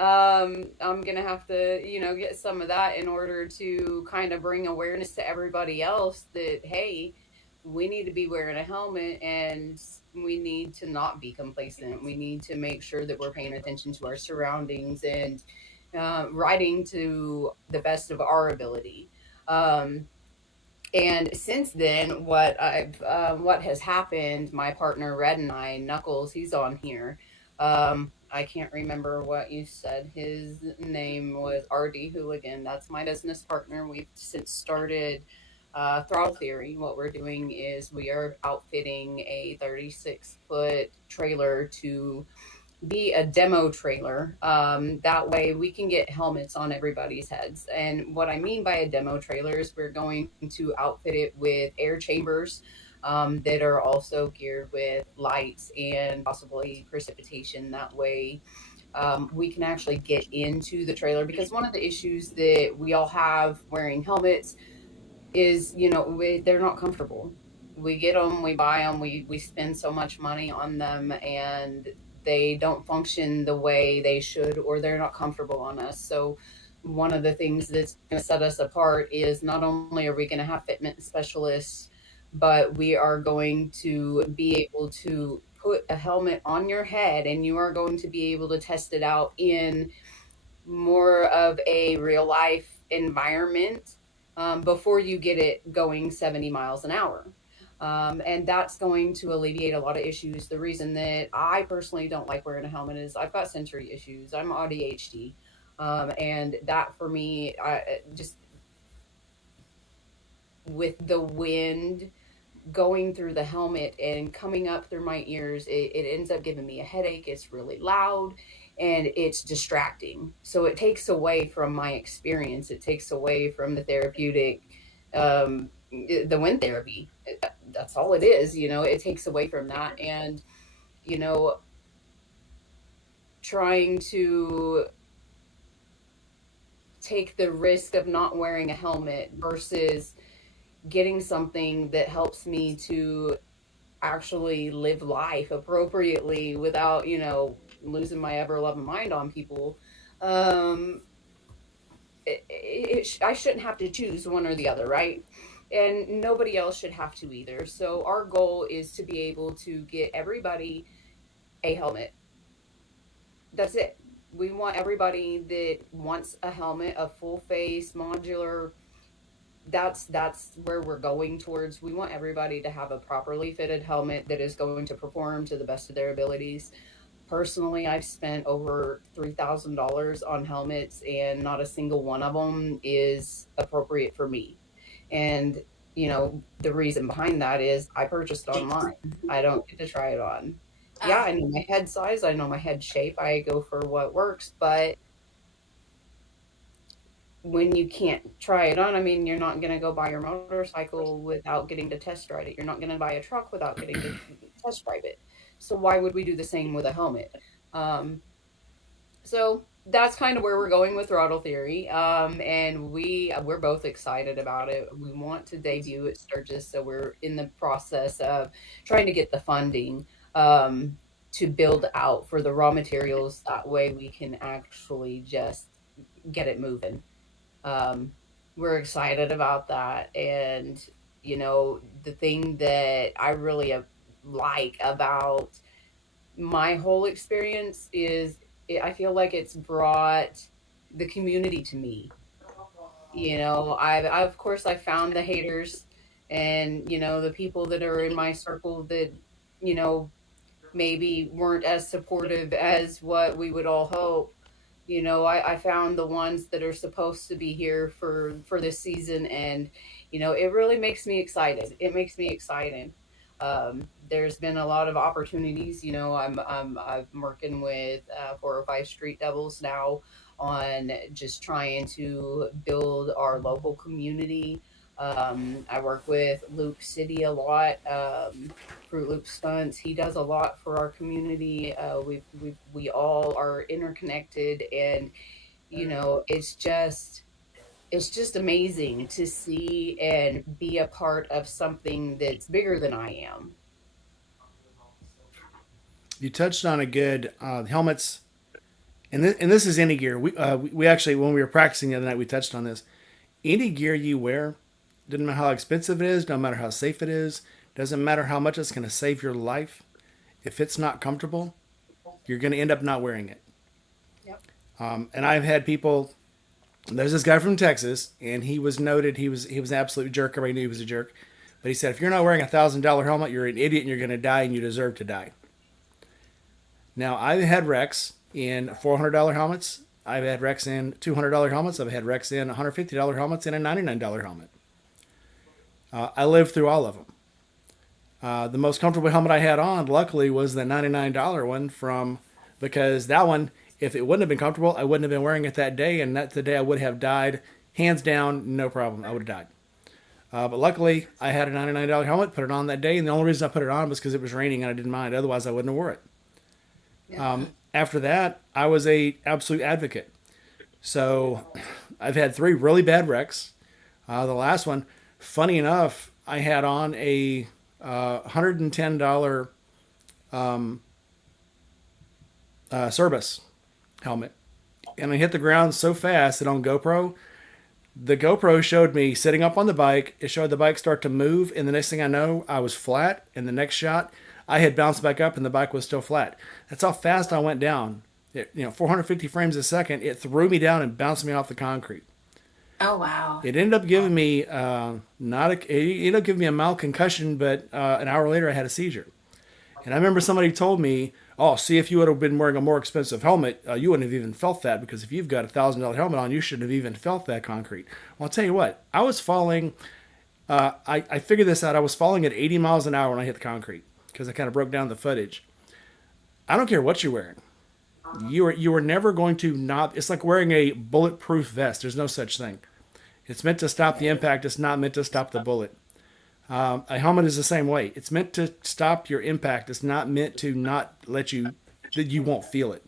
I'm gonna have to, get some of that in order to kind of bring awareness to everybody else that, hey, we need to be wearing a helmet and we need to not be complacent. We need to make sure that we're paying attention to our surroundings and riding to the best of our ability. Um, and since then, what has happened? My partner Red and I, Knuckles, he's on here. I can't remember what you said. His name was RD Hooligan. That's my business partner. We've since started Throttle Theory. What we're doing is we are outfitting a 36-foot trailer to be a demo trailer. That way we can get helmets on everybody's heads. And what I mean by a demo trailer is we're going to outfit it with air chambers that are also geared with lights and possibly precipitation. That way we can actually get into the trailer, because one of the issues that we all have wearing helmets is, they're not comfortable. We get them, we buy them, we spend so much money on them, and they don't function the way they should, or they're not comfortable on us. So one of the things that's going to set us apart is not only are we going to have fitment specialists, but we are going to be able to put a helmet on your head, and you are going to be able to test it out in more of a real life environment before you get it going 70 miles an hour. And that's going to alleviate a lot of issues. The reason that I personally don't like wearing a helmet is I've got sensory issues. I'm ADHD. And that for me, just with the wind going through the helmet and coming up through my ears, it ends up giving me a headache. It's really loud and it's distracting. So it takes away from my experience. It takes away from the therapeutic, the wind therapy. That's all it is. It takes away from that. And, you know, trying to take the risk of not wearing a helmet versus getting something that helps me to actually live life appropriately without, losing my ever loving mind on people. Um, I shouldn't have to choose one or the other, right? And nobody else should have to either. So our goal is to be able to get everybody a helmet. That's it. We want everybody that wants a helmet, a full face modular. That's where we're going towards. We want everybody to have a properly fitted helmet that is going to perform to the best of their abilities. Personally, I've spent over $3,000 on helmets, and not a single one of them is appropriate for me. And, the reason behind that is I purchased online. I don't get to try it on. Yeah, Uh, I know my head size, I know my head shape, I go for what works, but when you can't try it on, I mean, you're not going to go buy your motorcycle without getting to test ride it. You're not going to buy a truck without getting to test drive it. So why would we do the same with a helmet? Um, so that's kind of where we're going with Throttle Theory, and we're both excited about it. We want to debut at Sturgis, so we're in the process of trying to get the funding to build out for the raw materials. That way, we can actually just get it moving. Um, we're excited about that, and the thing that I really like about my whole experience is I feel like it's brought the community to me. I of course I found the haters, and the people that are in my circle that you know maybe weren't as supportive as what we would all hope. I found the ones that are supposed to be here for this season, and it really makes me excited. It makes me excited. There's been a lot of opportunities. I'm working with 405 Street Devils now on just trying to build our local community. I work with Luke City a lot. Fruit Loop Stunts. He does a lot for our community. We all are interconnected, and it's just amazing to see and be a part of something that's bigger than I am. You touched on a good helmets. And this is any gear. We actually, when we were practicing the other night, we touched on this. Any gear you wear, doesn't matter how expensive it is, no matter how safe it is, doesn't matter how much it's going to save your life. If it's not comfortable, you're going to end up not wearing it. Yep. And I've had people. There's this guy from Texas, and he was noted. He was an absolute jerk. Everybody knew he was a jerk. But he said, if you're not wearing $1,000 helmet, you're an idiot, and you're going to die, and you deserve to die. Now, I've had wrecks in $400 helmets. I've had wrecks in $200 helmets. I've had wrecks in $150 helmets and a $99 helmet. I lived through all of them. The most comfortable helmet I had on, luckily, was the $99 one because that one, if it wouldn't have been comfortable, I wouldn't have been wearing it that day, and that's the day I would have died. Hands down, no problem. I would have died. But luckily, I had a $99 helmet, put it on that day, and the only reason I put it on was because it was raining and I didn't mind. Otherwise, I wouldn't have wore it. Yeah. After that, I was a absolute advocate. So I've had 3 really bad wrecks. The last one, funny enough, I had on a $110 Service helmet. And I hit the ground so fast that on GoPro, the GoPro showed me sitting up on the bike. It showed the bike start to move, and the next thing I know, I was flat. And the next shot, I had bounced back up, and the bike was still flat. That's how fast I went down. 450 frames a second. It threw me down and bounced me off the concrete. Oh wow. It ended up giving me not a. It ended up giving me a mild concussion, but an hour later, I had a seizure. And I remember somebody told me, "Oh, see, if you would have been wearing a more expensive helmet, you wouldn't have even felt that because if you've got $1,000 helmet on, you shouldn't have even felt that concrete." Well, I'll tell you what, I was falling. I figured this out. I was falling at 80 miles an hour when I hit the concrete because I kind of broke down the footage. I don't care what you're wearing. You are never going to not. It's like wearing a bulletproof vest. There's no such thing. It's meant to stop the impact. It's not meant to stop the bullet. A helmet is the same way. It's meant to stop your impact. It's not meant to not let you that you won't feel it.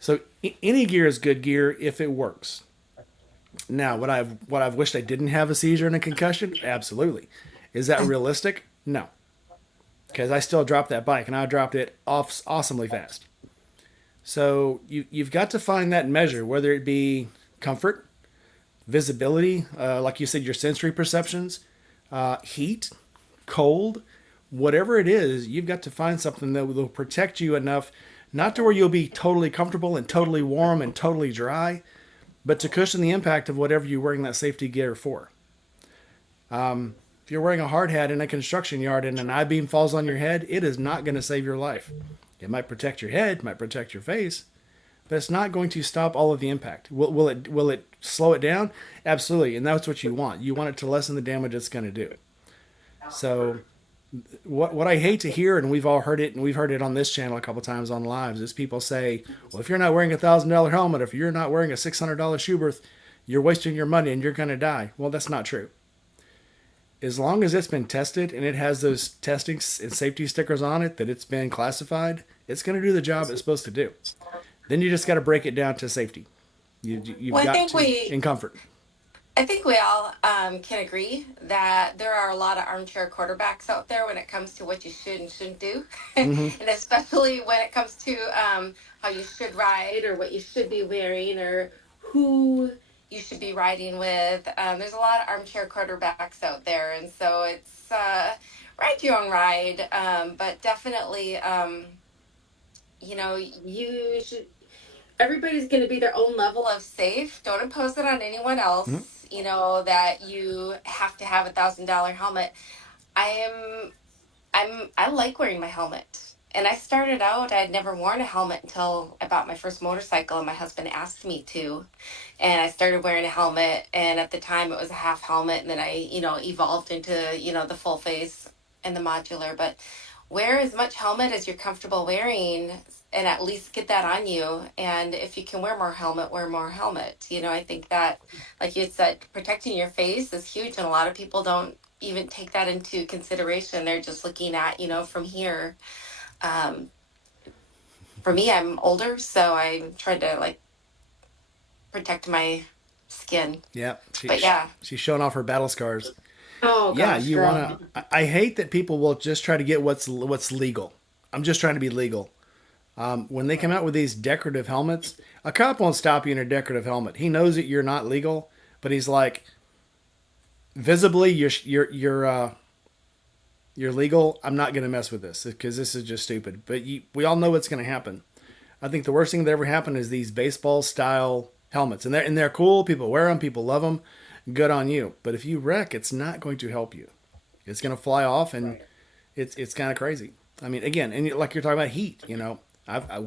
So any gear is good gear if it works. Now, what I've wished I didn't have a seizure and a concussion. Absolutely. Is that realistic? No, because I still dropped that bike and I dropped it off awesomely fast. So you've got to find that measure, whether it be comfort, visibility, like you said, your sensory perceptions, heat, cold, whatever it is, you've got to find something that will protect you enough, not to where you'll be totally comfortable and totally warm and totally dry, but to cushion the impact of whatever you're wearing that safety gear for. If you're wearing a hard hat in a construction yard and an I-beam falls on your head, it is not going to save your life. It might protect your head, might protect your face, but it's not going to stop all of the impact. Will it slow it down? Absolutely, and that's what you want. You want it to lessen the damage it's going to do. So what I hate to hear, and we've all heard it, and we've heard it on this channel a couple times on lives, is people say, well, if you're not wearing $1,000 helmet, if you're not wearing a $600 Schuberth, you're wasting your money and you're going to die. Well, that's not true. As long as it's been tested and it has those testing and safety stickers on it that it's been classified, it's going to do the job it's supposed to do. Then you just got to break it down to safety. You've Well, got to in comfort. I think we all can agree that there are a lot of armchair quarterbacks out there when it comes to what you should and shouldn't do, Mm-hmm. and especially when it comes to how you should ride or what you should be wearing or who you should be riding with. There's a lot of armchair quarterbacks out there, and so it's ride your own ride, but definitely, you should. Everybody's going to be their own level of safe. Don't impose it on anyone else. Mm-hmm. That you have to have $1,000 helmet. I I like wearing my helmet. And I started out, I had never worn a helmet until I bought my first motorcycle, and my husband asked me to. And I started wearing a helmet, and at the time it was a half helmet, and then I evolved into the full face and the modular. But wear as much helmet as you're comfortable wearing, and at least get that on you. And if you can wear more helmet, wear more helmet. I think that, like you said, protecting your face is huge, and a lot of people don't even take that into consideration. They're just looking at, from here. Um, for me, I'm older, so I try to protect my skin. Yeah, But yeah. she's showing off her battle scars. Oh Yeah, gosh, you girl. want to. I hate that people will just try to get what's legal. I'm just trying to be legal. When they come Right. out with these decorative helmets, a cop won't stop you in a decorative helmet. He knows that you're not legal, but he's like, visibly, you're legal. I'm not going to mess with this because this is just stupid. But we all know what's going to happen. I think the worst thing that ever happened is these baseball style helmets, and they're cool. People wear them. People love them. Good on you. But if you wreck, it's not going to help you. It's going to fly off, and Right. it's kind of crazy. I mean, again, and like you're talking about heat. When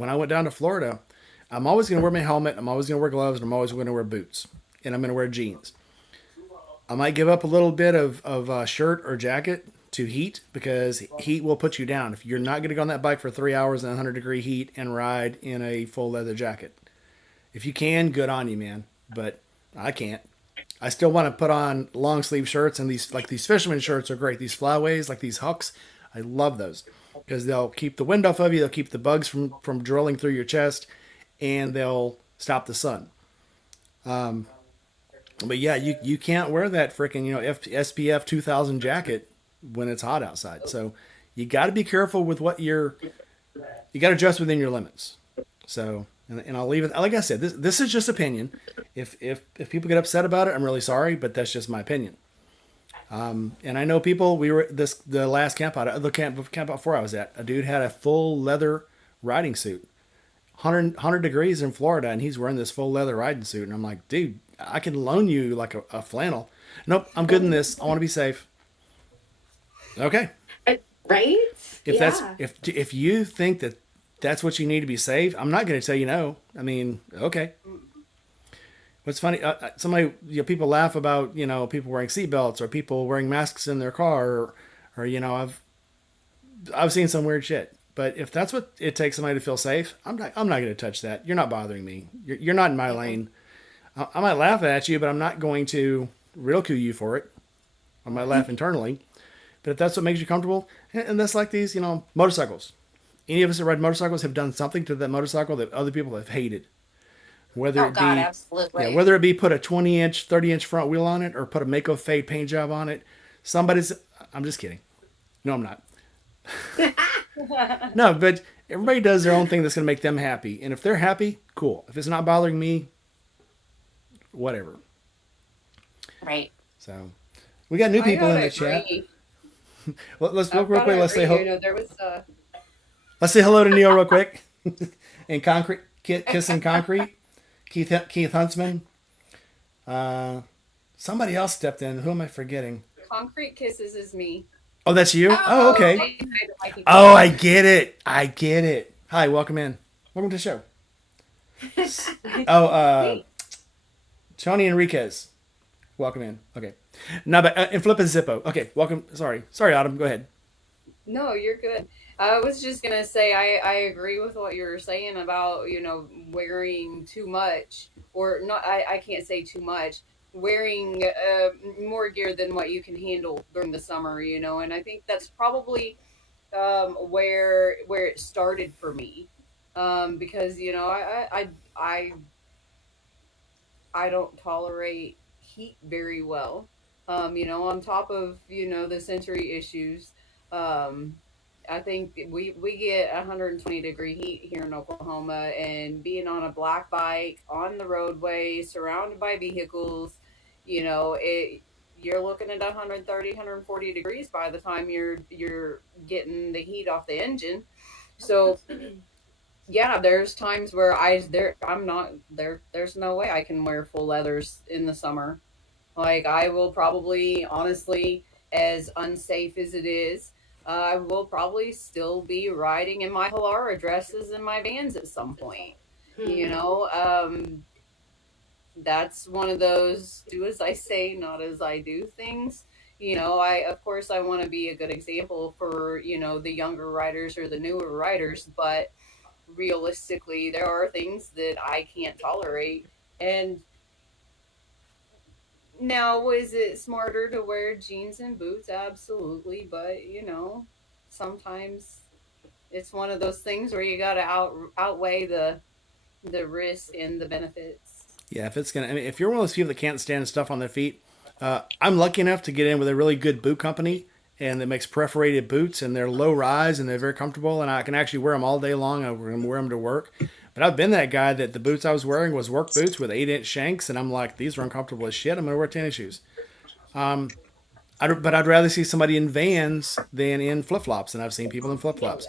I went down to Florida, I'm always going to wear my helmet. I'm always going to wear gloves, and I'm always going to wear boots, and I'm going to wear jeans. I might give up a little bit of shirt or jacket to heat because heat will put you down. If you're not going to go on that bike for 3 hours in 100-degree heat and ride in a full leather jacket, if you can, good on you, man. But I can't. I still want to put on long sleeve shirts, and these fisherman shirts are great. These flyaways, like these hucks, I love those because they'll keep the wind off of you. They'll keep the bugs from drilling through your chest, and they'll stop the sun. But yeah, you can't wear that freaking SPF 2000 jacket when it's hot outside. So you got to be careful with you got to adjust within your limits. So and I'll leave it like I said. This is just opinion. If people get upset about it, I'm really sorry, but that's just my opinion. And I know people. We were the last camp out the camp out before I was at. A dude had a full leather riding suit, 100 degrees in Florida, and he's wearing this full leather riding suit. And I'm like, dude, I can loan you like a flannel. Nope, I'm good in this. I want to be safe. Okay. Right? If that's Yeah. if you think that that's what you need to be safe, I'm not going to tell you no. I mean, okay. What's funny? Somebody, people laugh about people wearing seatbelts or people wearing masks in their car, or I've seen some weird shit. But if that's what it takes somebody to feel safe, I'm not going to touch that. You're not bothering me. You're not in my lane. I might laugh at you, but I'm not going to ridicule you for it. I might laugh internally. But if that's what makes you comfortable, and that's like these, motorcycles. Any of us that ride motorcycles have done something to that motorcycle that other people have hated. Whether Oh it God, be, yeah, absolutely. whether it be put a 20-inch, 30-inch front wheel on it or put a Mako Fade paint job on it. Somebody's, I'm just kidding. No, I'm not. No, but everybody does their own thing that's going to make them happy. And if they're happy, cool. If it's not bothering me, whatever. Right. So we got new I people in gotta the chat. agree. Let's real I've quick. gotta agree. You know, there was Let's say hello to Neil real quick. And concrete, kissing concrete. Keith Huntsman. Uh, Somebody else stepped in. Who am I forgetting? concrete kisses is me. Oh, that's you. Oh, Oh, okay. Say hi to my people. Oh, I get it. I get it. Hi, welcome in. Welcome to the show. Oh, Hey, Tony Enriquez. Welcome in. Okay. No, but and Flip is Zippo. Okay, welcome. Sorry, Autumn. Go ahead. no, you're good. I was just gonna say I agree with what you were saying about wearing too much or not. I can't say too much. Wearing more gear than what you can handle during the summer, and I think that's probably where it started for me, because I don't tolerate heat very well. On top of the sensory issues, um, I think we get 120-degree heat here in Oklahoma, and being on a black bike on the roadway, surrounded by vehicles, it you're looking at 130, 140 degrees by the time you're getting the heat off the engine. So yeah, there's times where I'm not there. There's no way I can wear full leathers in the summer. Like I will probably, honestly, as unsafe as it is, I will probably still be riding in my Halara dresses and my Vans at some point. You Hmm. know, that's one of those do as I say, not as I do things. I of course I want to be a good example for the younger riders or the newer riders, but realistically, there are things that I can't tolerate. And now, is it smarter to wear jeans and boots? Absolutely. But, sometimes it's one of those things where you got to outweigh the risk and the benefits. Yeah, I mean, if you're one of those people that can't stand stuff on their feet, I'm lucky enough to get in with a really good boot company, and it makes perforated boots, and they're low rise and they're very comfortable, and I can actually wear them all day long. I can wear them to work. But I've been that guy that the boots I was wearing was work boots with 8-inch shanks, and I'm like, these are uncomfortable as shit. I'm gonna wear tennis shoes. But I'd rather see somebody in Vans than in flip flops, and I've seen people in flip Oh flops.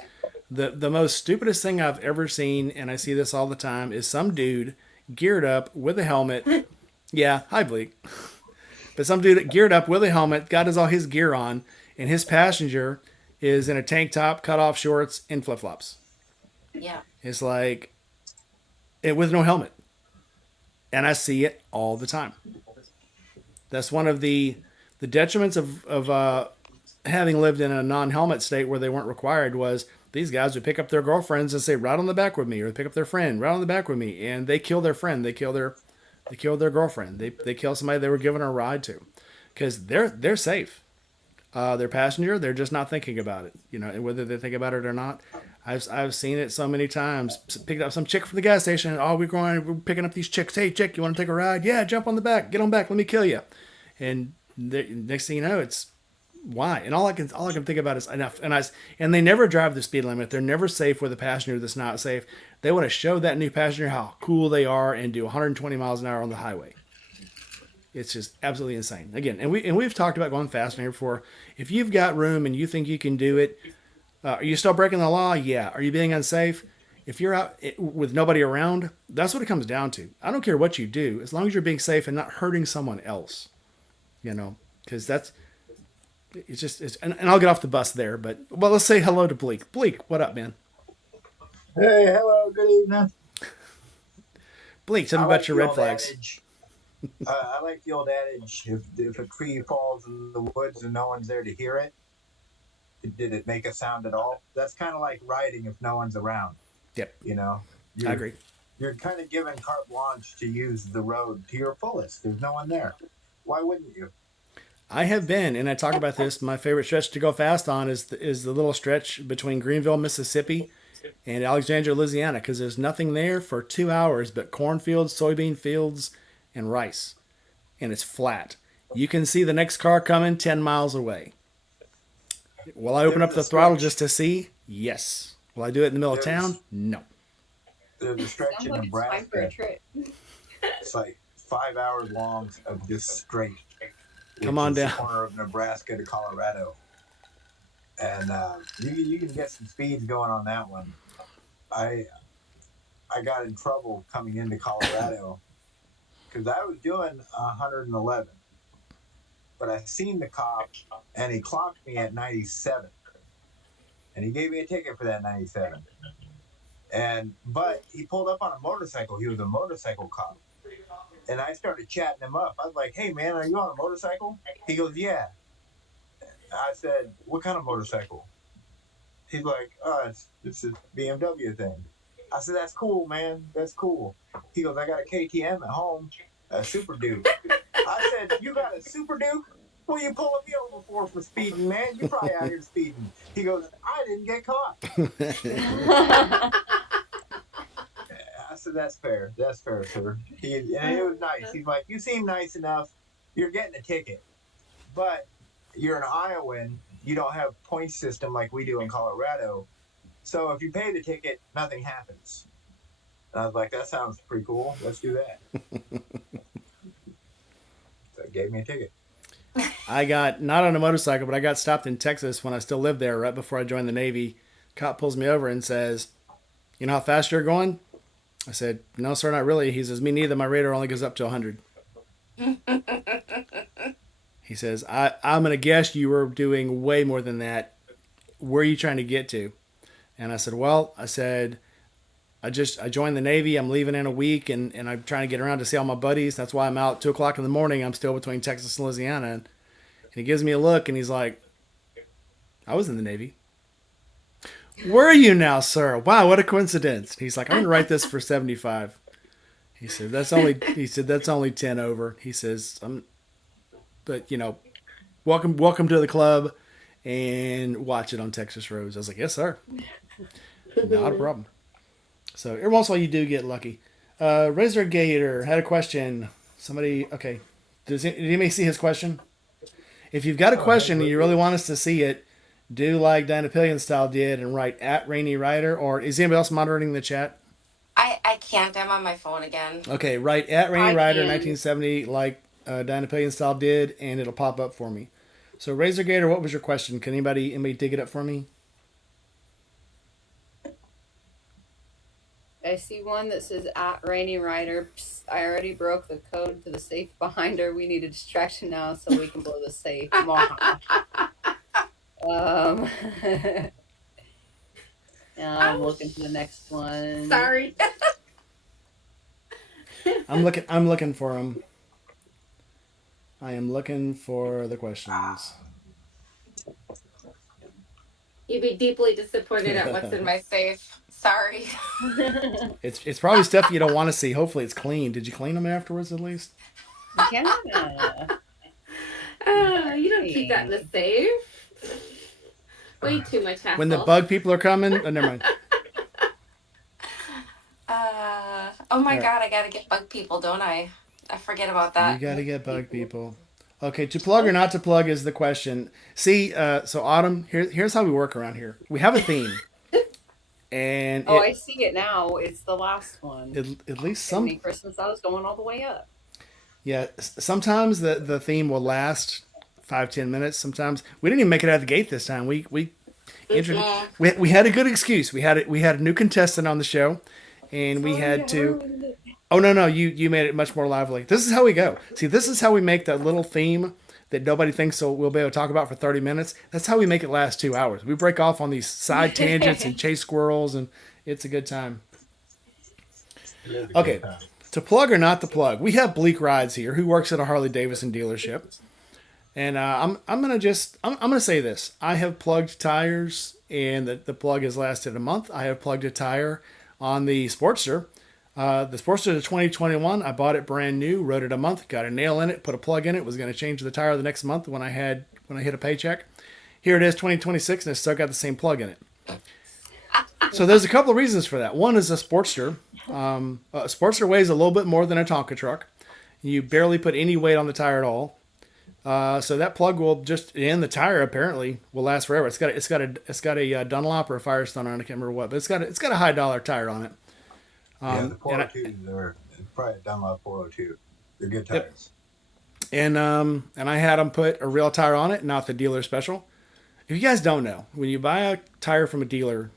yeah. The most stupidest thing I've ever seen, and I see this all the time, is some dude geared up with a helmet. Yeah, hi Bleak. But some dude geared up with a helmet, got all his gear on, and his passenger is in a tank top, cut off shorts, and flip flops. Yeah. It's like with no helmet, and I see it all the time. That's one of the detriments of having lived in a non-helmet state where they weren't required was these guys would pick up their girlfriends and say ride on the back with me, or pick up their friend ride on the back with me, and they kill their friend, they kill their girlfriend, they kill somebody they were giving a ride to, because they're safe. Their passenger, they're just not thinking about it, and whether they think about it or not. I've seen it so many times. Picked up some chick from the gas station. Oh, we're picking up these chicks. Hey, chick, you want to take a ride? Yeah, jump on the back. Get on back. Let me kill you. And next thing you know, it's why. And all I can think about is enough. And they never drive the speed limit. They're never safe with a passenger that's not safe. They want to show that new passenger how cool they are and do 120 miles an hour on the highway. It's just absolutely insane. Again, we've talked about going faster here before. If you've got room and you think you can do it, are you still breaking the law? Yeah. Are you being unsafe? If you're out with nobody around, that's what it comes down to. I don't care what you do, as long as you're being safe and not hurting someone else. Because and I'll get off the bus there. But well, let's say hello to Bleak. Bleak, what up, man? Hey, hello, good evening. Bleak, tell me I about like your the red old flags. adage. I like the old adage: if a tree falls in the woods and no one's there to hear it, did it make a sound at all? That's kind of like riding if no one's around. Yep, You know, I you're agree. you're kind of given carte blanche to use the road to your fullest. There's no one there. Why wouldn't you? I have been, and I talk about this. My favorite stretch to go fast on is the little stretch between Greenville, Mississippi, and Alexandria, Louisiana, because there's nothing there for 2 hours but cornfields, soybean fields, and rice, and it's flat. You can see the next car coming 10 miles away. Will I open up There's a the throttle stretch. just to see? Yes. Will I do it in the middle of town? There's No. there's a stretch Sounds in like it's time for a Nebraska. trip. It's like 5 hours long of just straight, Come which on is the down. corner of Nebraska to Colorado. And you can get some speeds going on that one. I I got in trouble coming into Colorado because I was doing 111, but I seen the cop and he clocked me at 97, and he gave me a ticket for that 97. And but he pulled up on a motorcycle. He was a motorcycle cop, and I started chatting him up. I was like, "Hey man, are you on a motorcycle?" He goes, "Yeah." I said, "What kind of motorcycle?" He's like, it's a BMW thing. I said, "That's cool, man. That's cool." He goes, "I got a KTM at home, a Super Duke." I said, "You got a Super Duke? What are you pulling me over for speeding, man? You're probably out here speeding." He goes, "I didn't get caught." I said, "That's fair. That's fair, sir." And it was nice. He's like, "You seem nice enough. You're getting a ticket, but you're an Iowan. You don't have point system like we do in Colorado. So if you pay the ticket, nothing happens." And I was like, "That sounds pretty cool. Let's do that." So it gave me a ticket. I got not on a motorcycle, but I got stopped in Texas when I still lived there right before I joined the Navy. Cop pulls me over and says, "You know how fast you're going?" I said, "No, sir, not really." He says, "Me neither. My radar only goes up to 100." He says, I'm going to guess you were doing way more than that. Where are you trying to get to?" And I said, "Well," I said, I joined the Navy. I'm leaving in a week, and I'm trying to get around to see all my buddies. That's why I'm out 2 o'clock in the morning. I'm still between Texas and Louisiana." And he gives me a look, and he's like, "I was in the Navy." "Were you now, sir? Wow, what a coincidence." He's like, "I'm going to write this for 75." He said, that's only 10 over. He says, but welcome to the club and watch it on Texas roads. I was like, "Yes, sir." Not a problem. So every once in a while you do get lucky. Razor Gator had a question. Somebody, okay. Did anybody see his question? If you've got a Oh, hey, question and you really want us to see it, do like Dinah Pillion style did and write at Rainy Rider, or is anybody else moderating the chat? I can't. I'm on my phone again. Okay, write at Rainy I Rider can. 1970 like Dinah Pillion style did, and it'll pop up for me. So Razor Gator, what was your question? Can anybody dig it up for me? I see one that says at Rainy Rider. Psst, I already broke the code to the safe behind her. We need a distraction now so we can blow the safe. Mwahaha. um, I'm looking for the next one. Sorry. I'm looking for them. I am looking for the questions. You'd be deeply disappointed at what's in my safe. Sorry. It's probably stuff you don't want to see. Hopefully it's clean. Did you clean them afterwards at least? Yeah. You don't keep that in the safe. Way too much hassle. When the bug people are coming, oh, never mind. Oh my All right. God, I gotta get bug people, don't I? I forget about that. You got to get bug people. Okay, to plug or not to plug is the question. See, so Autumn, here's how we work around here. We have a theme, and Oh, I see it now. It's the last one. at least I some, mean, Christmas I was going all the way up. yeah. Sometimes the theme will last 5-10 minutes. Sometimes we didn't even make it out of the gate this time. We had a good excuse. We had a new contestant on the show, and we had to. Oh no, you made it much more lively. This is how we go. See, this is how we make that little theme that nobody thinks we'll be able to talk about for 30 minutes. That's how we make it last 2 hours. We break off on these side tangents and chase squirrels, and it's a good time. It is a good Okay, time. to plug or not to plug, we have Bleak Rides here, who works at a Harley Davidson dealership, and I'm gonna say this: I have plugged tires, and the plug has lasted a month. I have plugged a tire on the Sportster. The Sportster to 2021, I bought it brand new, rode it a month, got a nail in it, put a plug in it, was going to change the tire the next month when I hit a paycheck. Here it is, 2026, and it's still got the same plug in it. So there's a couple of reasons for that. One is a Sportster. A Sportster weighs a little bit more than a Tonka truck. You barely put any weight on the tire at all. So that plug will just, and the tire apparently will last forever. It's got a Dunlop or a Firestone on it, I can't remember what, but it's got a high dollar tire on it. Yeah, the 402s are probably a Dunlop 402. They're good tires. And I had them put a real tire on it, not the dealer special. If you guys don't know, when you buy a tire from a dealer,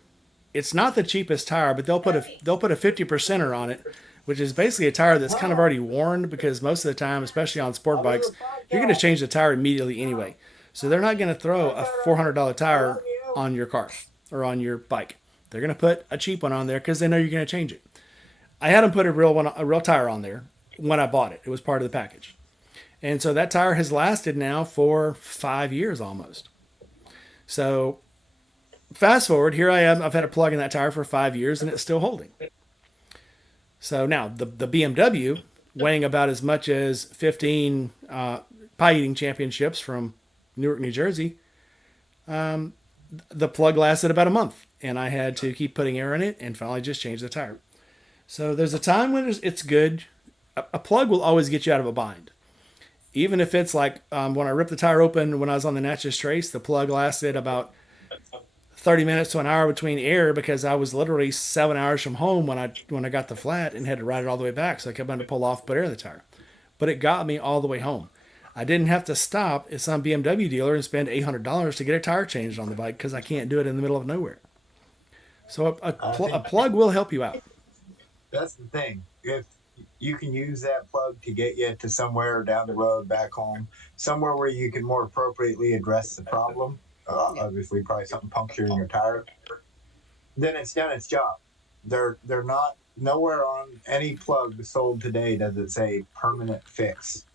it's not the cheapest tire, but they'll put a 50%er on it, which is basically a tire that's kind of already worn, because most of the time, especially on sport bikes, you're going to change the tire immediately anyway. So they're not going to throw a $400 tire on your car or on your bike. They're going to put a cheap one on there because they know you're going to change it. I had them put a real tire on there when I bought it. It was part of the package. And so that tire has lasted now for 5 years almost. So fast forward, here I am. I've had a plug in that tire for 5 years and it's still holding. So now the BMW, weighing about as much as 15 pie eating championships from Newark, New Jersey, the plug lasted about a month. And I had to keep putting air in it and finally just change the tire. So there's a time when it's good. A plug will always get you out of a bind. Even if it's like when I ripped the tire open when I was on the Natchez Trace, the plug lasted about 30 minutes to an hour between air because I was literally 7 hours from home when I got the flat and had to ride it all the way back. So I kept having to pull off, put air in the tire. But it got me all the way home. I didn't have to stop at some BMW dealer and spend $800 to get a tire changed on the bike because I can't do it in the middle of nowhere. So a plug will help you out. That's the thing. If you can use that plug to get you to somewhere down the road, back home, somewhere where you can more appropriately address the problem, obviously probably something puncturing your tire, then it's done its job. They're not, nowhere on any plug sold today does it say permanent fix.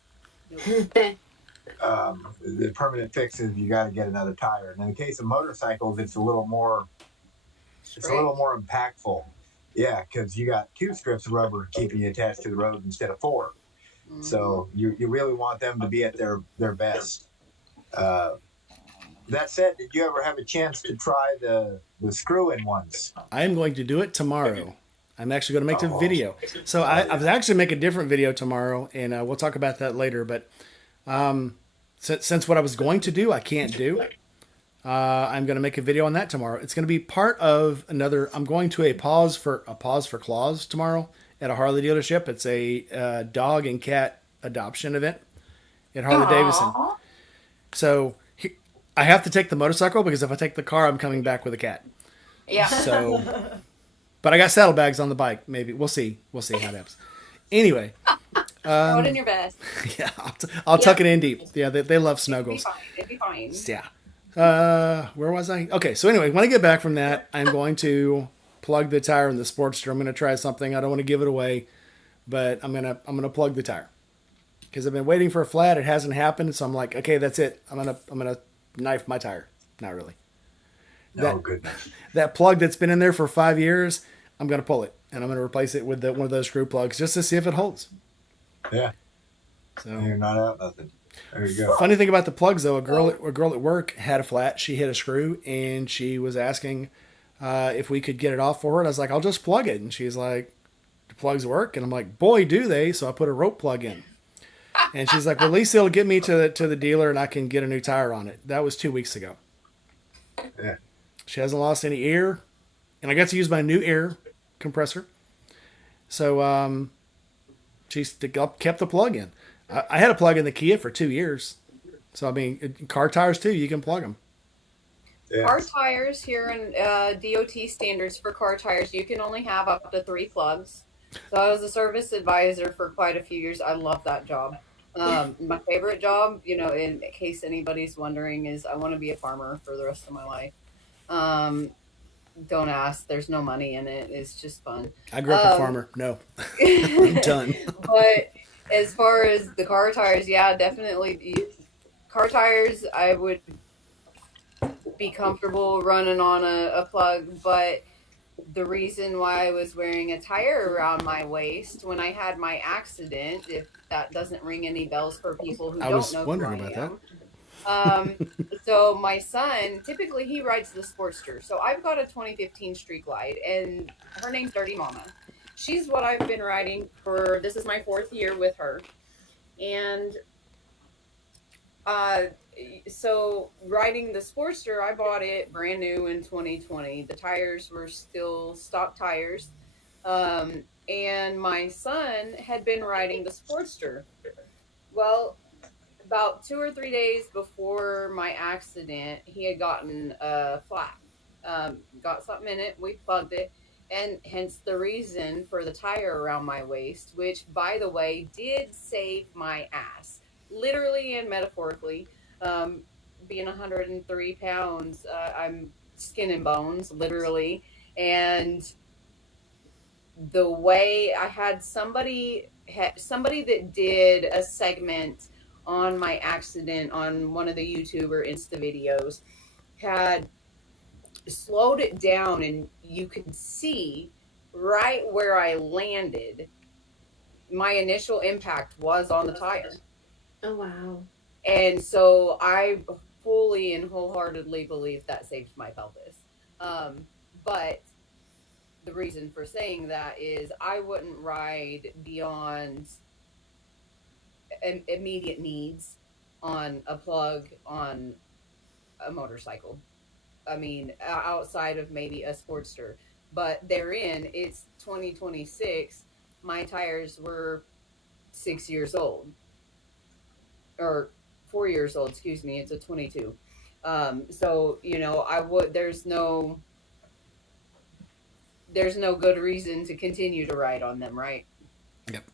The permanent fix is you got to get another tire. And in the case of motorcycles, it's a little more impactful. Yeah, because you got 2 strips of rubber keeping you attached to the road instead of 4. Mm-hmm. So you really want them to be at their best. That said, did you ever have a chance to try the screw-in ones? I am going to do it tomorrow. I'm actually going to make the video. So I was actually make a different video tomorrow, and we'll talk about that later. But since what I was going to do, I can't do. I'm going to make a video on that tomorrow. It's going to be part of another. I'm going to a pause for claws tomorrow at a Harley dealership. It's a dog and cat adoption event at Harley Davidson. Aww. So I have to take the motorcycle because if I take the car, I'm coming back with a cat. Yeah. So, but I got saddlebags on the bike. Maybe we'll see. We'll see how it happens. Anyway, Throw it in your vest. yeah, I'll tuck it in deep. Yeah, they love It'd be snuggles. fine. It'd be fine. Yeah. Where was I? Okay, so anyway, when I get back from that, I'm going to plug the tire in the Sportster. I'm going to try something. I don't want to give it away, but I'm gonna plug the tire because I've been waiting for a flat. It hasn't happened, so I'm like, okay, that's it. I'm gonna knife my tire. Not really. Oh, goodness. That plug that's been in there for 5 years, I'm gonna pull it and I'm gonna replace it with one of those screw plugs just to see if it holds. Yeah. So You're not out nothing. There you go. funny thing about the plugs though, a girl at work had a flat. She hit a screw and she was asking if we could get it off for her. And I was like, I'll just plug it. And she's like, the plugs work? And I'm like, boy, do they? So I put a rope plug in. And she's like, well, at least it'll get me to the dealer and I can get a new tire on it. That was 2 weeks ago. Yeah. She hasn't lost any air. And I got to use my new air compressor. So she's kept the plug in. I had a plug in the Kia for 2 years. So, I mean, car tires too, you can plug them. Yeah. Car tires here in DOT standards for car tires, you can only have up to 3 plugs. So I was a service advisor for quite a few years. I love that job. My favorite job, in case anybody's wondering, is I want to be a farmer for the rest of my life. Don't ask. There's no money in it. It's just fun. I grew up a farmer. No, I'm done. But as far as the car tires, yeah, definitely. Car tires, I would be comfortable running on a plug, but the reason why I was wearing a tire around my waist when I had my accident, if that doesn't ring any bells for people who I don't was know wondering who I about am. So my son, typically he rides the Sportster. So I've got a 2015 Street Glide, and her name's Dirty Mama. She's what I've been riding for. This is my 4th year with her, and so riding the Sportster, I bought it brand new in 2020. The tires were still stock tires, and my son had been riding the Sportster. Well, about 2 or 3 days before my accident, he had gotten a flat. Got something in it. We plugged it, and hence the reason for the tire around my waist, which, by the way, did save my ass, literally and metaphorically. Being 103 pounds, I'm skin and bones, literally. And the way I had somebody that did a segment on my accident on one of the YouTube or Insta videos had slowed it down, and you could see right where I landed. My initial impact was on the tire. Oh, wow. And so I fully and wholeheartedly believe that saved my pelvis. But the reason for saying that is I wouldn't ride beyond immediate needs on a plug on a motorcycle. I mean, outside of maybe a Sportster. But therein, it's 2026. My tires were 6 years old. Or 4 years old, excuse me. It's a 22. So, there's no good reason to continue to ride on them, right? Yep.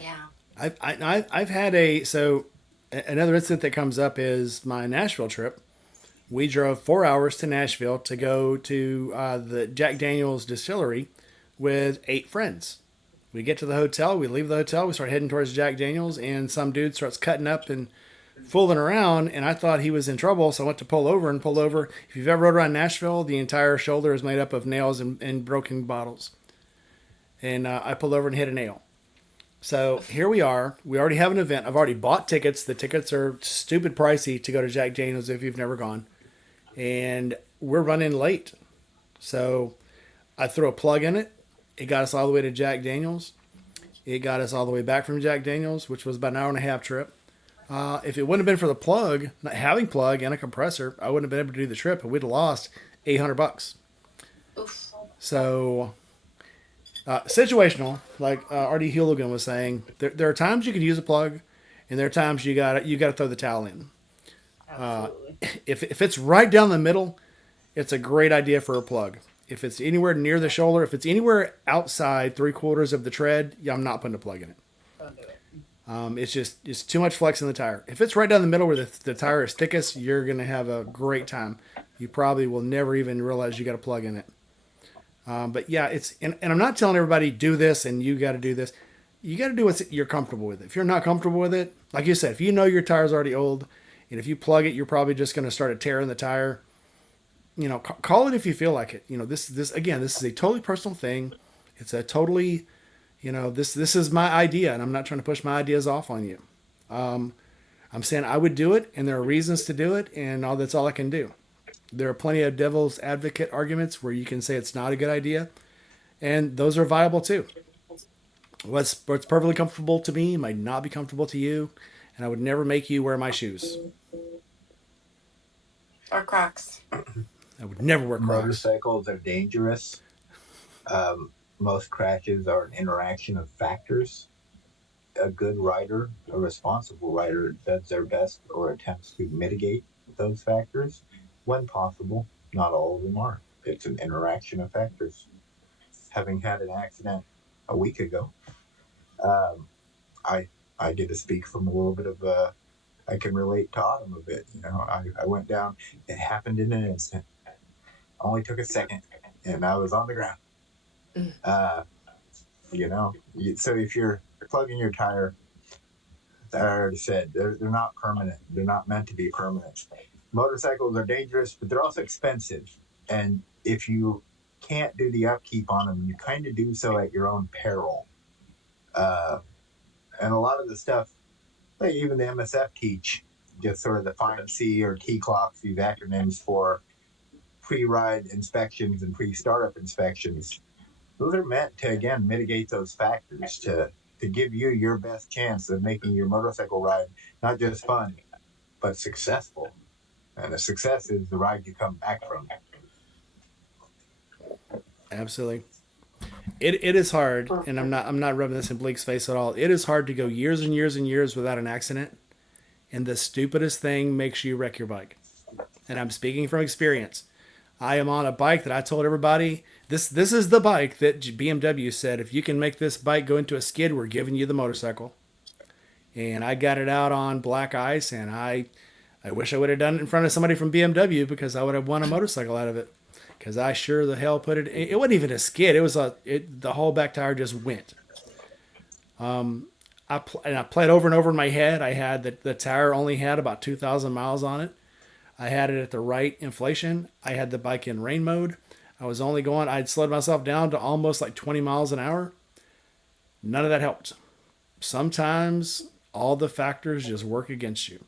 Yeah. I've had another incident that comes up is my Nashville trip. We drove 4 hours to Nashville to go to the Jack Daniel's distillery with 8 friends. We get to the hotel, we leave the hotel, we start heading towards Jack Daniel's, and some dude starts cutting up and fooling around, and I thought he was in trouble, so I went to pull over. If you've ever rode around Nashville, the entire shoulder is made up of nails and broken bottles. And I pulled over and hit a nail. So here we are. We already have an event. I've already bought tickets. The tickets are stupid pricey to go to Jack Daniel's if you've never gone. And we're running late. So I threw a plug in it. It got us all the way to Jack Daniel's. It got us all the way back from Jack Daniel's, which was about an hour and a half trip. If it wouldn't have been for the plug, not having plug and a compressor, I wouldn't have been able to do the trip, and we'd have lost $800. Oof. So situational, like R.D. Hooligan was saying, there are times you can use a plug, and there are times you got to throw the towel in. Absolutely. If it's right down the middle, it's a great idea for a plug. If it's anywhere near the shoulder, if it's anywhere outside 3/4 of the tread, yeah, I'm not putting a plug in it. Don't do it. It's too much flex in the tire. If it's right down the middle where the tire is thickest, you're gonna have a great time. You probably will never even realize you got a plug in it. But yeah, and I'm not telling everybody do this and you got to do this. You got to do what you're comfortable with. If you're not comfortable with it, like you said, if you know your tire's already old, and if you plug it, you're probably just going to start a tear in the tire. Call it if you feel like it. This again, this is a totally personal thing. It's a totally, this is my idea, and I'm not trying to push my ideas off on you. I'm saying I would do it, and there are reasons to do it, and that's all I can do. There are plenty of devil's advocate arguments where you can say it's not a good idea, and those are viable too. What's perfectly comfortable to me might not be comfortable to you, and I would never make you wear my shoes. Or Crocs. I would never wear Crocs. Motorcycles are dangerous. Most crashes are an interaction of factors. A good rider, a responsible rider, does their best or attempts to mitigate those factors when possible. Not all of them are. It's an interaction of factors. Having had an accident a week ago, um, I I get to speak from a little bit of I can relate to Autumn a bit. I went down. It happened in an instant. Only took a second, and I was on the ground. Mm. So if you're plugging your tire, I already said they're not permanent. They're not meant to be permanent. Motorcycles are dangerous, but they're also expensive. And if you can't do the upkeep on them, you kind of do so at your own peril. And a lot of the stuff, like even the MSF teach, just sort of the FIMC or T-clocks, these acronyms for pre-ride inspections and pre-startup inspections. Those are meant to, again, mitigate those factors, to give you your best chance of making your motorcycle ride not just fun, but successful. And the success is the ride you come back from. Absolutely. It is hard, and I'm not rubbing this in Bleak's face at all. It is hard to go years and years and years without an accident, and the stupidest thing makes you wreck your bike. And I'm speaking from experience. I am on a bike that I told everybody this is the bike that BMW said if you can make this bike go into a skid, we're giving you the motorcycle. And I got it out on black ice, and I wish I would have done it in front of somebody from BMW because I would have won a motorcycle out of it. Because I sure the hell put it. It wasn't even a skid. It was the whole back tire just went. I played over and over in my head. I had the tire only had about 2,000 miles on it. I had it at the right inflation. I had the bike in rain mode. I'd slowed myself down to almost like 20 miles an hour. None of that helped. Sometimes all the factors just work against you.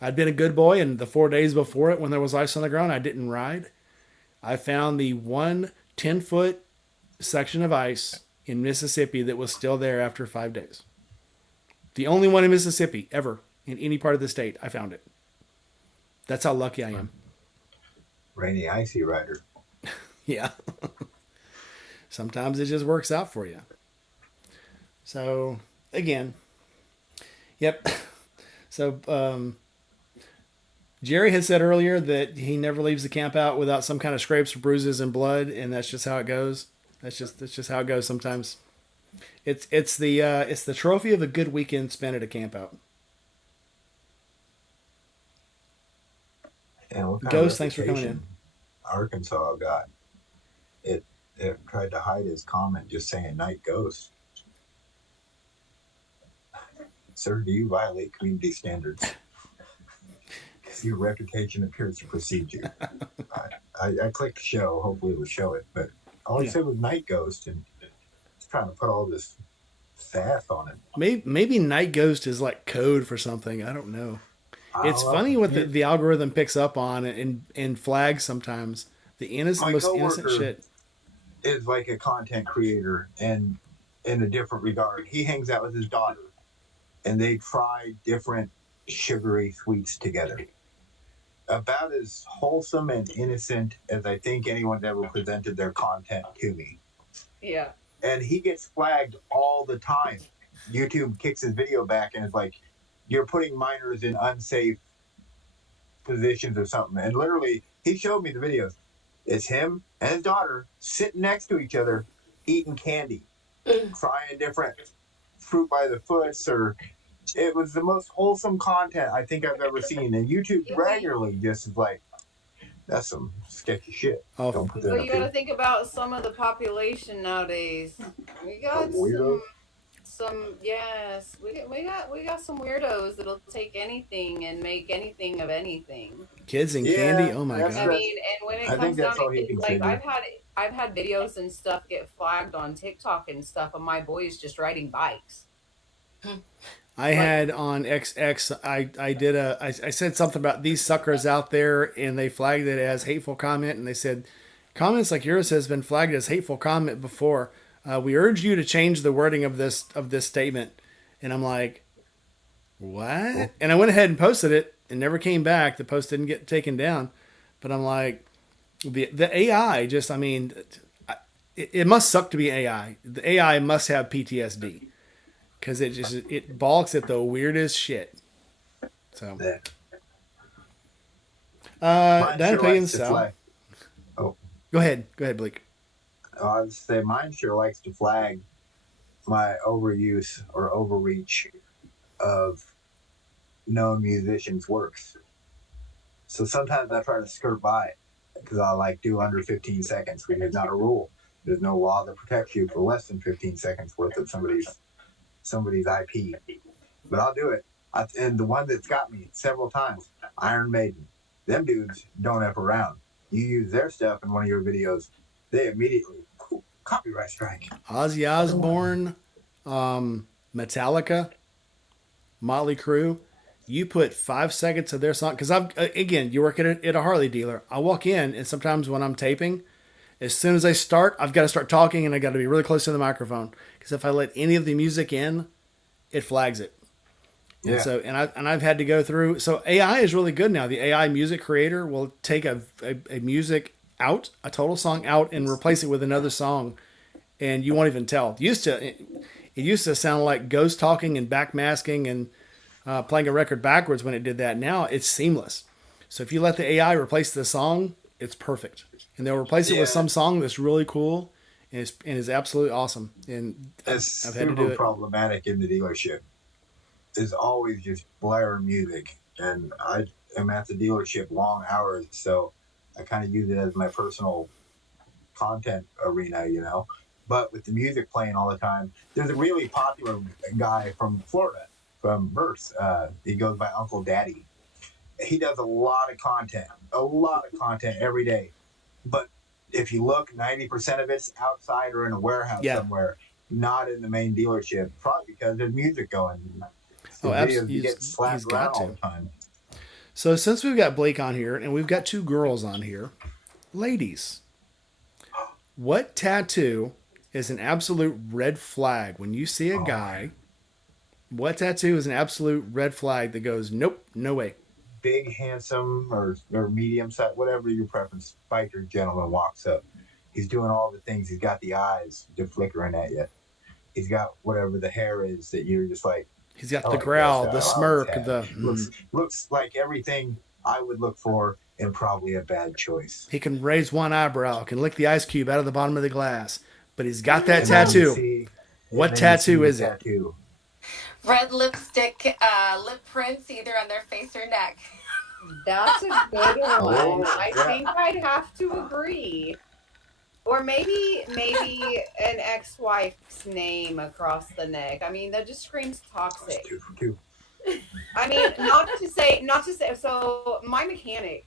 I'd been a good boy, and the 4 days before it, when there was ice on the ground, I didn't ride. I found the one 10-foot section of ice in Mississippi that was still there after 5 days. The only one in Mississippi ever in any part of the state. I found it. That's how lucky I am. Rainy, icy rider. Yeah. Sometimes it just works out for you. So, again, yep. So, Jerry had said earlier that he never leaves the camp out without some kind of scrapes, bruises, and blood, and that's just how it goes. That's just how it goes sometimes. It's the trophy of a good weekend spent at a camp out. And what kind Ghost, of thanks for coming in. reputation Arkansas got? It tried to hide his comment just saying night ghost. Sir, do you violate community standards? Your reputation appears to precede you. I clicked show. Hopefully it will show it. But all he said was night ghost, and he's trying to put all this sass on it. Maybe night ghost is like code for something. I don't know. It's funny what the algorithm picks up on and flags sometimes. The most innocent shit. Is like a content creator, and in a different regard. He hangs out with his daughter. and they try different sugary sweets together. About as wholesome and innocent as I think anyone's ever presented their content to me. Yeah. And he gets flagged all the time. YouTube kicks his video back and is like, "You're putting minors in unsafe positions or something." And literally, he showed me the videos. It's him and his daughter sitting next to each other, eating candy, trying different fruit by the foots, or it was the most wholesome content I think I've ever seen. And YouTube Yeah, regularly just is like, "That's some sketchy shit. Oh, Don't put that but up you got to here." think about some of the population nowadays. We The got weirdos. some yes, we got some weirdos that'll take anything and make anything of anything. kids and candy. Yeah, Oh my that's I god. that's. mean, and when it I think comes down that's to all he can say. like I've had videos and stuff get flagged on TikTok and stuff of my boys just riding bikes. I Like had on XX. I said something about these suckers out there, and they flagged it as hateful comment, and they said comments like yours has been flagged as hateful comment before. We urge you to change the wording of this statement, and I'm like, what? Cool. And I went ahead and posted it, and never came back. The post didn't get taken down, but I'm like, the AI just, I mean, it must suck to be AI. The AI must have PTSD because it balks at the weirdest shit. So, Yeah. Mine Diana sure Pay likes and to Sal. flag. Oh, Go ahead, Blake. I would say mine sure likes to flag my overuse or overreach of known musicians' works. So sometimes I try to skirt by it because I like do under 15 seconds. There's not a rule. There's no law that protects you for less than 15 seconds worth of somebody's IP. But I'll do it. And the one that's got me several times, Iron Maiden. Them dudes don't F around. You use their stuff in one of your videos, they immediately copyright strike. Ozzy Osbourne, Metallica, Motley Crue. You put 5 seconds of their song because I've again, you work at a Harley dealer. I walk in, and sometimes when I'm taping, as soon as I start, I've got to start talking, and I got to be really close to the microphone because if I let any of the music in, it flags it. And Yeah. so, I've had to go through. So AI is really good now. The AI music creator will take a music out, a total song out, and replace it with another song, and you won't even tell. It used to sound like ghost talking and backmasking and playing a record backwards when it did that. Now it's seamless. So if you let the AI replace the song, it's perfect, and they'll replace it with Yeah. some song that's really cool and is absolutely awesome. And That's I've had to do super it. problematic in the dealership. There's always just blaring music. And I am at the dealership long hours, so I kind of use it as my personal content arena. But with the music playing all the time, there's a really popular guy from Florida, from Verse. He goes by Uncle Daddy. He does a lot of content every day. But if you look, 90% of it's outside or in a warehouse Yeah. somewhere, not in the main dealership, probably because there's music going. The Oh, videos absolutely. get slapped He's around got all to. the time. So since we've got Blake on here and we've got two girls on here, ladies, what tattoo is an absolute red flag when you see a guy? What tattoo is an absolute red flag that goes, nope, no way? Big, handsome, or medium size, whatever your preference, biker gentleman walks up. He's doing all the things. He's got the eyes just flickering at you. He's got whatever the hair is that you're just like, He's got I the like growl, that the style. I like smirk, that. Looks like everything I would look for, and probably a bad choice. he can raise one eyebrow, can lick the ice cube out of the bottom of the glass, but he's got that And then you tattoo. see- What and then you see tattoo the is it? tattoo. Red lipstick, lip prints either on their face or neck. that's a good one. Oh, I yeah. think I'd have to agree. Or maybe an ex-wife's name across the neck. I mean, that just screams toxic. 2 for 2. I mean, not to say. So my mechanic,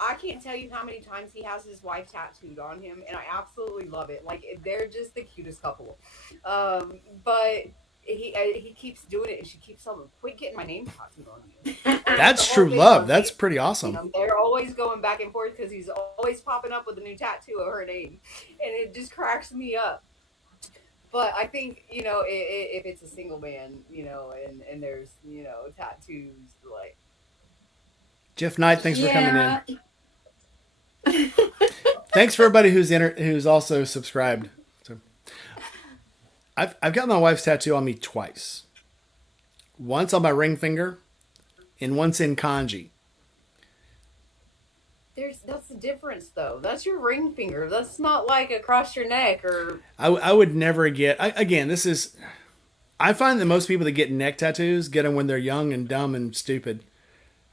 I can't tell you how many times he has his wife tattooed on him, and I absolutely love it. Like they're just the cutest couple. But he keeps doing it, and she keeps telling him, "Quit getting my name tattooed on you." That's The whole true thing love. was That's like, pretty awesome. they're always going back and forth because he's always popping up with a new tattoo of her name, and it just cracks me up. But I think if it's a single man, and there's tattoos like Jeff Knight, thanks for coming in. Yeah. Thanks for everybody who's also subscribed. So I've got my wife's tattoo on me twice. Once on my ring finger, and once in kanji. that's the difference though. That's your ring finger. That's not like across your neck or I would never get. Again, this is. I find that most people that get neck tattoos get them when they're young and dumb and stupid.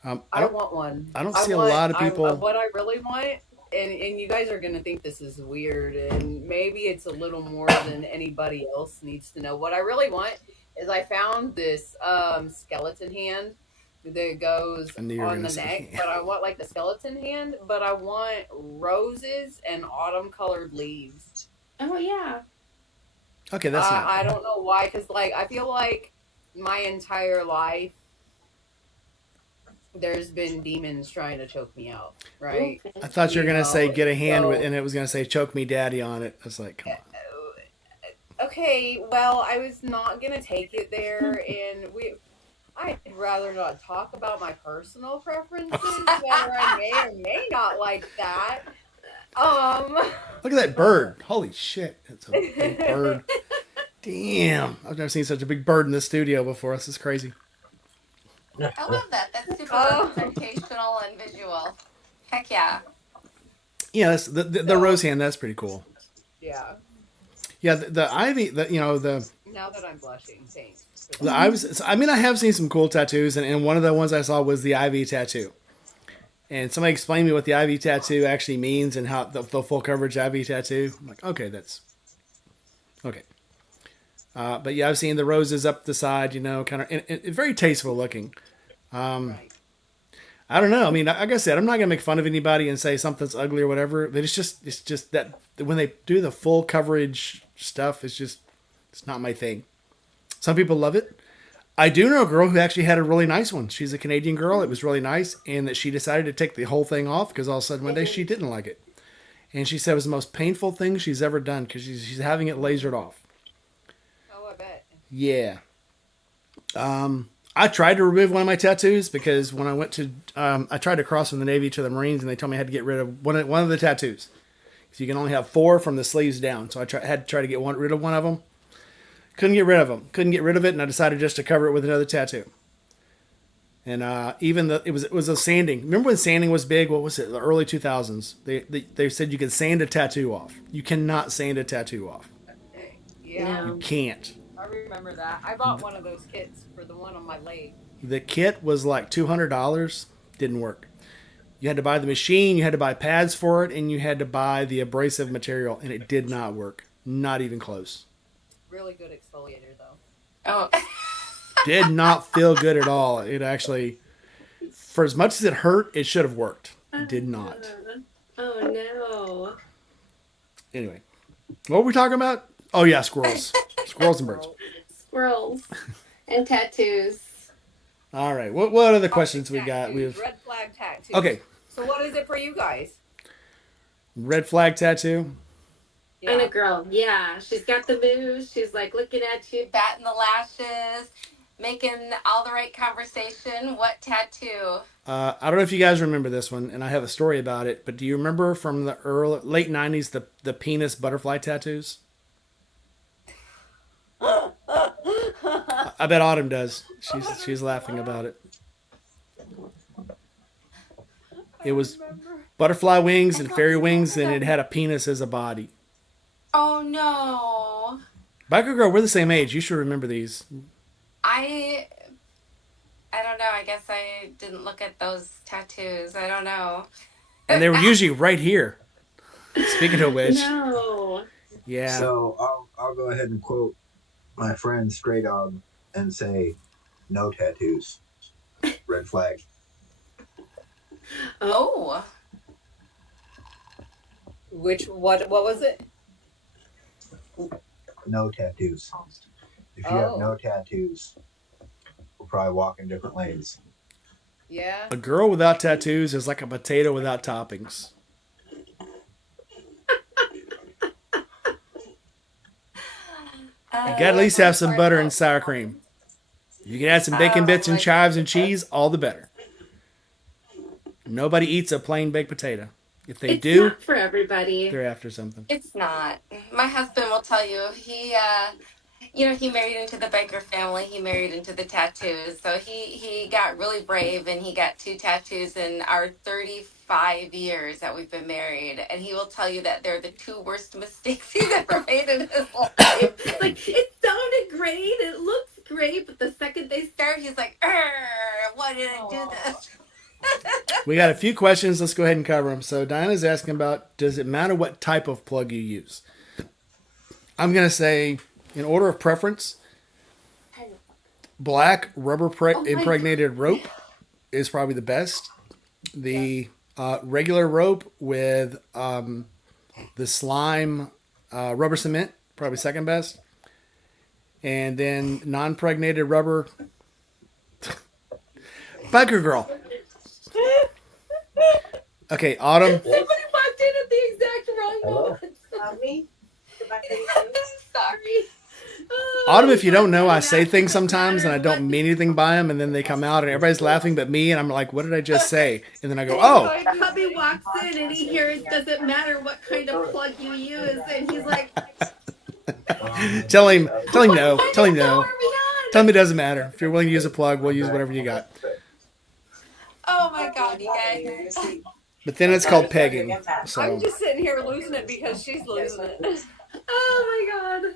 I want one. I don't see a lot of people. What I really want, and you guys are gonna think this is weird, and maybe it's a little more than anybody else needs to know. What I really want is I found this skeleton hand that goes I knew you were on gonna the say neck, but I want like the skeleton hand, but I want roses and autumn colored leaves. Oh yeah. Okay, that's not. I don't know why, because like I feel like my entire life there's been demons trying to choke me out, right? Okay. I thought you were gonna say get a hand so, with, and it was gonna say choke me daddy on it. I was like, come on. okay, well, I was not gonna take it there, and I'd rather not talk about my personal preferences, whether I may or may not like that. Look at that bird! Holy shit, it's a big bird. Damn, I've never seen such a big bird in the studio before. This is crazy. I love that. That's super representational and visual. Heck yeah. Yeah, that's the rose hand. That's pretty cool. Yeah. Yeah, the ivy. The Now that I'm blushing, thanks. I mean, I have seen some cool tattoos, and one of the ones I saw was the ivy tattoo. And somebody explained to me what the ivy tattoo actually means and how the full coverage ivy tattoo. I'm like, okay, that's okay. But yeah, I've seen the roses up the side, kind of, and very tasteful looking. Right. I don't know. I mean, like I said, I'm not gonna make fun of anybody and say something's ugly or whatever. But it's just that when they do the full coverage stuff, it's not my thing. Some people love it. I do know a girl who actually had a really nice one. She's a Canadian girl. It was really nice, and that she decided to take the whole thing off because all of a sudden one day she didn't like it, and she said it was the most painful thing she's ever done because she's having it lasered off. Oh, I bet. Yeah. I tried to remove one of my tattoos because when I went to, I tried to cross from the Navy to the Marines, and they told me I had to get rid of one of the tattoos. So you can only have 4 from the sleeves down. So I had to try to get rid of one of them. Couldn't get rid of them. Couldn't get rid of it, and I decided just to cover it with another tattoo. And it was a sanding. Remember when sanding was big? What was it? The early 2000s. They said you could sand a tattoo off. You cannot sand a tattoo off. Yeah. No. You can't. I remember that. I bought one of those kits for the one on my leg. The kit was like $200. Didn't work. You had to buy the machine, you had to buy pads for it, and you had to buy the abrasive material, and it did not work. Not even close. Really good exfoliator though. Oh. Did not feel good at all. It actually, for as much as it hurt, it should have worked. It did not. Oh no. Anyway, what were we talking about? Oh yeah, squirrels. Squirrels and birds. Squirrels and tattoos. All right. What other questions we got? We have Red flag tattoos. okay. So what is it for you guys? Red flag tattoo. And a girl, yeah. She's got the moves. She's like looking at you, batting the lashes, making all the right conversation. What tattoo? I don't know if you guys remember this one, and I have a story about it. But do you remember from the late '90s the penis butterfly tattoos? I bet Autumn does. She's laughing about it. It was butterfly wings and fairy wings, and it had a penis as a body. Oh no. Biker Girl, we're the same age. You should remember these. I don't know. I guess I didn't look at those tattoos. I don't know. And they were usually right here. Speaking of which. No. Yeah. So I'll go ahead and quote my friend Stray Dog and say, no tattoos. Red flag. Oh. What was it? No tattoos. If you have no tattoos, we'll probably walk in different lanes. Yeah. A girl without tattoos is like a potato without toppings. You got to at least have some butter and sour cream. You can add some bacon bits and chives and cheese, all the better. Nobody eats a plain baked potato. If they It's do, not for everybody. they're after something. It's not. My husband will tell you he married into the biker family. He married into the tattoos. So he got really brave and he got 2 tattoos in our 35 years that we've been married. And he will tell you that they're the 2 worst mistakes he's ever made in his life. Like, it sounded great. It looks great. But the second they start, he's like, why did I do this? We got a few questions. Let's go ahead and cover them. So Diana's asking about, does it matter what type of plug you use? I'm going to say, in order of preference, black rubber impregnated rope is probably the best. The regular rope with the slime rubber cement, probably second best. And then non-pregnated rubber. Biker girl. Okay, Autumn. Somebody walked in at the exact wrong moment. Me? Sorry. Autumn, if you don't know, I say things sometimes and I don't mean anything by them, and then they come out and everybody's laughing but me, and I'm like, what did I just say? And then I go, oh. Hubby walks in and he hears, doesn't matter what kind of plug you use, and he's like, Tell him no. Tell him no. What are we on? Tell him it doesn't matter. If you're willing to use a plug, we'll use whatever you got. Oh my God, you guys. But then it's called pegging. So I'm just sitting here losing it because she's losing it. Oh my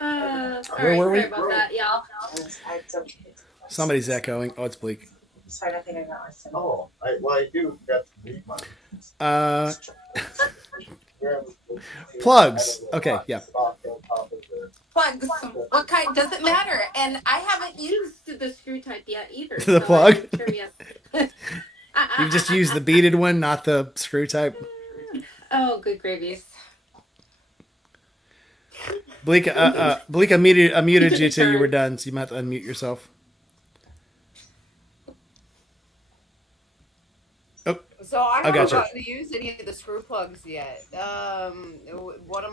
God. Where were we? Sorry about that, y'all. Somebody's echoing. Oh, it's Bleak. Sorry, I think I got my Oh, I do got to read mine. Plugs. Okay, yeah. Plugs. What kind? Does it matter? And I haven't used the screw type yet either. The plug? I'm curious. You just use the beaded one, not the screw type. Oh, good gravies. Bleak, Bleak, I muted you till you were done, so you might have to unmute yourself. Oh, So I I haven't gotcha. gotten to use any of the screw plugs yet. One of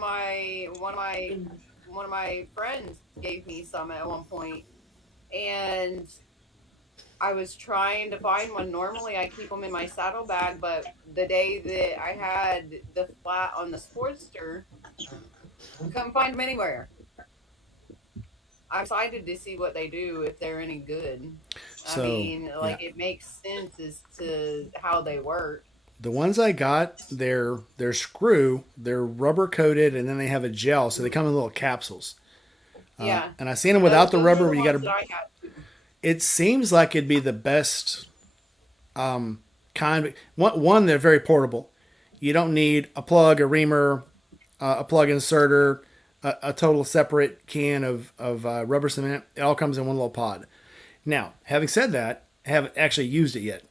my friends gave me some at one point, and I was trying to find one. Normally, I keep them in my saddlebag, but the day that I had the flat on the Sportster, couldn't find them anywhere. I'm excited to see what they do, if they're any good. So, I mean, it makes sense as to how they work. the ones I got, they're screw, they're rubber coated, and then they have a gel, so they come in little capsules. Yeah. And I seen them without the Those rubber, are where you ones got that to. I had too. It seems like it'd be the best kind. One, they're very portable. You don't need a plug, a reamer, a plug inserter, a total separate can of rubber cement. It all comes in one little pod. Now, having said that, I haven't actually used it yet.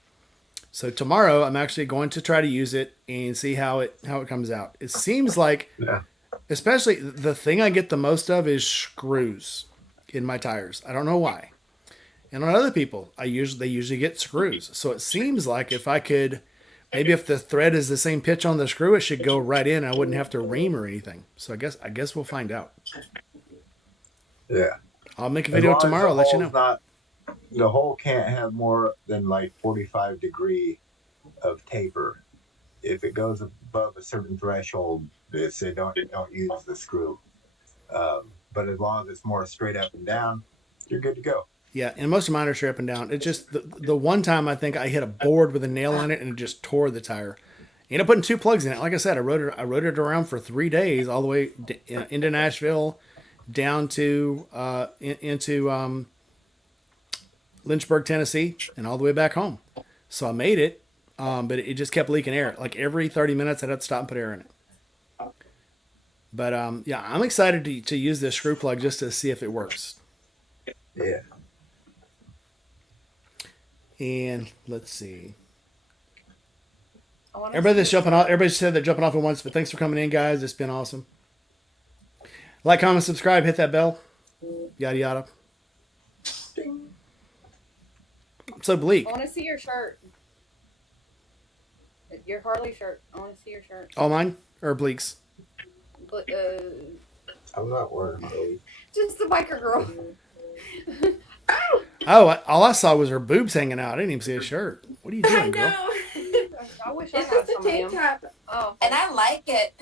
So tomorrow, I'm actually going to try to use it and see how it comes out. It seems like, especially the thing I get the most of is screws in my tires. I don't know why. And on other people, they usually get screws. So it seems like if I could, maybe if the thread is the same pitch on the screw, it should go right in. I wouldn't have to ream or anything. So I guess we'll find out. Yeah. I'll make a video tomorrow. I'll let you know. The hole can't have more than like 45 degree of taper. If it goes above a certain threshold, they say don't use the screw. But as long as it's more straight up and down, you're good to go. Yeah, and most of mine are straight up and down. It's just the one time I think I hit a board with a nail on it and it just tore the tire. I ended up putting 2 plugs in it. Like I said, I rode it around for 3 days, all the way into Nashville, down to into Lynchburg, Tennessee, and all the way back home. So I made it, but it just kept leaking air. Like every 30 minutes, I'd have to stop and put air in it. But yeah, I'm excited to use this screw plug just to see if it works. Yeah. And let's see. Everybody Everybody said they're jumping off at once, but thanks for coming in, guys. It's been awesome. Like, comment, subscribe, hit that bell. Yada yada. So Bleak. I want to see your shirt. Your Harley shirt. I want to see your shirt. All mine or Bleak's? But I was at work, baby. Just the biker girl. Oh, all I saw was her boobs hanging out. I didn't even see a shirt. What are you I doing, girl? know. I wish I It's had just a some of tank them. top, Oh, and I like it.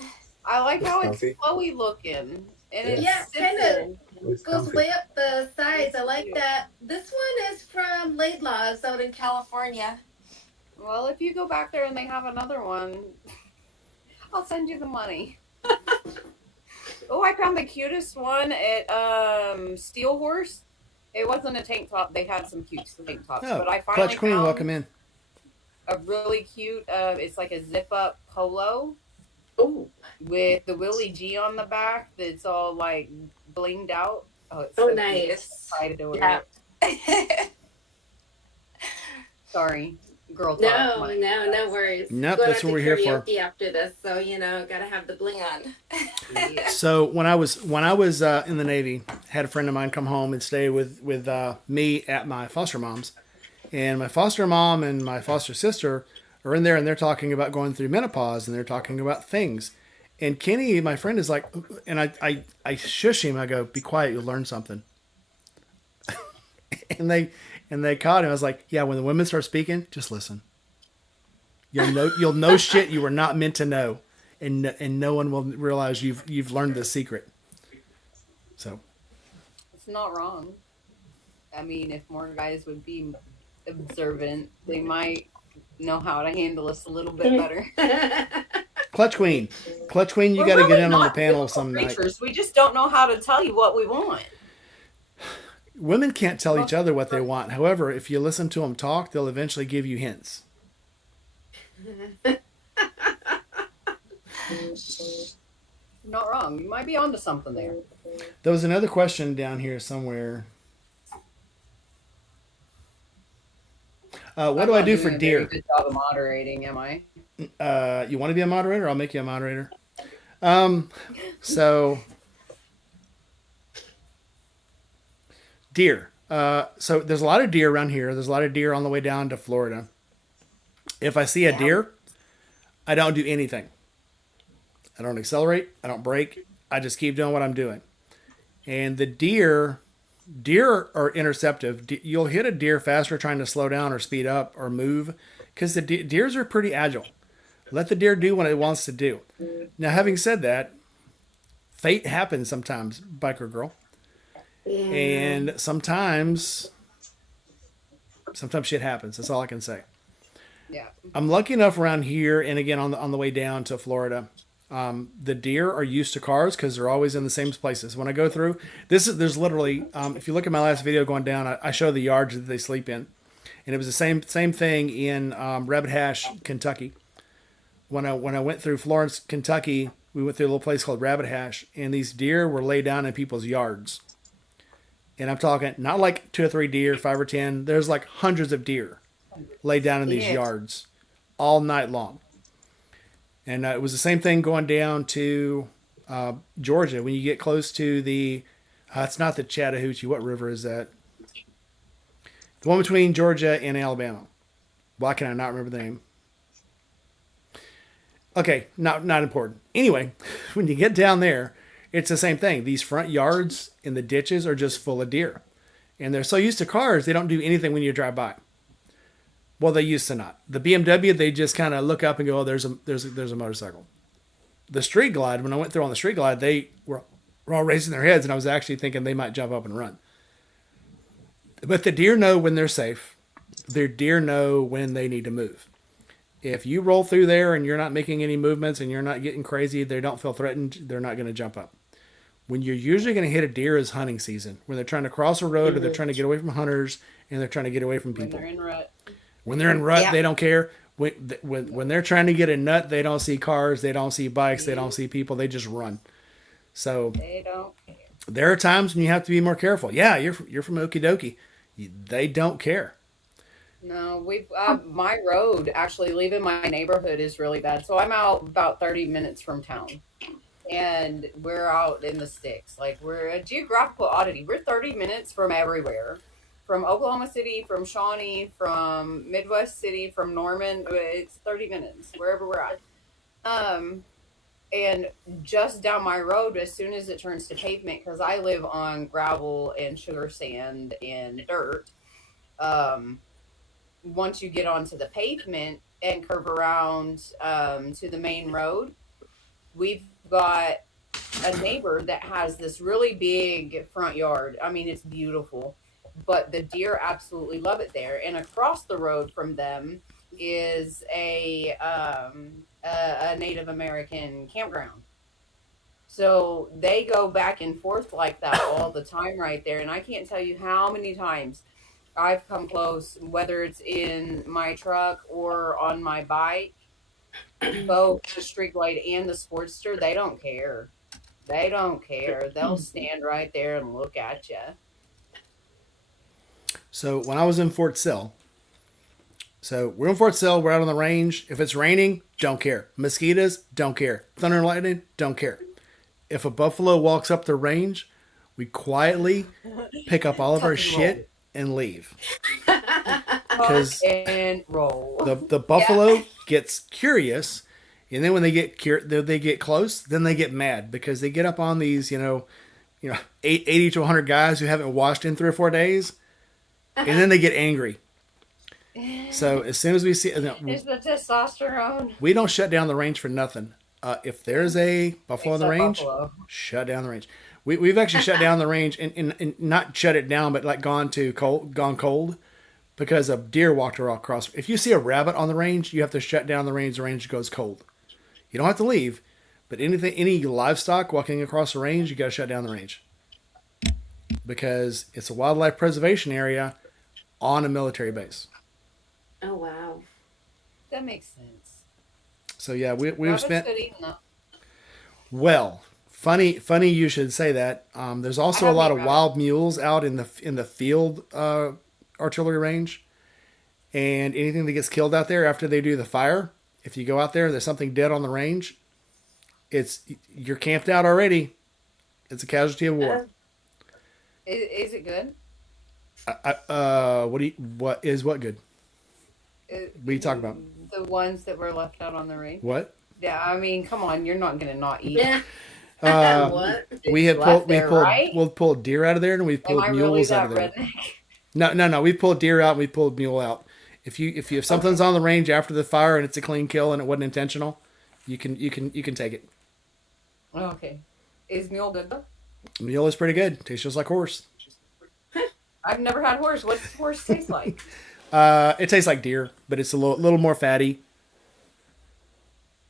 I like It's how it's comfy. flowy looking and it's Yeah, kind of simple. It's goes comfy. way up the sides. It's I like cute. that. This one is from Laidlaw's out in California. Well, if you go back there and they have another one, I'll send you the money. Oh, I found the cutest one at Steel Horse. It wasn't a tank top. They had some cute tank tops, Oh, but I finally Clutch Queen, found welcome in. a really cute. It's like a zip up polo Oh, with the Willie G on the back. That's all like blinged out. Oh, it's so so cute. nice. I adore Yeah. it. Sorry, girl talk. No worries. Nope, Going that's out what to we're here for. karaoke after this, so gotta have the bling on. Yeah. So when I was in the Navy, had a friend of mine come home and stay with me at my foster mom's, and my foster mom and my foster sister are in there and they're talking about going through menopause and they're talking about things, and Kenny, my friend, is like, and I shush him. I go, be quiet, you'll learn something. and they caught him. I was like, yeah, when the women start speaking, just listen. You'll know shit you were not meant to know, and no one will realize you've learned the secret. So It's not wrong. I mean, if more guys would be observant, they might know how to handle us a little bit better. Clutch Queen, you We're got to really get in on the not panel difficult some night. creatures. We just don't know how to tell you what we want. Women can't tell each other what they want. However, if you listen to them talk, they'll eventually give you hints. Not wrong. You might be onto something there. There was another question down here somewhere. What I'm do I not do doing for a very deer? good job of moderating, am I? You want to be a moderator? I'll make you a moderator. So deer. So there's a lot of deer around here. There's a lot of deer on the way down to Florida. If I see a Yeah. deer, I don't do anything. I don't accelerate. I don't brake. I just keep doing what I'm doing. And the deer are interceptive. You'll hit a deer faster trying to slow down or speed up or move because the deers are pretty agile. Let the deer do what it wants to do. Now, having said that, fate happens sometimes, biker girl, Yeah. and sometimes shit happens. That's all I can say. Yeah. I'm lucky enough around here, and again on the way down to Florida, the deer are used to cars because they're always in the same places. When I go through, there's literally, if you look at my last video going down, I show the yards that they sleep in, and it was the same thing in Rabbit Hash, Kentucky. When I went through Florence, Kentucky, we went through a little place called Rabbit Hash, and these deer were laid down in people's yards. And I'm talking not like 2 or 3 deer, 5 or 10. There's like hundreds of deer laid down in these Yeah. yards all night long. And it was the same thing going down to Georgia. When you get close to it's not the Chattahoochee. What river is that? The one between Georgia and Alabama. Why can I not remember the name? Okay, not important. Anyway, when you get down there, it's the same thing. These front yards in the ditches are just full of deer. And they're so used to cars, they don't do anything when you drive by. Well, they used to not. The BMW, they just kind of look up and go, "Oh, there's a motorcycle." The Street Glide, when I went through on the Street Glide, they were all raising their heads, and I was actually thinking they might jump up and run. But the deer know when they're safe. The deer know when they need to move. If you roll through there and you're not making any movements and you're not getting crazy, they don't feel threatened, they're not going to jump up. When you're usually going to hit a deer is hunting season, when they're trying to cross a road or they're trying to get away from hunters and they're trying to get away from When people. they're in rut. When they're in rut, Yeah. they don't care. When they're trying to get a nut, they don't see cars, they don't see bikes, they don't see people, they just run. So They don't. there are times when you have to be more careful. Yeah, you're from Okie Dokie. They don't care. No, we've my road actually leaving my neighborhood is really bad. So I'm out about 30 minutes from town, and we're out in the sticks. Like we're a geographical oddity. We're 30 minutes from everywhere, from Oklahoma City, from Shawnee, from Midwest City, from Norman. It's 30 minutes wherever we're at. And just down my road, as soon as it turns to pavement, because I live on gravel and sugar sand and dirt, um, once you get onto the pavement and curve around to the main road, we've got a neighbor that has this really big front yard. I mean, it's beautiful, but the deer absolutely love it there. And across the road from them is a Native American campground. So they go back and forth like that all the time right there. And I can't tell you how many times I've come close, whether it's in my truck or on my bike, both the street glide and the Sportster, they don't care. They don't care. They'll stand right there and look at you. So when I was in Fort Sill, so we're in Fort Sill, we're out on the range. If it's raining, don't care. Mosquitoes, don't care. Thunder and lightning, don't care. If a buffalo walks up the range, we quietly pick up all of Tuck our and shit and leave. Tuck Because and roll. the buffalo gets curious, and then when they get close, then they get mad because they get up on these 80 to 100 guys who haven't washed in 3 or 4 days, and then they get angry. So as soon as we see, It's the testosterone. we don't shut down the range for nothing. If there's a buffalo on the Except range, buffalo. shut down the range. We've actually shut down the range and not shut it down, but like gone cold because a deer walked across. If you see a rabbit on the range, you have to shut down the range. The range goes cold. You don't have to leave, but any livestock walking across the range, you got to shut down the range because it's a wildlife preservation area on a military base. Oh wow. That makes sense. So yeah, we've Rabbits spent good eating, though. well. Funny you should say that. There's also I a lot have of rabbit. wild mules out in the field artillery range, and anything that gets killed out there after they do the fire. If you go out there, and there's something dead on the range. You're camped out already. It's a casualty of war. Is it good? What good? What are you talking about? The ones that were left out on the range. What? Yeah, I mean, come on, you're not gonna not eat. Yeah. What? We have Left pulled there, right? we'll pulled deer out of there, and we've Am pulled I really mules out that of there. redneck? No. We pulled deer out and we pulled mule out. If something's on the range after the fire and it's a clean kill and it wasn't intentional, you can take it. Okay. Is mule good though? Mule is pretty good. Tastes just like horse. I've never had horse. What does horse taste like? It tastes like deer, but it's a little more fatty.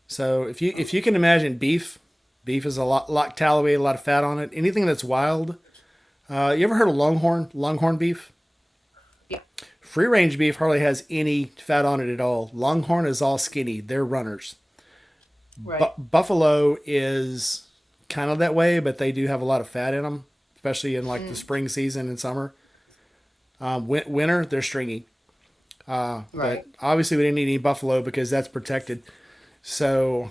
So if you can imagine beef is a lot tallowy, a lot of fat on it. Anything that's wild. You ever heard of longhorn beef? Yeah. Free range beef hardly has any fat on it at all. Longhorn is all skinny. They're runners. Right. Buffalo is kind of that way, but they do have a lot of fat in them, especially in like the spring season and summer. Winter, they're stringy. Right. But obviously we didn't eat any buffalo because that's protected. So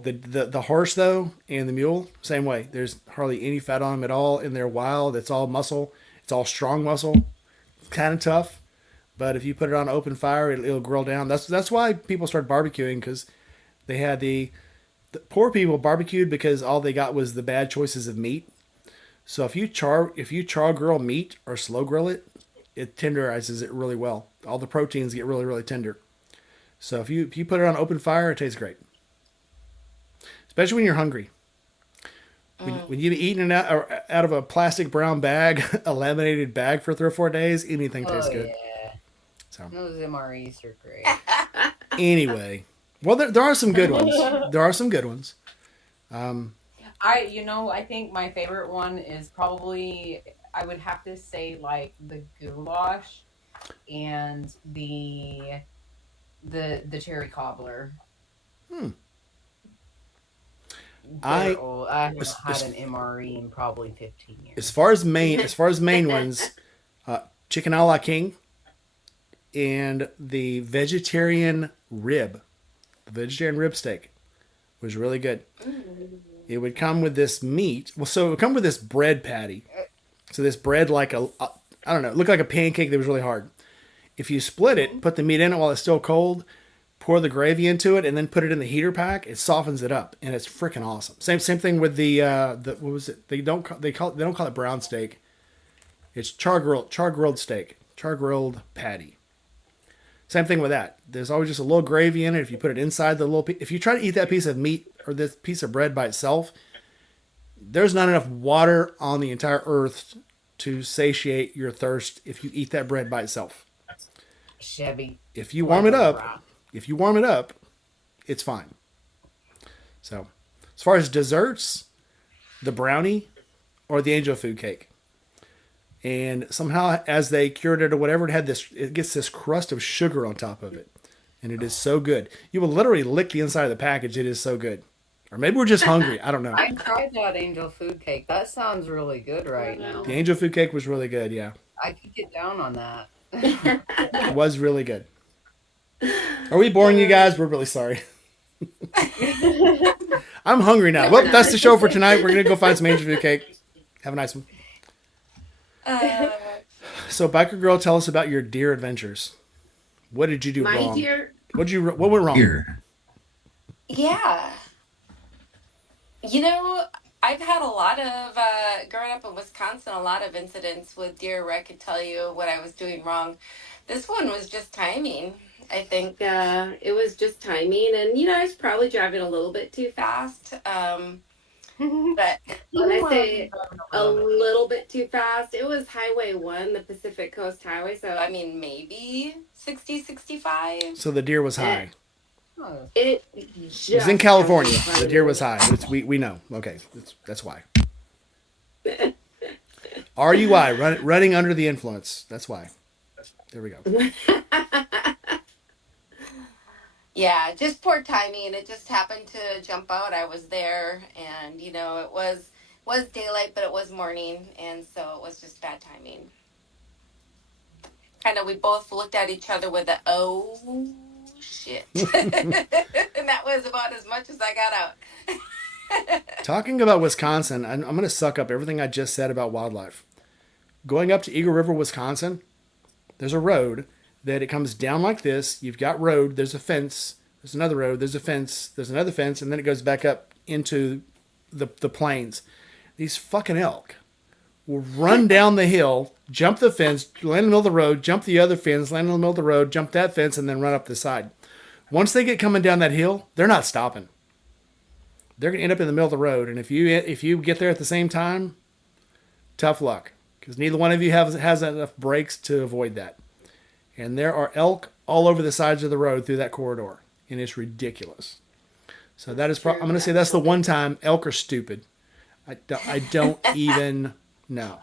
the horse though and the mule, same way. There's hardly any fat on them at all, and they're wild. It's all muscle. It's all strong muscle. It's kind of tough, but if you put it on open fire, it'll grill down. That's why people started barbecuing because they had the poor people barbecued because all they got was the bad choices of meat. So if you char grill meat or slow grill it, it tenderizes it really well. All the proteins get really, really tender. So if you put it on open fire, it tastes great. Especially when you're hungry. When you've eaten it out of a plastic brown bag, a laminated bag for 3 or 4 days, anything tastes good. Yeah. So Those MREs are great. anyway, well, there are some good ones. There are some good ones. I think my favorite one is probably, I would have to say, like the goulash and the cherry cobbler. I haven't had an MRE in probably 15 years. as far as main ones, chicken a la king, and the vegetarian rib steak was really good. It would come with this meat. Well, so it would come with this bread patty. So this bread like I don't know, it looked like a pancake that was really hard. If you split it, put the meat in it while it's still cold, pour the gravy into it, and then put it in the heater pack. It softens it up, and it's freaking awesome. Same thing with the what was it? They don't call it brown steak. It's char grilled steak, char grilled patty. Same thing with that. There's always just a little gravy in it. If you put it inside the little, if you try to eat that piece of meat or this piece of bread by itself, there's not enough water on the entire earth to satiate your thirst if you eat that bread by itself. Chevy. If you warm it up, it's fine. So, as far as desserts, the brownie or the angel food cake. And somehow, as they cured it or whatever, it gets this crust of sugar on top of it. And it is so good. You will literally lick the inside of the package. It is so good. Or maybe we're just hungry. I don't know. I tried that angel food cake. That sounds really good right now. The angel food cake was really good, yeah. I could get down on that. It was really good. Are we boring you guys? We're really sorry. I'm hungry now. Well, that's the show for tonight. We're going to go find some angel food cake. Have a nice one. So, Biker Girl, tell us about your deer adventures. What did you do wrong? What went wrong? Here. Yeah. I've had a lot of, growing up in Wisconsin, a lot of incidents with deer where I could tell you what I was doing wrong. This one was just timing, I think. It was just timing. And, I was probably driving a little bit too fast. But when I say a little bit too fast, it was Highway 1, the Pacific Coast Highway. So, maybe 60, 65. So the deer was high. It was in California. The deer was high. We know. Okay, that's why. RUI, running under the influence. That's why. There we go. Yeah, just poor timing. It just happened to jump out. I was there, and it was daylight, but it was morning, and so it was just bad timing. Kind of, we both looked at each other with oh shit, and that was about as much as I got out. Talking about Wisconsin, I'm going to suck up everything I just said about wildlife. Going up to Eagle River, Wisconsin, there's a road that it comes down like this. You've got road, there's a fence, there's another road, there's a fence, there's another fence, and then it goes back up into the plains. These fucking elk will run down the hill, jump the fence, land in the middle of the road, jump the other fence, land in the middle of the road, jump that fence, and then run up the side. Once they get coming down that hill, they're not stopping. They're going to end up in the middle of the road, and if you get there at the same time, tough luck, because neither one of you has enough brakes to avoid that. And there are elk all over the sides of the road through that corridor. And it's ridiculous. So that is, I'm going to say that's the one time elk are stupid. I don't even know.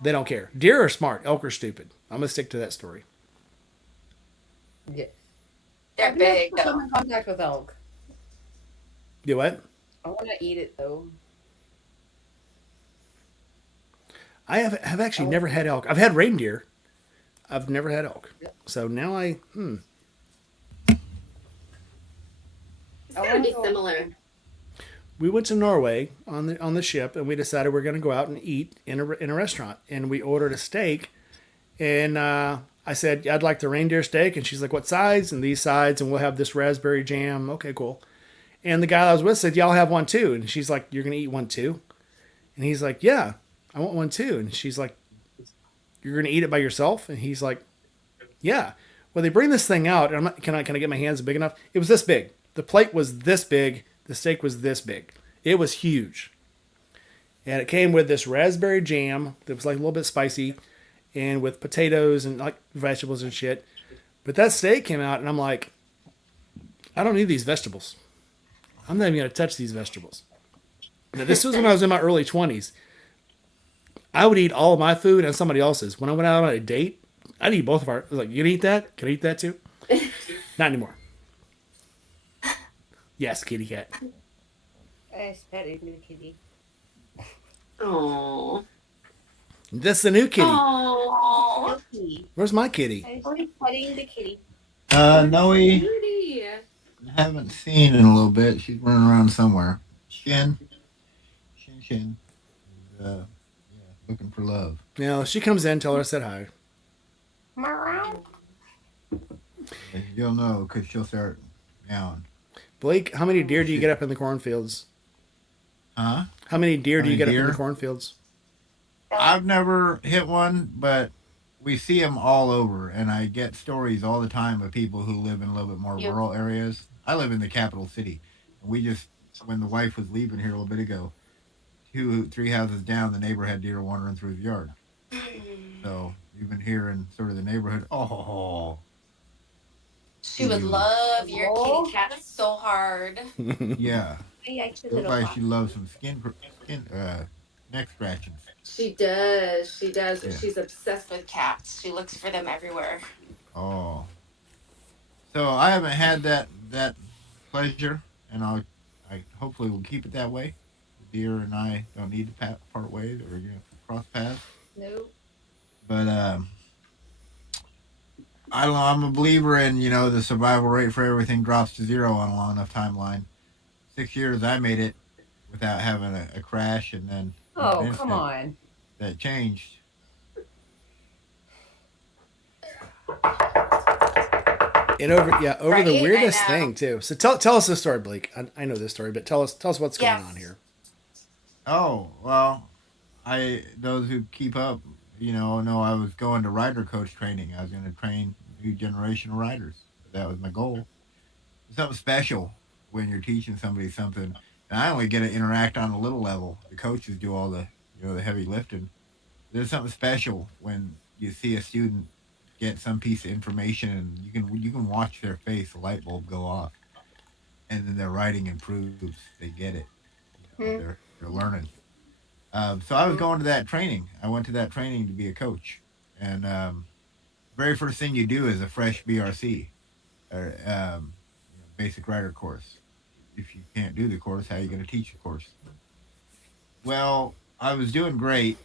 They don't care. Deer are smart. Elk are stupid. I'm going to stick to that story. Yeah. They're big, I've though. come in contact with elk. You what? I want to eat it, though. I have actually never had elk. I've had reindeer. I've never had elk. So now It's gotta be similar. We went to Norway on the ship, and we decided we're going to go out and eat in a restaurant. And we ordered a steak, and I said I'd like the reindeer steak, and she's like, "What size?" And these sides, and we'll have this raspberry jam. Okay, cool. And the guy I was with said, "Y'all have one too." And she's like, "You're going to eat one too?" And he's like, "Yeah, I want one too." And she's like, "You're going to eat it by yourself?" And he's like, "Yeah." Well, they bring this thing out, and can I get my hands big enough? It was this big. The plate was this big. The steak was this big. It was huge. And it came with this raspberry jam that was like a little bit spicy and with potatoes and like vegetables and shit. But that steak came out, and I'm like, I don't need these vegetables. I'm not even going to touch these vegetables. Now, this was when I was in my early 20s. I would eat all of my food and somebody else's. When I went out on a date, I'd eat both of our. I was like, you can eat that? Can I eat that too? Not anymore. Yes, kitty cat. I spat into the kitty. Aww. That's the new kitty. Aww. Where's my kitty? I was petting the kitty. No, we Beauty. haven't seen in a little bit. She's running around somewhere. Shin. Yeah, looking for love. Now, if she comes in, tell her I said hi. Meow. You'll know because she'll start meowing. Blake, how many deer do you She, get up in the cornfields? huh? How many deer How do you many get up in the deer? cornfields? I've never hit one, but we see them all over, and I get stories all the time of people who live in a little bit more You. rural areas. I live in the capital city, and we just when the wife was leaving here a little bit ago, two, three houses down, the neighbor had deer wandering through his yard. So you've been hearing sort of the neighborhood. Oh, She would you, love your kitty Oh, cat so hard. yeah. hey, I She looked little like fox. she loves some skin, neck scratchings. She does. She does. Yeah. She's obsessed with cats. She looks for them everywhere. Oh, so I haven't had that pleasure, and I hopefully will keep it that way. The deer and I don't need to part ways or cross paths. Nope. But I don't know. I'm a believer in the survival rate for everything drops to zero on a long enough timeline. 6 years I made it without having a crash, and then in an Oh, come instant on. that changed. Over the Right? I weirdest know. thing too. So tell us this story, Blake. I know this story, but tell us what's going on Yes. here. Oh well, I those who keep up, know I was going to rider coach training. I was going to train new generation of riders. That was my goal. It's something special when you're teaching somebody something, and I only get to interact on a little level. The coaches do all the the heavy lifting. There's something special when you see a student get some piece of information, and you can watch their face, a light bulb go off, and then their writing improves. They get it. Hmm. They're learning. So I was going to that training. I went to that training to be a coach, and very first thing you do is a fresh BRC or basic rider course. If you can't do the course, how are you going to teach the course? Well, I was doing great.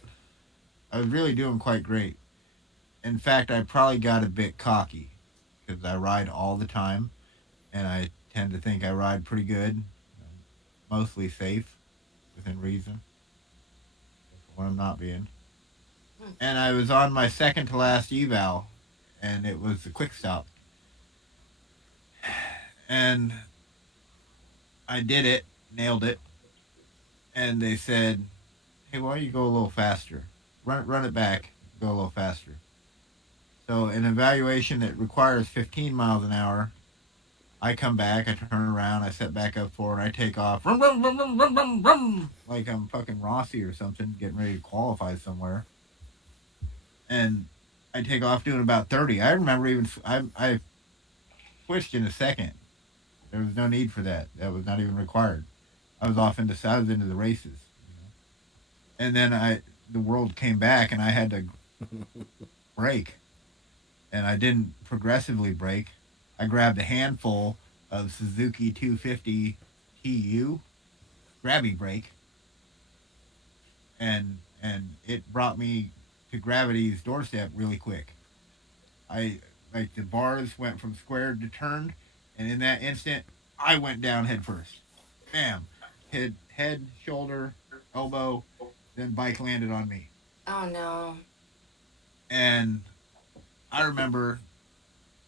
I was really doing quite great. In fact, I probably got a bit cocky because I ride all the time, and I tend to think I ride pretty good, mostly safe, within reason, when I'm not being. And I was on my second to last eval, and it was a quick stop, and I did it, nailed it, and they said, "Hey, why don't you go a little faster? Run it back, go a little faster." So an evaluation that requires 15 miles an hour, I come back, I turn around, I set back up for it, and I take off, rum, rum, rum, rum, rum, rum, rum, like I'm fucking Rossi or something, getting ready to qualify somewhere. And I take off doing about 30. I remember I switched in a second. There was no need for that. That was not even required. I was into the races, and then the world came back, and I had to brake, and I didn't progressively brake. I grabbed a handful of Suzuki 250 TU grabby brake, and it brought me to gravity's doorstep really quick. I like the bars went from squared to turned, and in that instant, I went down head first. Bam, head, shoulder, elbow, then bike landed on me, Oh no. and I remember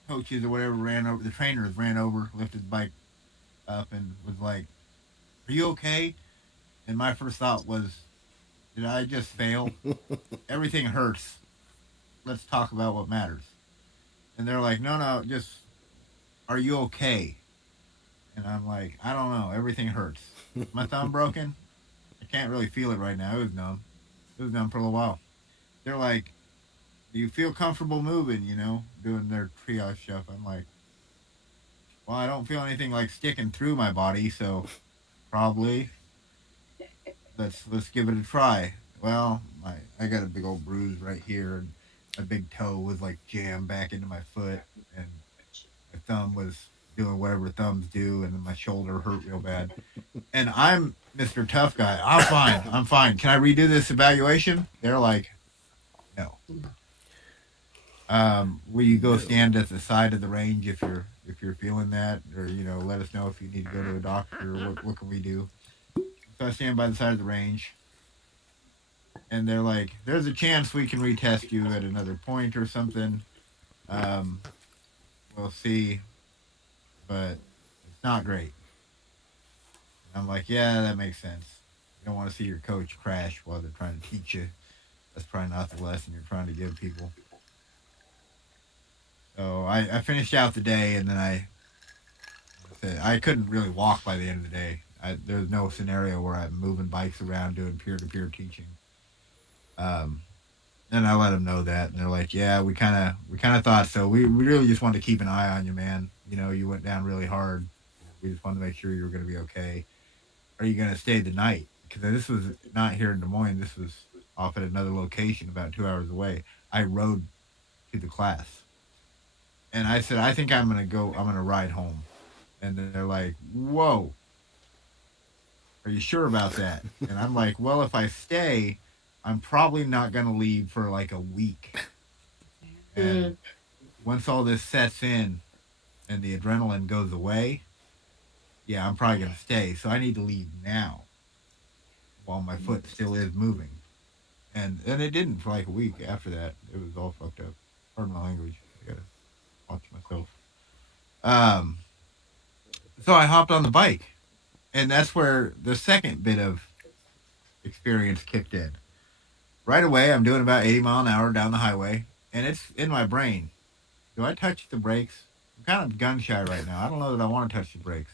coaches or whatever ran over the trainers ran over, lifted the bike up, and was like, "Are you okay?" And my first thought was, "Did I just fail? Everything hurts. Let's talk about what matters." And they're like, "No, no, just are you okay?" And I'm like, "I don't know. Everything hurts. Is my thumb broken? I can't really feel it right now. It was numb. It was numb for a little while." They're like, "Do you feel comfortable moving? Doing their triage stuff." I'm like, "Well, I don't feel anything like sticking through my body, so probably let's give it a try." Well, I got a big old bruise right here, and my big toe was like jammed back into my foot, and my thumb was doing whatever thumbs do, and then my shoulder hurt real bad. And I'm Mr. Tough Guy. I'm fine. I'm fine. Can I redo this evaluation? They're like, no. Will you go No. stand at the side of the range if you're feeling that, or let us know if you need to go to a doctor. What can we do? So I stand by the side of the range, and they're like, "There's a chance we can retest you at another point or something." Um, we'll see, but it's not great. And I'm like, yeah, that makes sense. You don't want to see your coach crash while they're trying to teach you. That's probably not the lesson you're trying to give people. So I finished out the day, and then like I said, I couldn't really walk by the end of the day. There's no scenario where I'm moving bikes around doing peer to peer teaching. Um, and I let them know that, and they're like, "Yeah, we kind of thought so. We really just wanted to keep an eye on you, man. You know, you went down really hard. We just wanted to make sure you were going to be okay. Are you going to stay the night? Because this was not here in Des Moines. This was off at another location about 2 hours away. I rode to the class, and I said, I think I'm going to go. I'm going to ride home. And they're like, "Whoa, are you sure about that?" And I'm like, "Well, if I stay, I'm probably not going to leave for like a week. And Mm. once all this sets in and the adrenaline goes away, yeah, I'm probably going to stay. So I need to leave now while my foot still is moving." And it didn't for like a week after that. It was all fucked up. Pardon my language. I got to watch myself. Um, so I hopped on the bike. And that's where the second bit of experience kicked in. Right away, I'm doing about 80 mile an hour down the highway, and it's in my brain. Do I touch the brakes? I'm kind of gun shy right now. I don't know that I want to touch the brakes.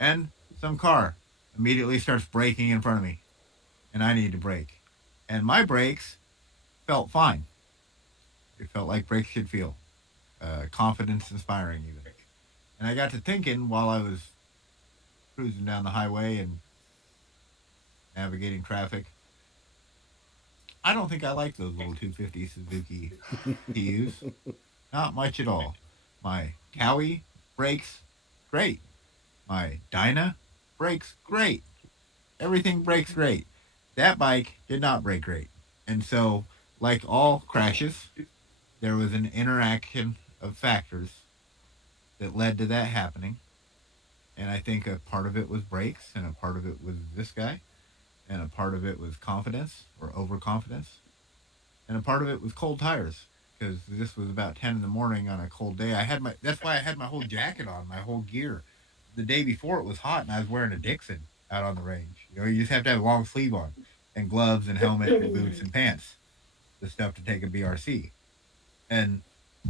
And some car immediately starts braking in front of me, and I need to brake. And my brakes felt fine. It felt like brakes should feel. Confidence inspiring, even. And I got to thinking while I was cruising down the highway and navigating traffic, I don't think I like those little 250 Suzuki TUs. Not much at all. My Cowie brakes great. My Dyna brakes great. Everything brakes great. That bike did not brake great. And so, like all crashes, there was an interaction of factors that led to that happening. And I think a part of it was brakes, and a part of it was this guy, and a part of it was confidence or overconfidence, and a part of it was cold tires because this was about 10 in the morning on a cold day. That's why I had my whole jacket on, my whole gear. The day before it was hot and I was wearing a Dixon out on the range. You know, you just have to have a long sleeve on and gloves and helmet and boots and pants, the stuff to take a BRC. And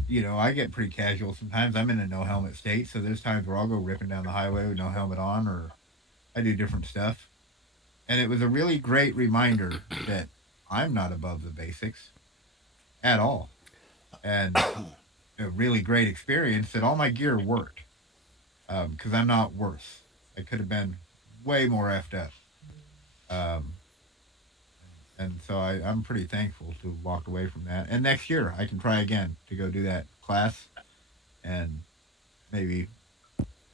I get pretty casual sometimes. I'm in a no helmet state, so there's times where I'll go ripping down the highway with no helmet on, or I do different stuff. And it was a really great reminder that I'm not above the basics at all, and a really great experience that all my gear worked, because I'm not worse. I could have been way more effed up. Um, and so I'm pretty thankful to walk away from that. And next year I can try again to go do that class and maybe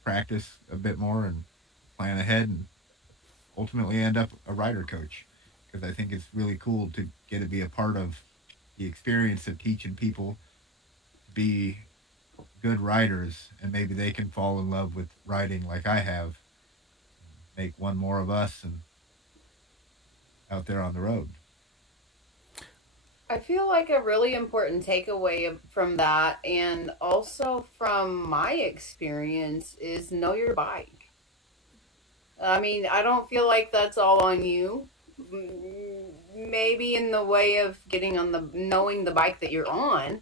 practice a bit more and plan ahead and ultimately end up a rider coach, because I think it's really cool to get to be a part of the experience of teaching people to be good riders, and maybe they can fall in love with riding like I have, make one more of us and out there on the road. I feel like a really important takeaway from that, and also from my experience, is know your bike. I mean, I don't feel like that's all on you. Maybe in the way of getting on the knowing the bike that you're on,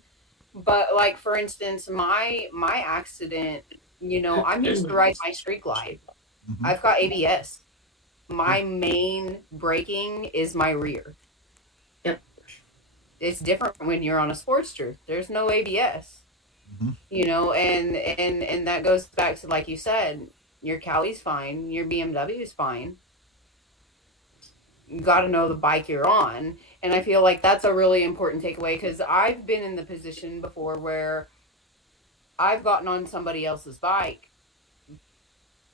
but like for instance, my accident. I'm used to ride my street glide. Hmm. I've got ABS. My main braking is my rear. Yep. It's different when you're on a Sportster. There's no ABS. Hmm. And that goes back to, like you said, your Cali's fine, your BMW is fine. You got to know the bike you're on, and I feel like that's a really important takeaway, because I've been in the position before where I've gotten on somebody else's bike,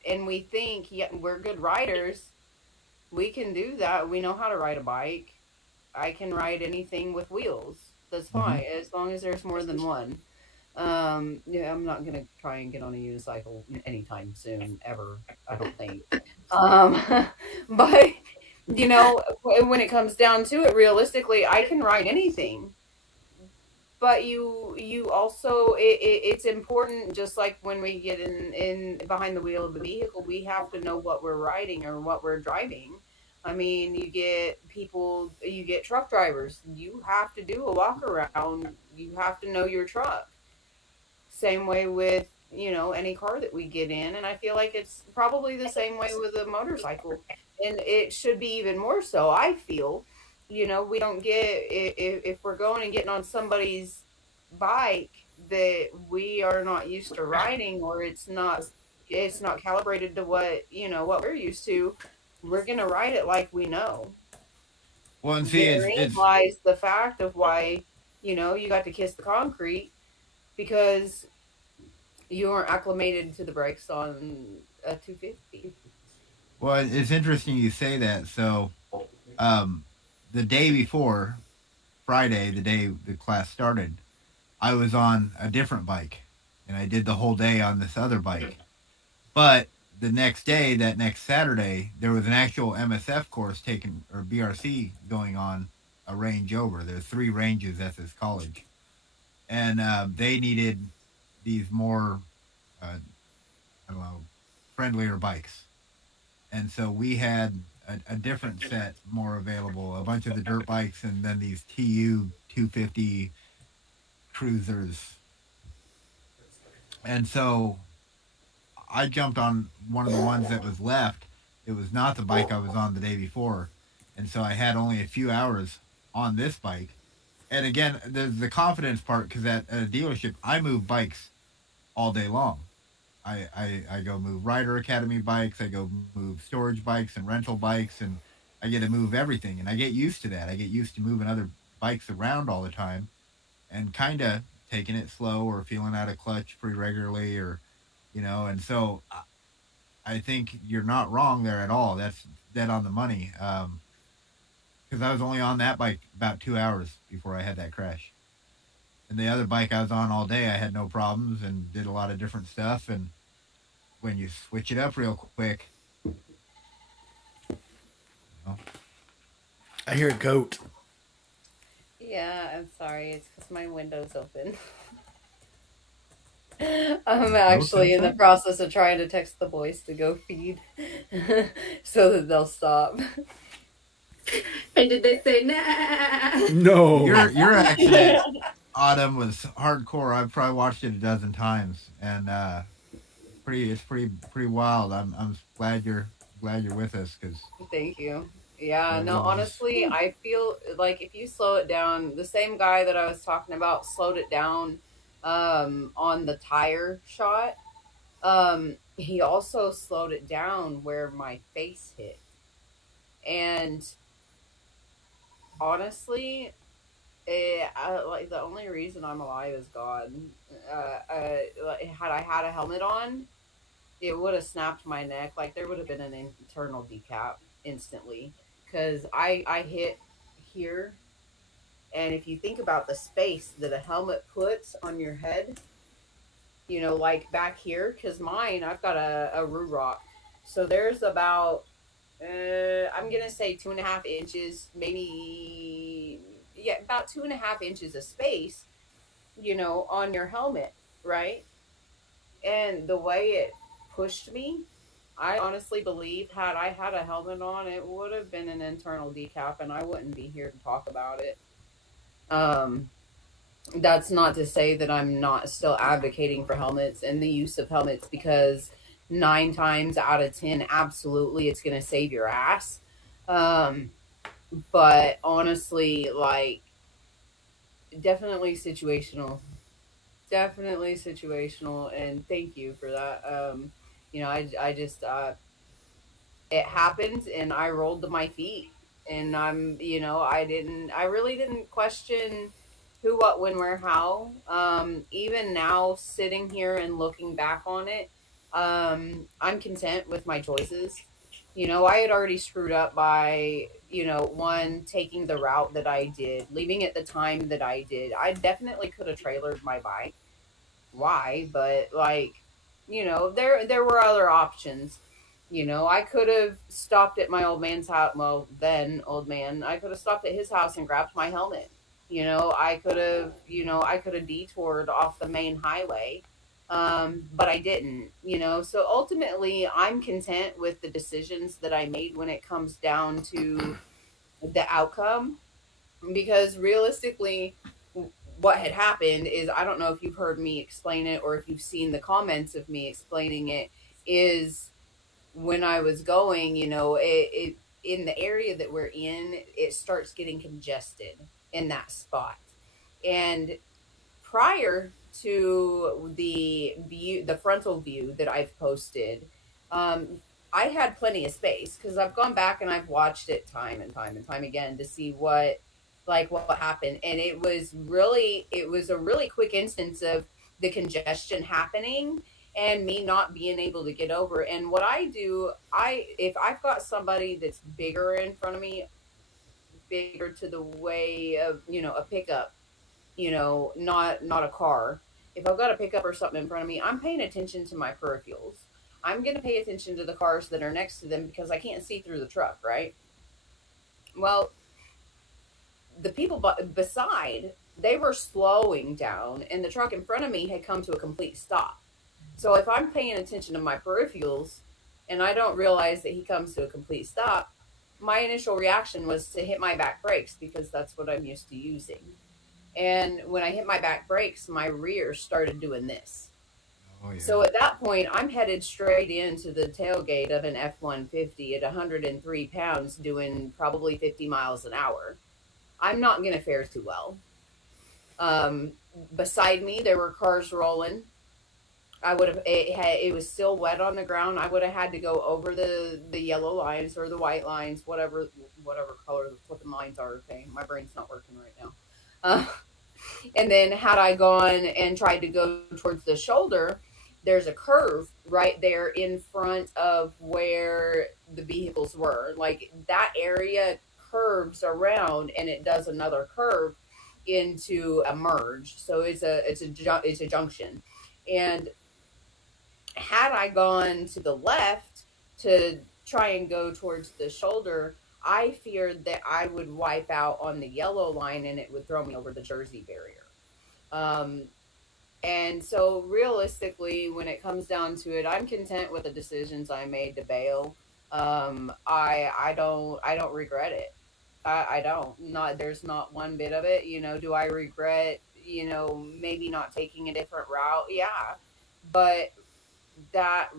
and we think, yeah, we're good riders. We can do that. We know how to ride a bike. I can ride anything with wheels. That's Hmm. fine as long as there's more than one. Yeah, I'm not gonna try and get on a unicycle anytime soon, ever. I don't think. Um, but when it comes down to it, realistically, I can ride anything. but you also it's important, just like when we get in behind the wheel of the vehicle, we have to know what we're riding or what we're driving. I mean, you get people, you get truck drivers, you have to do a walk around, you have to know your truck. Same way with, any car that we get in, and I feel like it's probably the same way with a motorcycle, and it should be even more so, I feel. We don't get, if we're going and getting on somebody's bike that we are not used to riding, or it's not calibrated to what we're used to, we're gonna ride it like we know. Well, and see, Therein it's lies the fact of why, you got to kiss the concrete, because you aren't acclimated to the brakes on a 250. well, it's interesting you say that. So, um, the day before Friday, the day the class started, I was on a different bike, and I did the whole day on this other bike. But the next day, that next Saturday, there was an actual MSF course taken, or BRC going on, a range over. There's three ranges at this college, and they needed these more, I don't know, friendlier bikes. And so we had a different set more available, a bunch of the dirt bikes, and then these TU 250 cruisers. And so I jumped on one of the ones that was left. It was not the bike I was on the day before. And so I had only a few hours on this bike. And again, there's the confidence part, because at a dealership, I move bikes all day long. I go move Rider Academy bikes, I go move storage bikes and rental bikes, and I get to move everything. And I get used to that. I get used to moving other bikes around all the time, and kind of taking it slow or feeling out of clutch pretty regularly, or, and so I think you're not wrong there at all. That's dead on the money. Because I was only on that bike about 2 hours before I had that crash. And the other bike I was on all day, I had no problems and did a lot of different stuff. And when you switch it up real quick, you know, I hear a goat. Yeah, I'm sorry. It's because my window's open. I'm actually in the inside. process of trying to text the boys to go feed so that they'll stop. And did they say nah? No. Your accident, Autumn, was hardcore. I've probably watched it a dozen times, and it's pretty wild. I'm glad you're with us, because Thank you. Yeah, Yeah, no, it was. honestly, I feel like if you slow it down, the same guy that I was talking about slowed it down on the tire shot. He also slowed it down where my face hit. And honestly, like the only reason I'm alive is God. Like, had I had a helmet on, it would have snapped my neck. Like there would have been an internal decap instantly, because I hit here, and if you think about the space that a helmet puts on your head, like back here, because mine, I've got a roo rock, so there's about I'm gonna say 2.5 inches, maybe, yeah, about 2.5 inches of space, on your helmet, right? And the way it pushed me, I honestly believe had I had a helmet on, it would have been an internal decap, and I wouldn't be here to talk about it. Um, that's not to say that I'm not still advocating for helmets and the use of helmets, because 9 times out of 10, absolutely, it's going to save your ass. Um, but honestly, like, definitely situational. Definitely situational, and thank you for that. I just it happened, and I rolled to my feet, and I really didn't question who, what, when, where, how. Even now, sitting here and looking back on it, I'm content with my choices. I had already screwed up by, one, taking the route that I did, leaving at the time that I did. I definitely could have trailered my bike. Why? But like, there were other options. I could have stopped at my old man's house. Well, then old man, I could have stopped at his house and grabbed my helmet. I could have detoured off the main highway, but I didn't. So ultimately, I'm content with the decisions that I made when it comes down to the outcome, because realistically, what had happened is, I don't know if you've heard me explain it or if you've seen the comments of me explaining it, is when I was going, it in the area that we're in, it starts getting congested in that spot. And prior to the frontal view that I've posted, I had plenty of space because I've gone back and I've watched it time and time and time again to see what happened. And it was a really quick instance of the congestion happening and me not being able to get over. And what I do, if I've got somebody that's bigger in front of me, bigger to the way of, a pickup, not a car. If I've got a pickup or something in front of me, I'm paying attention to my peripherals. I'm going to pay attention to the cars that are next to them because I can't see through the truck, right? Well, the people beside, they were slowing down, and the truck in front of me had come to a complete stop. So if I'm paying attention to my peripherals and I don't realize that he comes to a complete stop, my initial reaction was to hit my back brakes because that's what I'm used to using. And when I hit my back brakes, my rear started doing this. Oh yeah. So at that point, I'm headed straight into the tailgate of an F 150 at 103 pounds, doing probably 50 miles an hour. I'm not going to fare too well. Um, Beside me, there were cars rolling. It was still wet on the ground. I would have had to go over the yellow lines or the white lines, whatever color the flipping lines are. Okay, my brain's not working right now. Uh, and then had I gone and tried to go towards the shoulder, there's a curve right there in front of where the vehicles were. Like that area curves around and it does another curve into a merge. So it's a junction. And had I gone to the left to try and go towards the shoulder, I feared that I would wipe out on the yellow line and it would throw me over the Jersey barrier. Um, and so realistically, when it comes down to it, I'm content with the decisions I made to bail. I don't regret it. I don't. Not There's not one bit of it. Do I regret, maybe not taking a different route? Yeah. But that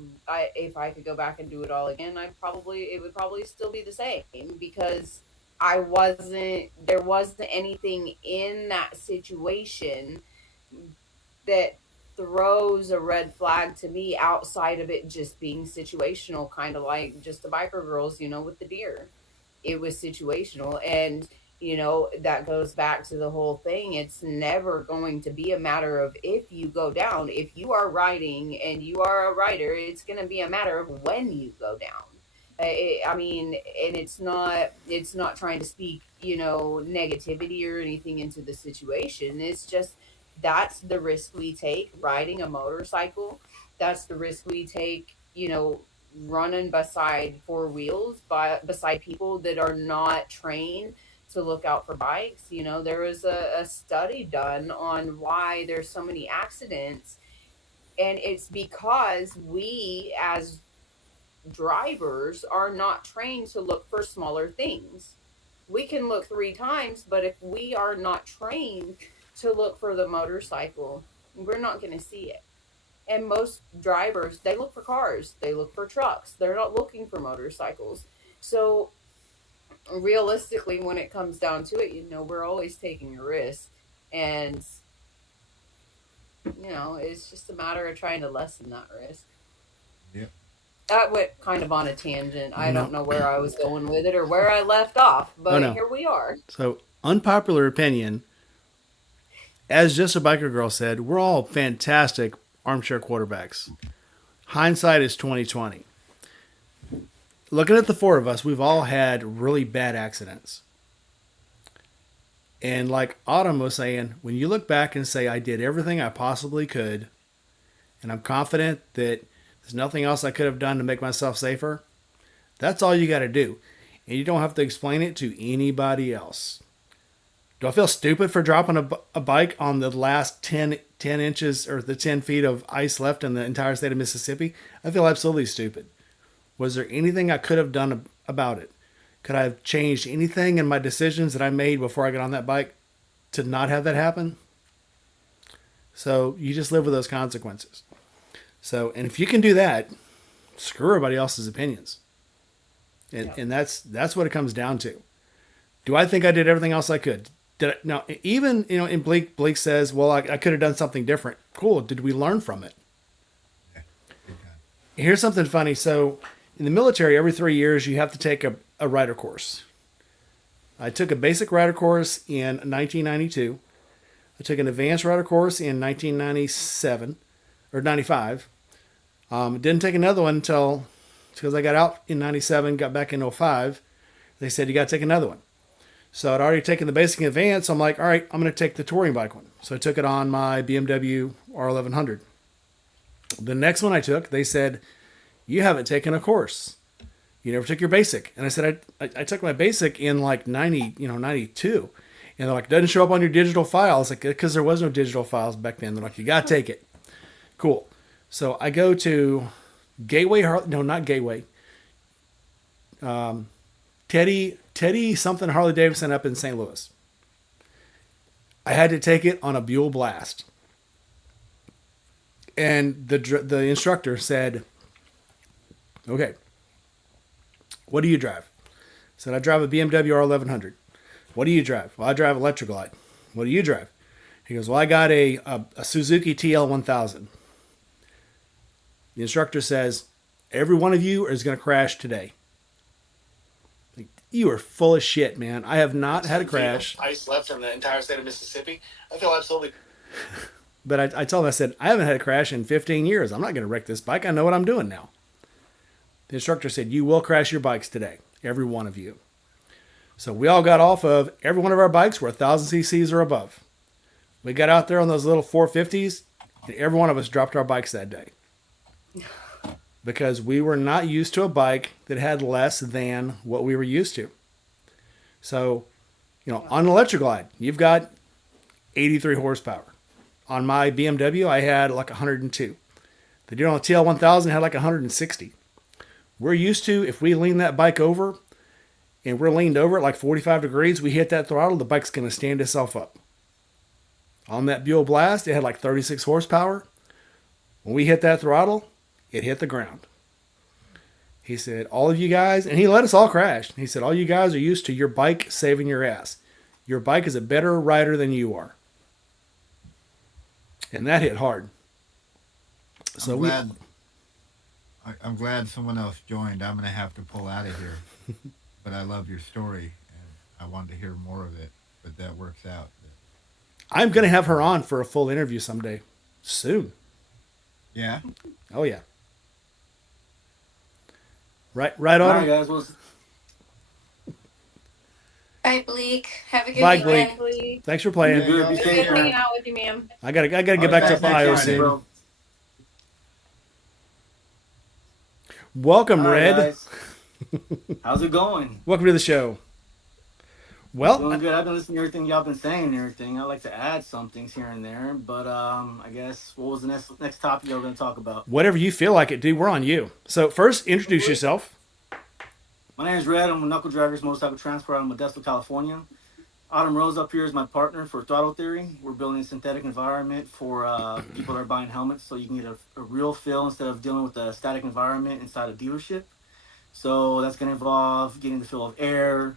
if I could go back and do it all again, it would probably still be the same, because there wasn't anything in that situation that throws a red flag to me outside of it just being situational, kind of like just the biker girls, with the deer. It was situational. And that goes back to the whole thing. It's never going to be a matter of if you go down. If you are riding and you are a rider, it's going to be a matter of when you go down. I mean, and it's not trying to speak, negativity or anything into the situation. It's just, that's the risk we take riding a motorcycle. That's the risk we take, running beside four wheels, beside people that are not trained to look out for bikes. There was a study done on why there's so many accidents, and it's because we as drivers are not trained to look for smaller things. We can look three times, but if we are not trained to look for the motorcycle, we're not going to see it. And most drivers, they look for cars, they look for trucks, they're not looking for motorcycles. So realistically, when it comes down to it, we're always taking a risk. And it's just a matter of trying to lessen that risk. Yep. That went kind of on a tangent. I No. don't know where I was going with it or where I left off, Oh but no. here we are. So, unpopular opinion, as Just a Biker Girl said, we're all fantastic armchair quarterbacks. Hindsight is 2020. Looking at the four of us, we've all had really bad accidents. And like Autumn was saying, when you look back and say, I did everything I possibly could, and I'm confident that there's nothing else I could have done to make myself safer, that's all you got to do. And you don't have to explain it to anybody else. Do I feel stupid for dropping a bike on the last 10 inches or the 10 feet of ice left in the entire state of Mississippi? I feel absolutely stupid. Was there anything I could have done about it? Could I have changed anything in my decisions that I made before I got on that bike to not have that happen? So you just live with those consequences. So, and if you can do that, screw everybody else's opinions. And that's what it comes down to. Do I think I did everything else I could? Did I, now, even, and Blake says, well, I could have done something different. Cool. Did we learn from it? Yeah. Big time. Here's something funny. So in the military, every 3 years, you have to take a rider course. I took a basic rider course in 1992. I took an advanced rider course in 1997 or 95. Didn't take another one until, because I got out in 97, got back in 05. They said, you got to take another one. So I'd already taken the basic and advanced. So I'm like, all right, I'm going to take the touring bike one. So I took it on my BMW R1100. The next one I took, they said, you haven't taken a course. You never took your basic. And I said, I took my basic in like 92. And they're like, it doesn't show up on your digital files. Like, because there was no digital files back then. They're like, you got to take it. Cool. So I go to Gateway, no, not Gateway. Teddy something Harley Davidson up in St. Louis. I had to take it on a Buell Blast. And the instructor said, okay, what do you drive? I said, I drive a BMW R1100. What do you drive? Well, I drive Electric Glide. What do you drive? He goes, well, I got a Suzuki TL1000. The instructor says, every one of you is going to crash today. Like, you are full of shit, man. I have not had a crash. Ice left in the entire state of Mississippi. I feel absolutely. But I told him, I said, I haven't had a crash in 15 years. I'm not going to wreck this bike. I know what I'm doing now. The instructor said, you will crash your bikes today. Every one of you. So we all got off of, every one of our bikes were 1,000 cc's or above. We got out there on those little 450s, and every one of us dropped our bikes that day. Because we were not used to a bike that had less than what we were used to. So, on an Electric Glide, you've got 83 horsepower. On my BMW, I had like 102. The dude on the TL1000 had like 160. We're used to, if we lean that bike over, and we're leaned over at like 45 degrees, we hit that throttle, the bike's going to stand itself up. On that Buell Blast, it had like 36 horsepower. When we hit that throttle, it hit the ground. He said, all of you guys, and he let us all crash. He said, all you guys are used to your bike saving your ass. Your bike is a better rider than you are. And that hit hard. So I'm glad someone else joined. I'm going to have to pull out of here. But I love your story, and I wanted to hear more of it. But that works out. I'm going to have her on for a full interview someday. Soon. Yeah? Oh, yeah. Right on. All right, guys. Well, Bye, Bleak. Have a good Bye, weekend. Really. Thanks for playing. Yeah, good. Be It's safe, good hanging man. out with you, ma'am. I gotta get All back right, to guys, Ohio next Friday, soon. bro. Welcome, All right, Red. guys. How's it going? Welcome to the show. Well, Doing good. I've been listening to everything y'all been saying and everything. I like to add some things here and there, but I guess what was the next topic y'all gonna talk about? whatever you feel like it, dude. We're on you. So first, introduce yourself. My name is Red. I'm a Knuckle Draggers Motorcycle Transport out of Modesto, California. Autumn Rose up here is my partner for Throttle Theory. We're building a synthetic environment for people that are buying helmets, so you can get a real feel instead of dealing with a static environment inside a dealership. So that's going to involve getting the feel of air,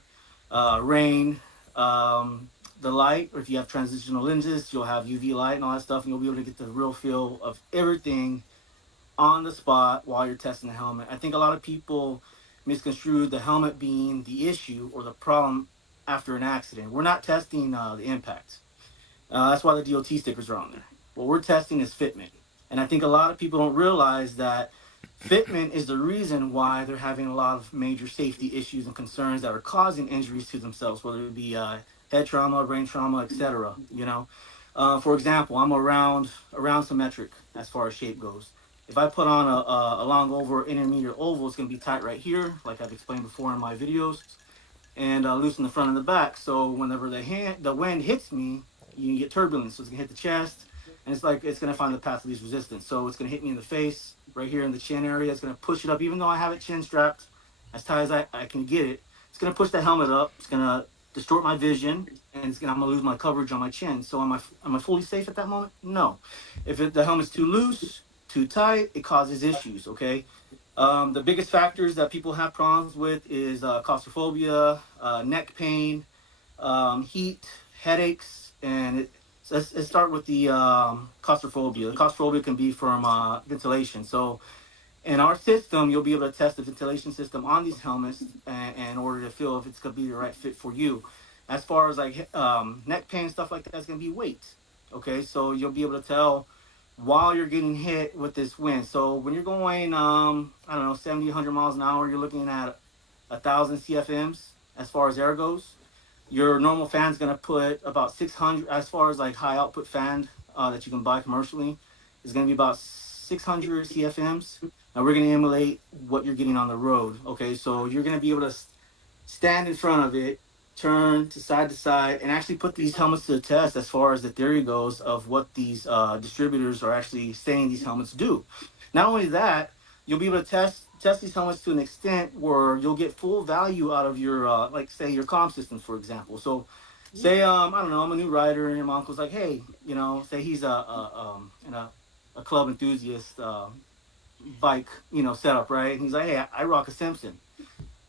rain, the light, or if you have transitional lenses, you'll have UV light and all that stuff, and you'll be able to get the real feel of everything on the spot while you're testing the helmet. I think a lot of people misconstrue the helmet being the issue or the problem after an accident. We're not testing the impact. That's why the DOT stickers are on there. What we're testing is fitment. And I think a lot of people don't realize that fitment is the reason why they're having a lot of major safety issues and concerns that are causing injuries to themselves, whether it be head trauma, brain trauma, etc. For example, I'm around symmetric as far as shape goes. If I put on a long over intermediate oval, it's going to be tight right here, like I've explained before in my videos. and loosen the front and the back. So whenever the wind hits me, you get turbulence. So it's gonna hit the chest, and it's like it's gonna find the path of least resistance. So it's gonna hit me in the face, right here in the chin area. It's gonna push it up, even though I have it chin strapped as tight as I can get it. It's gonna push the helmet up. It's gonna distort my vision, and I'm gonna lose my coverage on my chin. So am I fully safe at that moment? No. If the helmet's too loose, too tight, it causes issues. Okay. The biggest factors that people have problems with is claustrophobia, neck pain, heat, headaches, and let's start with the claustrophobia. The claustrophobia can be from ventilation. So in our system, you'll be able to test the ventilation system on these helmets in order to feel if it's going to be the right fit for you. As far as like neck pain, stuff like that, is going to be weight. Okay, so you'll be able to tell while you're getting hit with this wind. So when you're going, I don't know, 70, 100 miles an hour, you're looking at 1,000 CFMs as far as air goes. Your normal fan's going to put about 600, as far as like high output fan that you can buy commercially, is going to be about 600 CFMs. Now we're going to emulate what you're getting on the road. Okay, so you're going to be able to stand in front of it, turn to side, and actually put these helmets to the test as far as the theory goes of what these distributors are actually saying these helmets do. Not only that, you'll be able to test these helmets to an extent where you'll get full value out of your like say your comm systems, for example. So say I don't know, I'm a new rider and my uncle's like, hey, say he's a club enthusiast bike setup, right? And he's like, hey, I rock a Simpson.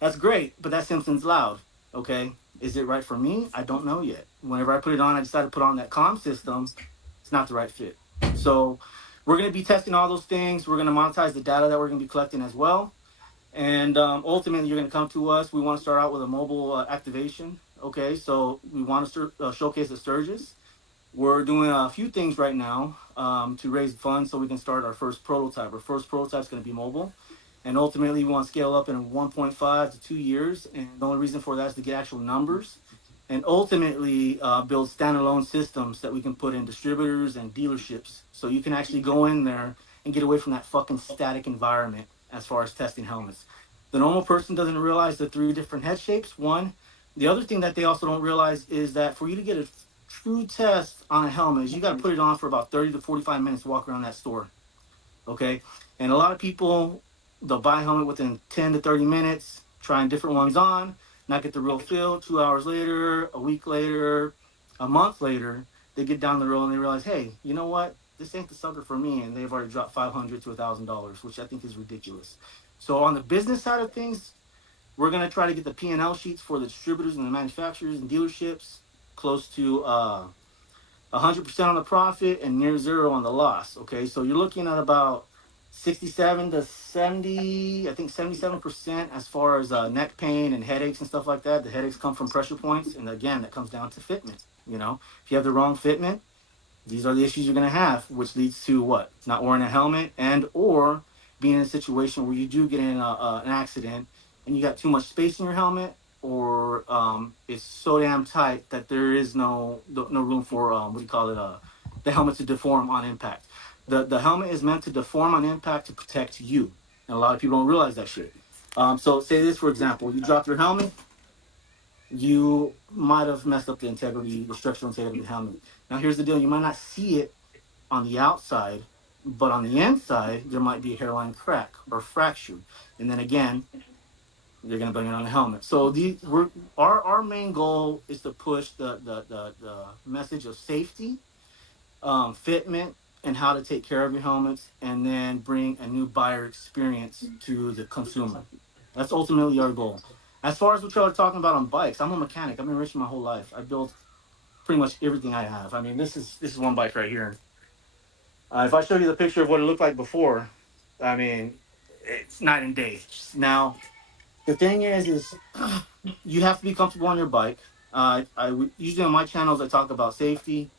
That's great, but that Simpson's loud. Okay, is it right for me? I don't know yet. Whenever I put it on, I decided to put on that comm system. It's not the right fit. So we're going to be testing all those things. We're going to monetize the data that we're going to be collecting as well. And ultimately, you're going to come to us. We want to start out with a mobile activation. Okay, so we want to showcase the Sturgis. We're doing a few things right now to raise funds so we can start our first prototype. Our first prototype is going to be mobile. And ultimately, we want to scale up in 1.5 to 2 years. And the only reason for that is to get actual numbers and ultimately build standalone systems that we can put in distributors and dealerships. So you can actually go in there and get away from that fucking static environment as far as testing helmets. The normal person doesn't realize the three different head shapes. One, the other thing that they also don't realize is that for you to get a true test on a helmet is you got to put it on for about 30 to 45 minutes to walk around that store. Okay. And a lot of people, they'll buy a helmet within 10 to 30 minutes, trying different ones on, not get the real feel. 2 hours later, a week later, a month later, they get down the road and they realize, hey, you know what? This ain't the sucker for me. And they've already dropped $500 to $1,000, which I think is ridiculous. So on the business side of things, we're going to try to get the P&L sheets for the distributors and the manufacturers and dealerships close to 100% on the profit and near zero on the loss. Okay, so you're looking at about 67 to 70, I think 77% as far as neck pain and headaches and stuff like that. The headaches come from pressure points, and again, that comes down to fitment. If you have the wrong fitment, these are the issues you're going to have, which leads to what? Not wearing a helmet and or being in a situation where you do get in an accident and you got too much space in your helmet, or it's so damn tight that there is no room for what do you call it, the helmet to deform on impact. The helmet is meant to deform on impact to protect you, and a lot of people don't realize that shit. So say this, for example, you drop your helmet, you might have messed up the structural integrity of the helmet. Now here's the deal: you might not see it on the outside, but on the inside there might be a hairline crack or fracture, and then again they're gonna blame it on the helmet. So our main goal is to push the message of safety, fitment, and how to take care of your helmets, and then bring a new buyer experience to the consumer. That's ultimately our goal. As far as what y'all are talking about on bikes, I'm a mechanic. I've been racing my whole life. I built pretty much everything I have. I mean, this is one bike right here. If I show you the picture of what it looked like before, I mean, it's night and day. Now, the thing is you have to be comfortable on your bike. Usually on my channels I talk about safety.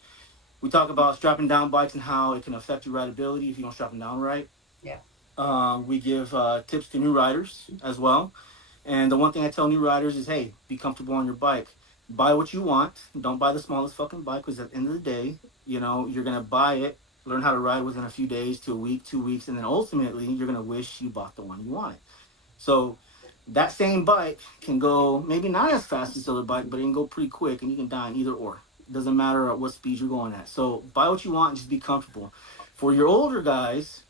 We talk about strapping down bikes and how it can affect your rideability if you don't strap them down right. Yeah. We give tips to new riders as well. And the one thing I tell new riders is, hey, be comfortable on your bike. Buy what you want. Don't buy the smallest fucking bike, because at the end of the day, you're gonna buy it, learn how to ride within a few days to a week, 2 weeks, and then ultimately you're gonna wish you bought the one you wanted. So That same bike can go maybe not as fast as the other bike, but it can go pretty quick, and you can die in either or. It doesn't matter at what speed you're going at. So buy what you want and just be comfortable. For your older guys,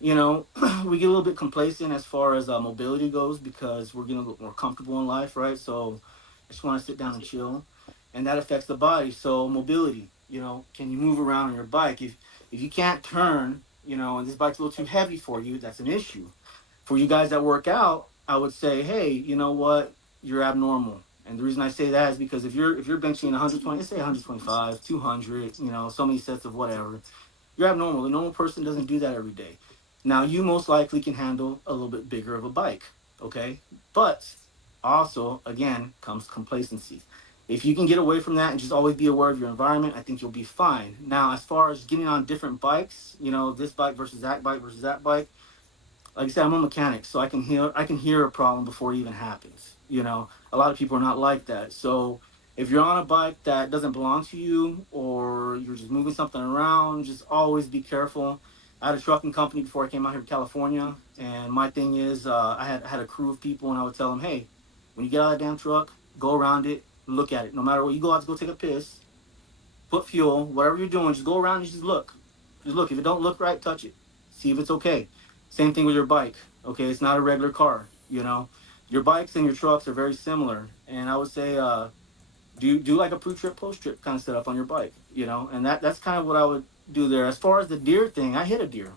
you know, we get a little bit complacent as far as mobility goes because we're getting a little more comfortable in life, right? So I just want to sit down and chill, and that affects the body. So mobility, you know, can you move around on your bike? If you can't turn, you know, and this bike's a little too heavy for you, that's an issue. For you guys that work out, I would say, hey, you know what, you're abnormal. And the reason I say that is because if you're benching 120, let's say 125, 200, you know, so many sets of whatever, you're abnormal. The normal person doesn't do that every day. Now, you most likely can handle a little bit bigger of a bike, okay? But also, again, comes complacency. If you can get away from that and just always be aware of your environment, I think you'll be fine. Now, as far as getting on different bikes, you know, this bike versus that bike, like I said, I'm a mechanic, so I can hear a problem before it even happens. You know, a lot of people are not like that. So if you're on a bike that doesn't belong to you, or you're just moving something around, just always be careful. I had a trucking company before I came out here to California, and my thing is, I had a crew of people, and I would tell them, hey, when you get out of that damn truck, go around it, look at it. No matter what, you go out to go take a piss, put fuel, whatever you're doing, just go around and just look. Just look. If it don't look right, touch it. See if it's okay. Same thing with your bike. Okay, it's not a regular car. You know, your bikes and your trucks are very similar. And I would say, do like a pre-trip, post-trip kind of setup on your bike. You know, and that's kind of what I would do there. As far as the deer thing, I hit a deer.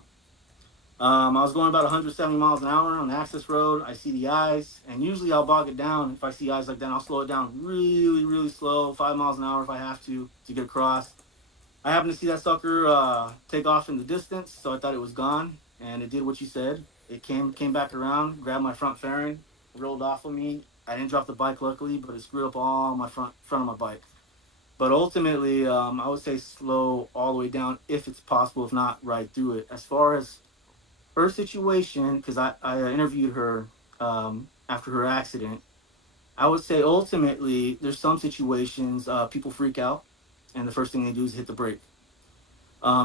I was going about 170 miles an hour on the access road. I see the eyes, and usually I'll bog it down. If I see eyes like that, I'll slow it down really, really slow, 5 miles an hour if I have to get across. I happened to see that sucker take off in the distance, so I thought it was gone, and it did what you said. It came back around, grabbed my front fairing, rolled off of me. I didn't drop the bike luckily, but it screwed up all my front of my bike. But ultimately, I would say slow all the way down if it's possible, if not right through it. As far as her situation, because I interviewed her after her accident, I would say ultimately there's some situations people freak out, and the first thing they do is hit the brake.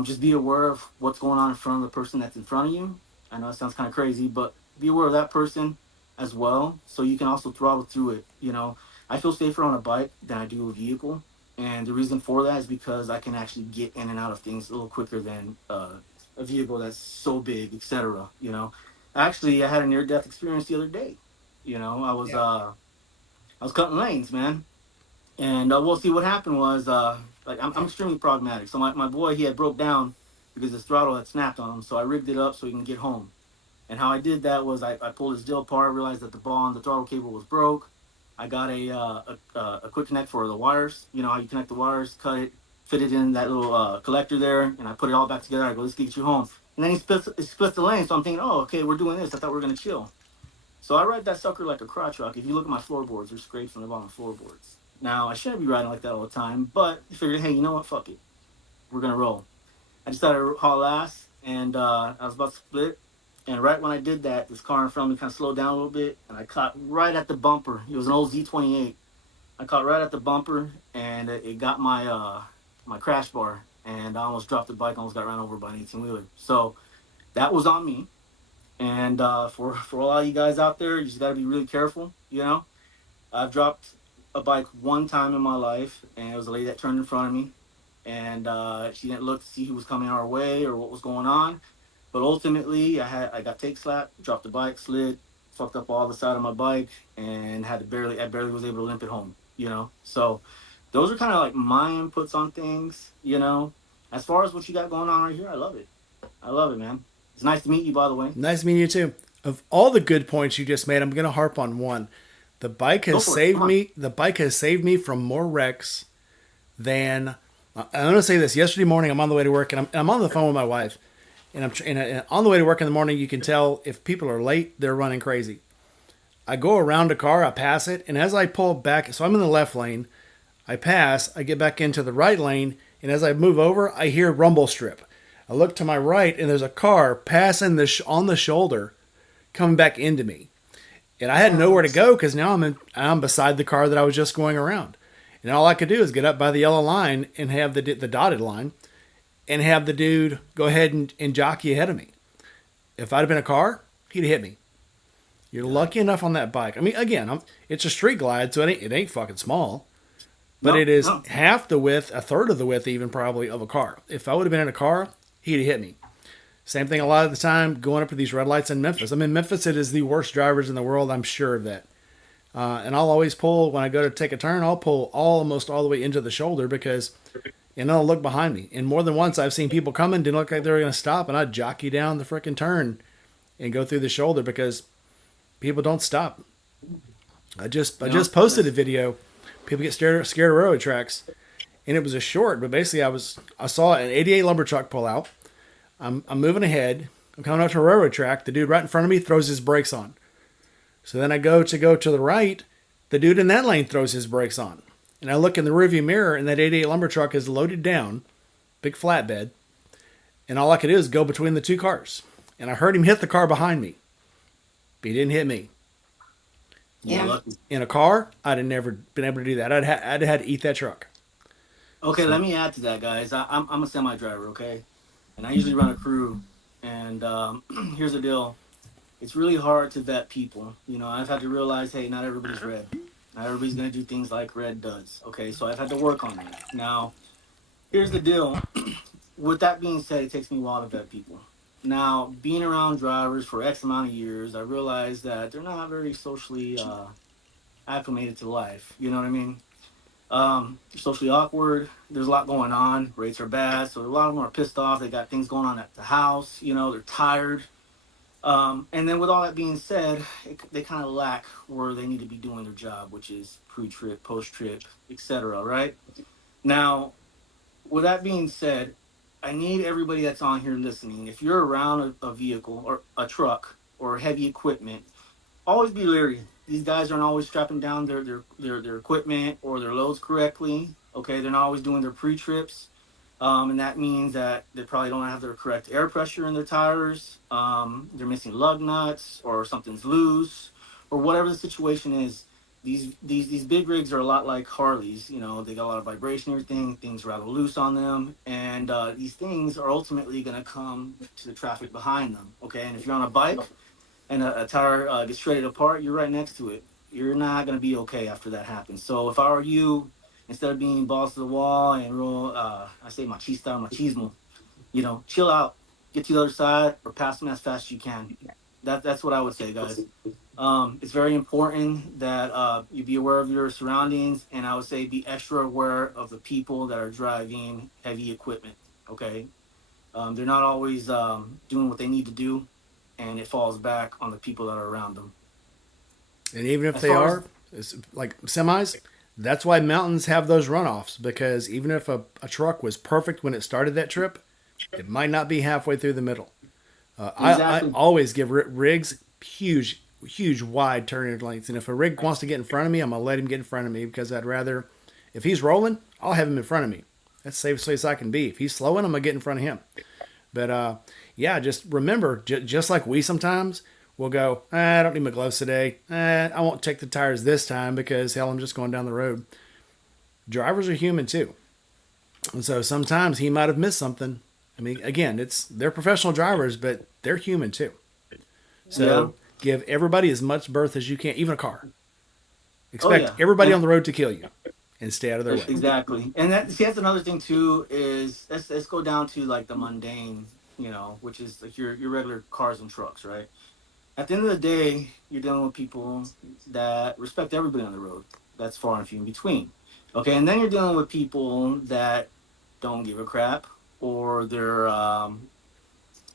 Just be aware of what's going on in front of the person that's in front of you. I know it sounds kind of crazy, but be aware of that person as well, so you can also throttle through it. You know, I feel safer on a bike than I do a vehicle, and the reason for that is because I can actually get in and out of things a little quicker than a vehicle that's so big, etc. You know, actually, I had a near-death experience the other day. You know, Yeah. I was cutting lanes, man, and we'll see what happened was like I'm extremely pragmatic. So my boy, he had broke down because his throttle had snapped on him. So I rigged it up so he can get home. And how I did that was I pulled his dill apart, realized that the ball on the throttle cable was broke. I got a quick connect for the wires. You know how you connect the wires, cut it, fit it in that little collector there, and I put it all back together. I go, let's get you home. And then he splits the lane. So I'm thinking, oh, okay, we're doing this. I thought we were gonna chill. So I ride that sucker like a crotch rock. If you look at my floorboards, there's scrapes on the bottom floorboards. Now I shouldn't be riding like that all the time, but I figured, hey, you know what? Fuck it, we're gonna roll. I decided to haul ass, and I was about to split. And right when I did that, this car in front of me kind of slowed down a little bit, and I caught right at the bumper. It was an old Z28. I caught right at the bumper, and it got my crash bar, and I almost dropped the bike. Almost got ran over by an 18-wheeler. So that was on me. And for all you guys out there, you just got to be really careful. You know, I've dropped a bike one time in my life, and it was a lady that turned in front of me, and she didn't look to see who was coming our way or what was going on. But ultimately, I got take slap, dropped the bike, slid, fucked up all the side of my bike, and I barely was able to limp it home. You know, so those are kind of like my inputs on things. You know, as far as what you got going on right here, I love it. I love it, man. It's nice to meet you, by the way. Nice meeting you too. Of all the good points you just made, I'm going to harp on one. The bike Go has for it. Come saved on. me. The bike has saved me from more wrecks than. I'm going to say this. Yesterday morning, I'm on the way to work, and I'm on the phone with my wife, and on the way to work in the morning, you can tell if people are late, they're running crazy. I go around a car, I pass it, and as I pull back, so I'm in the left lane. I pass, I get back into the right lane, and as I move over, I hear rumble strip. I look to my right, and there's a car passing on the shoulder, coming back into me. And I had nowhere to go because now I'm beside the car that I was just going around. And all I could do is get up by the yellow line and have the dotted line and have the dude go ahead and jockey ahead of me. If I'd have been a car, he'd have hit me. You're Yeah. lucky enough on that bike. I mean, again, it's a street glide, so it ain't fucking small, but No, it is no. half the width, a third of the width, even probably of a car. If I would have been in a car, he'd have hit me. Same thing a lot of the time going up to these red lights in Memphis. I mean, Memphis, it is the worst drivers in the world. I'm sure of that. And I'll always pull when I go to take a turn. I'll pull almost all the way into the shoulder because, and I'll look behind me. And more than once, I've seen people coming, didn't look like they were going to stop, and I jockey down the freaking turn and go through the shoulder because people don't stop. I just No, posted a that's video. People get scared of railroad tracks, and it was a short, but basically I saw an 88 lumber truck pull out. I'm moving ahead. I'm coming up to a railroad track. The dude right in front of me throws his brakes on. So then I go to the right. The dude in that lane throws his brakes on. And I look in the rearview mirror, and that 88 lumber truck is loaded down, big flatbed, and all I could do is go between the two cars. And I heard him hit the car behind me, but he didn't hit me. you're Yeah. lucky. In a car, I'd have never been able to do that. I'd have had to eat that truck. Okay, So let me add to that, guys. I'm a semi driver, okay, and I usually run a crew. And here's the deal: it's really hard to vet people. You know, I've had to realize, hey, not everybody's red. Not everybody's gonna do things like red does. Okay, so I've had to work on that. Now, here's the deal. With that being said, it takes me a while to vet people. Now, being around drivers for X amount of years, I realized that they're not very socially acclimated to life. You know what I mean? They're socially awkward. There's a lot going on. Rates are bad, so a lot of them are pissed off. They got things going on at the house. You know, they're tired. And then with all that being said, they kind of lack where they need to be doing their job, which is pre-trip, post-trip, etc. Right now, with that being said, I need everybody that's on here listening. If you're around a vehicle or a truck or heavy equipment, always be leery. These guys aren't always strapping down their equipment or their loads correctly. Okay, they're not always doing their pre-trips, and that means that they probably don't have their correct air pressure in their tires. They're missing lug nuts or something's loose, or whatever the situation is. These big rigs are a lot like Harleys. You know, they got a lot of vibration, everything. Things rattle loose on them, and these things are ultimately going to come to the traffic behind them. Okay, and if you're on a bike and a tire gets shredded apart, you're right next to it. You're not going to be okay after that happens. So if I were you, instead of being balls to the wall and real, I say machista or machismo, you know, chill out, get to the other side or pass them as fast as you can. That's what I would say, guys. It's very important that you be aware of your surroundings, and I would say be extra aware of the people that are driving heavy equipment. Okay, they're not always doing what they need to do, and it falls back on the people that are around them. and even if As they far as are, it's like semis, that's why mountains have those runoffs because even if a truck was perfect when it started that trip, it might not be halfway through the middle. I exactly, always give rigs huge wide turning lengths, and if a rig wants to get in front of me, I'm gonna let him get in front of me because I'd rather, if he's rolling, I'll have him in front of me. That's the safest place I can be. If he's slowing, I'm gonna get in front of him. But yeah, just remember, just like we sometimes will go, I don't need my gloves today. I won't check the tires this time because hell, I'm just going down the road. Drivers are human too, and so sometimes he might have missed something. I mean, again, they're professional drivers, but they're human too. yeah, So give everybody as much berth as you can, even a car. oh Expect yeah, everybody on and the road to kill you and stay out of their way. exactly, and that see that's another thing too is let's go down to like the mundane, you know, which is like your regular cars and trucks, right? At the end of the day, you're dealing with people that respect everybody on the road. That's far and few in between. Okay, and then you're dealing with people that don't give a crap, or they're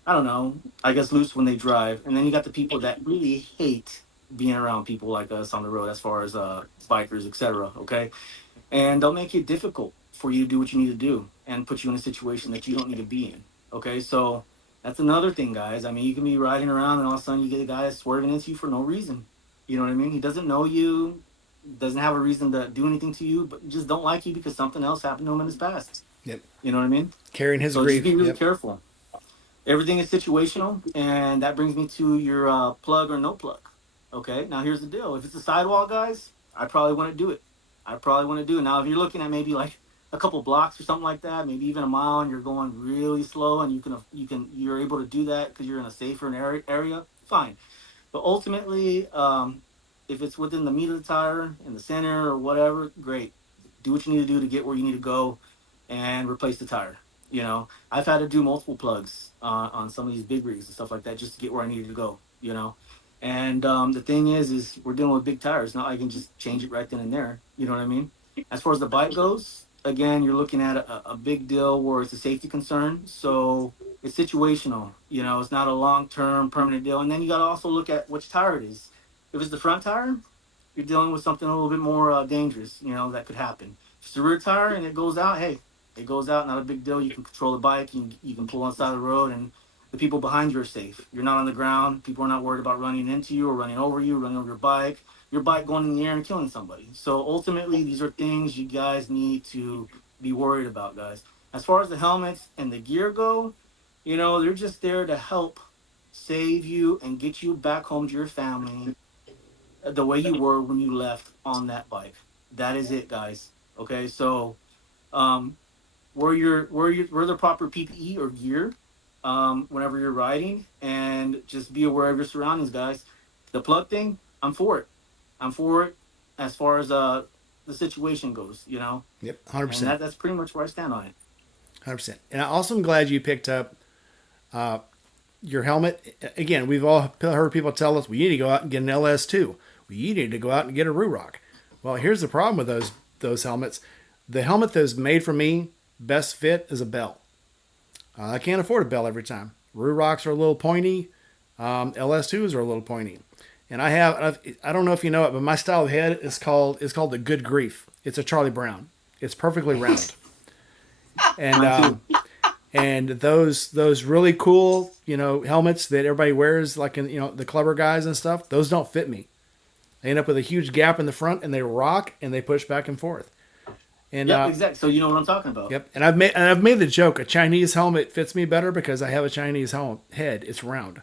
I don't know, I guess loose when they drive. And then you got the people that really hate being around people like us on the road, as far as bikers, etc. Okay, and they'll make it difficult for you to do what you need to do and put you in a situation that you don't need to be in. Okay, so that's another thing, guys. I mean, you can be riding around and all of a sudden you get a guy swerving into you for no reason. You know what I mean? He doesn't know you, doesn't have a reason to do anything to you, but just don't like you because something else happened to him in his past. Yep. You know what I mean? Carrying his So just grief. be really Yep. careful. Everything is situational, and that brings me to your plug or no plug. Okay, now here's the deal: if it's a sidewall, guys, I probably want to do it. I probably want to do it. Now, if you're looking at maybe like a couple blocks or something like that, maybe even a mile, and you're going really slow, and you're able to do that because you're in a safer area, fine. But ultimately, if it's within the meat of the tire in the center or whatever, great. Do what you need to do to get where you need to go, and replace the tire. I've had to do multiple plugs on some of these big rigs and stuff like that just to get where I needed to go. And the thing is we're dealing with big tires. Not I can just change it right then and there. You know what I mean? As far as the bike goes, again, you're looking at a big deal where it's a safety concern. So it's situational. It's not a long term permanent deal. And then you got to also look at which tire it is. If it's the front tire, you're dealing with something a little bit more dangerous. That could happen. If it's the rear tire and it goes out, hey, it goes out. Not a big deal. You can control the bike. You can pull on the side of the road, and the people behind you are safe. You're not on the ground. People are not worried about running into you or running over you, running over your bike going in the air and killing somebody. So ultimately, these are things you guys need to be worried about, guys. As far as the helmets and the gear go, they're just there to help save you and get you back home to your family the way you were when you left on that bike. That is it, guys. Okay, so um, wear the proper PPE or gear whenever you're riding, and just be aware of your surroundings, guys. The plug thing, I'm for it. I'm for it as far as the situation goes, Yep, 100%. and that's pretty much where I stand on it. 100%. And I also am glad you picked up your helmet. Again, we've all heard people tell us, well, you need to go out and get an LS2. Well, you need to go out and get a Ruroc. Well, here's the problem with those helmets. The helmet that's made for me, best fit is a bell. I can't afford a bell every time. Rurocs are a little pointy. LS2s are a little pointy. And I don't know if you know it, but my style of head is called the Good Grief. It's a Charlie Brown. It's perfectly round. And and those really cool helmets that everybody wears, like in the clubber guys and stuff, those don't fit me. They end up with a huge gap in the front, and they rock and they push back and forth. And Yep, exactly. So you know what I'm talking about. yep, and I've made the joke, a Chinese helmet fits me better because I have a Chinese head. It's round.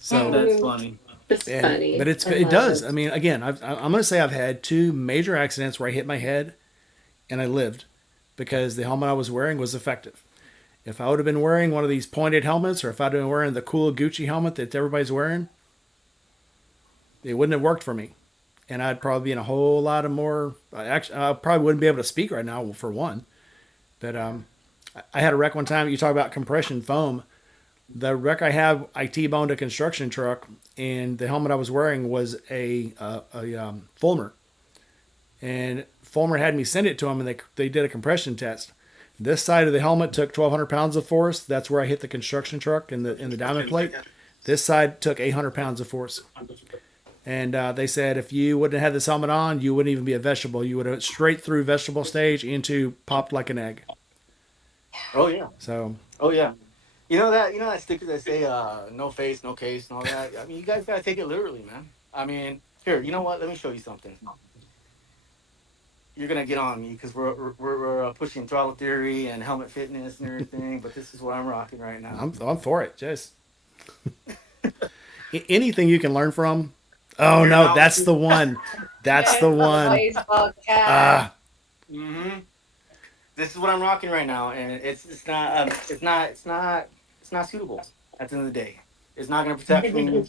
So That's funny. It's funny. but I it love does. it. I mean, again, I'm going to say I've had two major accidents where I hit my head and I lived because the helmet I was wearing was effective. If I would have been wearing one of these pointed helmets, or if I'd been wearing the cool Gucci helmet that everybody's wearing, it wouldn't have worked for me. And I'd probably be in a whole lot of more. Actually, I probably wouldn't be able to speak right now, for one. But I had a wreck one time. You talk about compression foam. The wreck I had, I T-boned a construction truck, and the helmet I was wearing was a Fulmer. And Fulmer had me send it to them, and they did a compression test. This side of the helmet took 1,200 pounds of force. That's where I hit the construction truck in the diamond plate. This side took 800 pounds of force. And they said if you wouldn't have had this helmet on, you wouldn't even be a vegetable. You would have straight through vegetable stage into popped like an egg. Oh yeah. So Oh yeah. You know that sticker that say no face, no case, and all that. I mean, you guys gotta take it literally, man. I mean, here, you know what? Let me show you something. You're gonna get on me because we're pushing throttle theory and helmet fitness and everything, but this is what I'm rocking right now. I'm for it. Just anything you can learn from. Oh Here no, now. that's the one. That's the It's a one. baseball cap. Mm-hmm. This is what I'm rocking right now, and it's not suitable at the end of the day. It's not gonna protect me.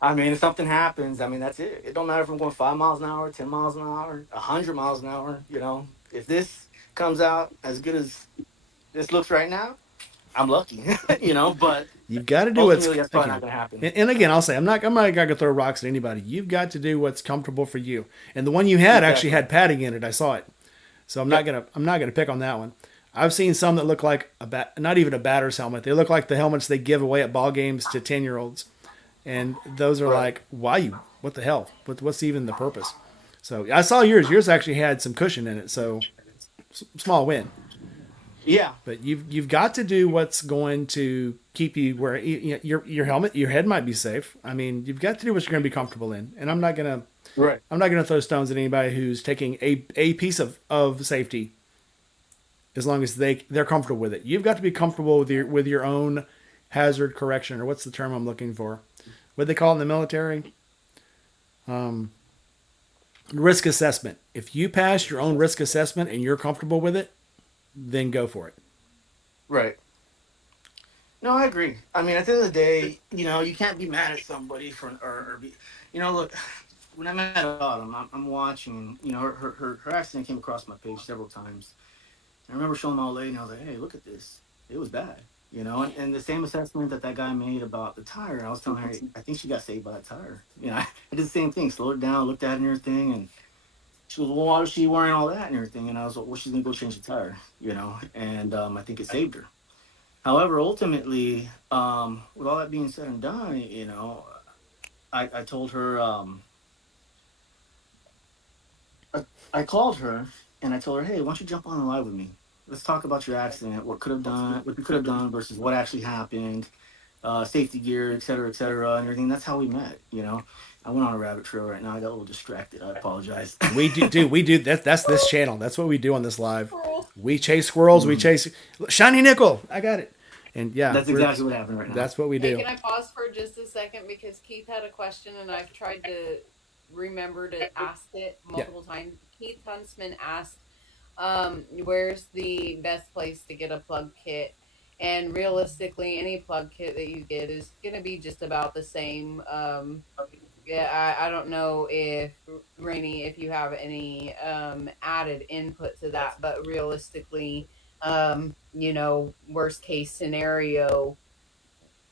I mean, if something happens, I mean that's it. It don't matter if I'm going 5 miles an hour, 10 miles an hour, 100 miles an hour. If this comes out as good as this looks right now, I'm lucky. But You've got to do what's ultimately that's probably not again. gonna happen. And again, I'll say I'm not gonna throw rocks at anybody. You've got to do what's comfortable for you. And the one you had actually Exactly. had padding in it. I saw it. So Yep. I'm not gonna pick on that one. I've seen some that look like not even a batter's helmet. They look like the helmets they give away at ball games to 10-year-olds. And those are Right. like, why what the hell? What's even the purpose? So I saw yours. Yours actually had some cushion in it. So small win. Yeah. But you've got to do what's going to keep you where your helmet, your head might be safe. I mean, you've got to do what you're going to be comfortable in. And Right. I'm not gonna throw stones at anybody who's taking a piece of safety, as long as they're comfortable with it. You've got to be comfortable with your own hazard correction, or what's the term I'm looking for? What they call it in the military? Risk assessment. If you pass your own risk assessment and you're comfortable with it, then go for it. Right. No, I agree. I mean, at the end of the day, you can't be mad at somebody for or be, look. When I met Autumn, I'm watching. Her accident came across my page several times. I remember showing my old lady, and I was like, "Hey, look at this. It was bad." And the same assessment that that guy made about the tire, I was telling her, "Hey, I think she got saved by that tire." I did the same thing. Slowed it down, looked at it and everything, and she was, "Well, why was she wearing all that and everything?" And I was like, "Well, she's gonna go change the tire." And I think it saved her. However, ultimately, with all that being said and done, I told her, I, I called her and I told her, "Hey, why don't you jump on the live with me? Let's talk about your accident, what you could have done versus what actually happened, safety gear, et cetera, and everything." That's how we met. I went on a rabbit trail right now. I got a little distracted. I apologize. We do that. That's this channel. That's what we do on this live. Squirrel. We chase squirrels. We Mhm. chase shiny nickel. I got it. And yeah, That's exactly what happened right now. that's what we Hey, do. can I pause for just a second because Keith had a question and I've tried to remember to ask it Yeah. multiple times. Keith Huntsman asked, where's the best place to get a plug kit? And realistically, any plug kit that you get is going to be just about the same. Yeah, I don't know if Rainy, if you have any added input to that, but realistically, worst case scenario,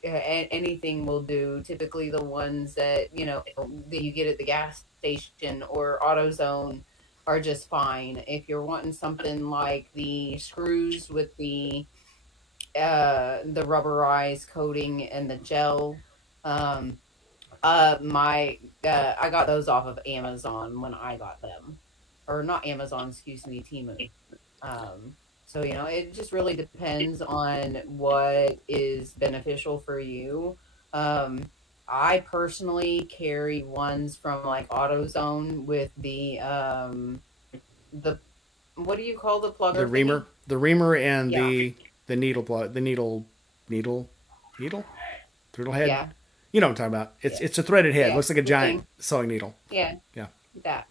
anything will do. Typically, the ones that that you get at the gas station or AutoZone are just fine. If you're wanting something like the screws with the rubberized coating and the gel, um, my I got those off of Amazon when I got them, or not Amazon, excuse me, Timu. Um, so it just really depends on what is beneficial for you. Um, I personally carry ones from like AutoZone with the what do you call the plugger thingy? The reamer, and Yeah, the needle plug, the needle, needle, threadle head. yeah, You know what I'm talking about. yeah, It's a threaded head. yeah. Looks like a The giant thing, sewing needle. yeah, Yeah. that.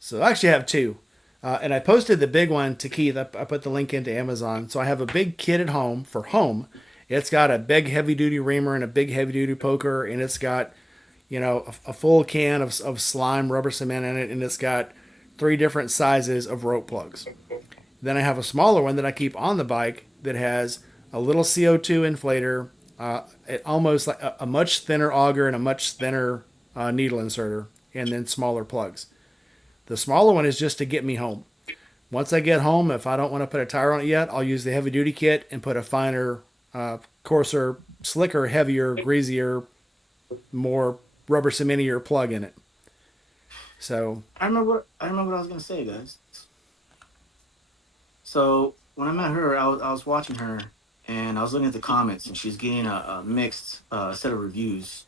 So I actually have two. And I posted the big one to Keith. I put the link into Amazon. So I have a big kit at home for home. It's got a big heavy duty reamer and a big heavy duty poker, and it's got, a full can of slime rubber cement in it, and it's got three different sizes of rope plugs. Then I have a smaller one that I keep on the bike that has a little CO2 inflator, almost like a much thinner auger and a much thinner needle inserter, and then smaller plugs. The smaller one is just to get me home. Once I get home, if I don't want to put a tire on it yet, I'll use the heavy duty kit and put a finer, coarser, slicker, heavier, greasier, more rubber cementier plug in it. So I remember what I was gonna say, guys. So when I met her, I was watching her and I was looking at the comments, and she's getting a mixed set of reviews.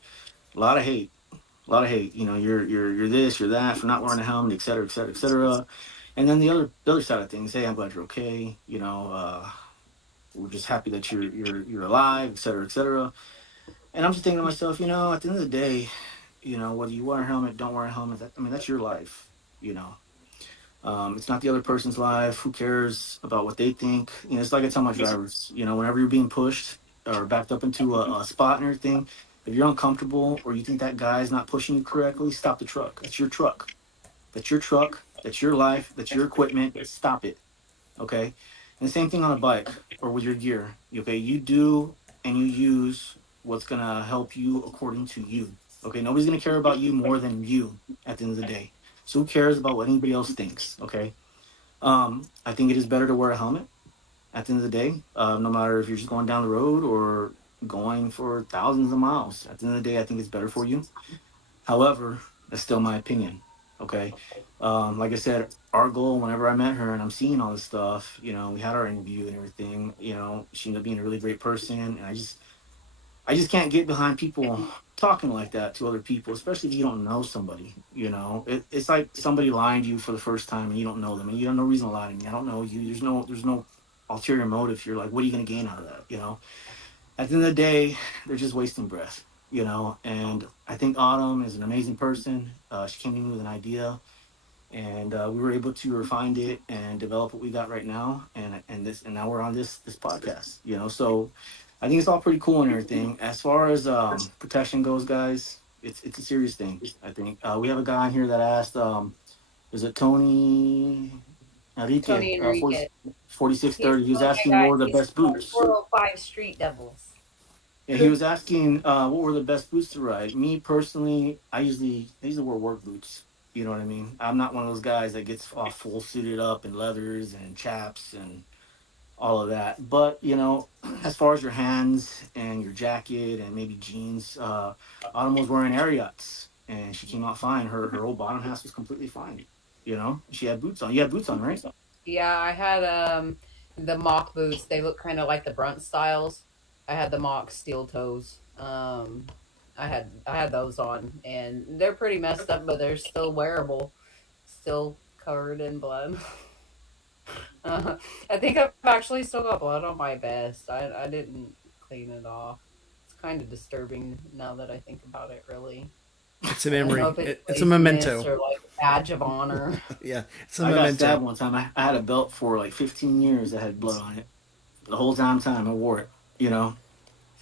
A lot of hate, a lot of hate. You're this, you're that for not wearing a helmet, et cetera, et cetera, et cetera. And then the other side of things, hey, I'm glad you're okay. We're just happy that you're alive, et cetera, et cetera. And I'm just thinking to myself, at the end of the day, whether you wear a helmet, don't wear a helmet, that's your life. You know, it's not the other person's life. Who cares about what they think? It's like I tell my drivers, whenever you're being pushed or backed up into a spot and everything, if you're uncomfortable or you think that guy's not pushing you correctly, stop the truck. That's your truck. That's your truck. That's your life. That's your equipment. Stop it. Okay. And the same thing on a bike or with your gear. Okay. You do and you use what's going to help you according to you. Okay. Nobody's going to care about you more than you at the end of the day. So who cares about what anybody else thinks? Okay. I think it is better to wear a helmet at the end of the day, no matter if you're just going down the road or going for thousands of miles. At the end of the day, I think it's better for you. However, that's still my opinion. Okay. Like I said, our goal whenever I met her and I'm seeing all this stuff, we had our interview and everything, she ended up being a really great person. And I just can't get behind people talking like that to other people, especially if you don't know somebody. It's like somebody lying to you for the first time and you don't know them and you have no reason to lie to me. I don't know you. There's no ulterior motive. You're like, what are you going to gain out of that? At the end of the day, they're just wasting breath. And I think Autumn is an amazing person. She came to me with an idea, and we were able to refine it and develop what we got right now. And now we're on this podcast. So I think it's all pretty cool and everything. As far as protection goes, guys, it's a serious thing. I think we have a guy in here that asked, is it Tony Enrique, Tony Enriquez. He's 4630? He was one of asking my what guys. were the He's best boots. 405 Street Devils. Yeah, he was asking what were the best boots to ride. Me personally, I usually wear work boots. You know what I mean? I'm not one of those guys that gets full suited up in leathers and chaps and all of that. But as far as your hands and your jacket and maybe jeans, Autumn was wearing Ariats and she came out fine. Her whole bottom half was completely fine. She had boots on. You had boots on, right? Yeah, I had the mock boots. They look kind of like the Brunt styles. I had the mock steel toes. I had those on, and they're pretty messed up, but they're still wearable. Still covered in blood. I think I've actually still got blood on my vest. I didn't clean it off. It's kind of disturbing now that I think about it. Really, It's a I don't know memory. if it's It's a laziness memento. or like a badge of honor. Yeah, it's a I got memento. stabbed one time. I had a belt for like 15 years that had blood on it. The whole time I wore it. You know,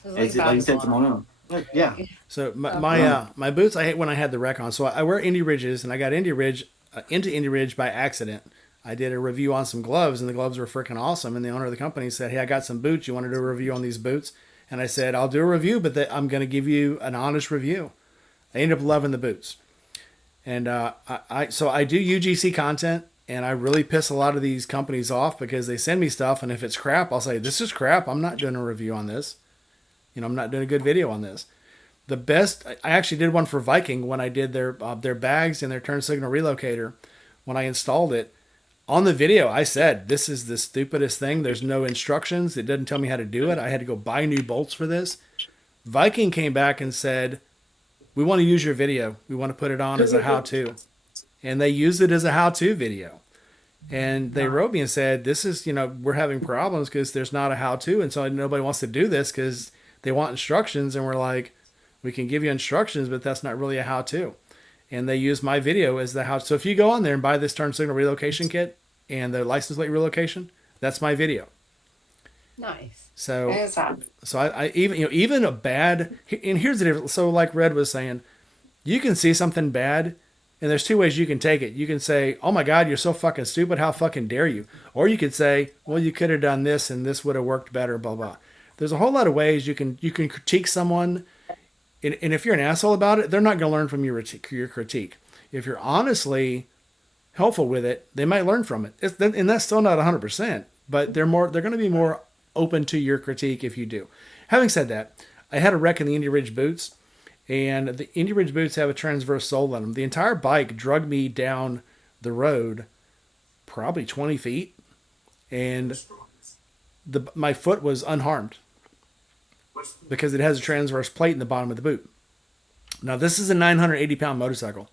It's like it's like badge you of said, it's a honor. momentum. Yeah. So my Oh, my, Um, uh, my boots I hate when I had the wreck on. So I wear Indy Ridges, and I got Indy Ridge into Indy Ridge by accident. I did a review on some gloves, and the gloves were freaking awesome. And the owner of the company said, "Hey, I got some boots. You want to do a review on these boots?" And I said, "I'll do a review, but I'm going to give you an honest review." I ended up loving the boots, and so I do UGC content, and I really piss a lot of these companies off because they send me stuff, and if it's crap, I'll say, "This is crap. I'm not doing a review on this. I'm not doing a good video on this." The best, I actually did one for Viking when I did their bags and their turn signal relocator. When I installed it on the video, I said, "This is the stupidest thing. There's no instructions. It doesn't tell me how to do it. I had to go buy new bolts for this." Viking came back and said, "We want to use your video. We want to put it on as a how-to," and they used it as a how-to video. And they wrote me and said, "This is, we're having problems because there's not a how-to, and so nobody wants to do this because they want instructions." And we're like, "We can give you instructions, but that's not really a how-to." And they use my video as the how. So if you go on there and buy this turn signal relocation kit and the license plate relocation, that's my video. nice. So It's awesome. I even even a bad, and here's the difference. So like Red was saying, you can see something bad, and there's two ways you can take it. You can say, "Oh my God, you're so fucking stupid. How fucking dare you?" Or you could say, "Well, you could have done this, and this would have worked better." Blah blah. There's a whole lot of ways you can critique someone, and if you're an asshole about it, they're not going to learn from your critique. If you're honestly helpful with it, they might learn from it. And that's still not 100%, but they're going to be more open to your critique if you do. Having said that, I had a wreck in the Indy Ridge boots, and the Indy Ridge boots have a transverse sole in them. The entire bike drug me down the road probably 20 feet, and my foot was unharmed because it has a transverse plate in the bottom of the boot. Now this is a 980-pound motorcycle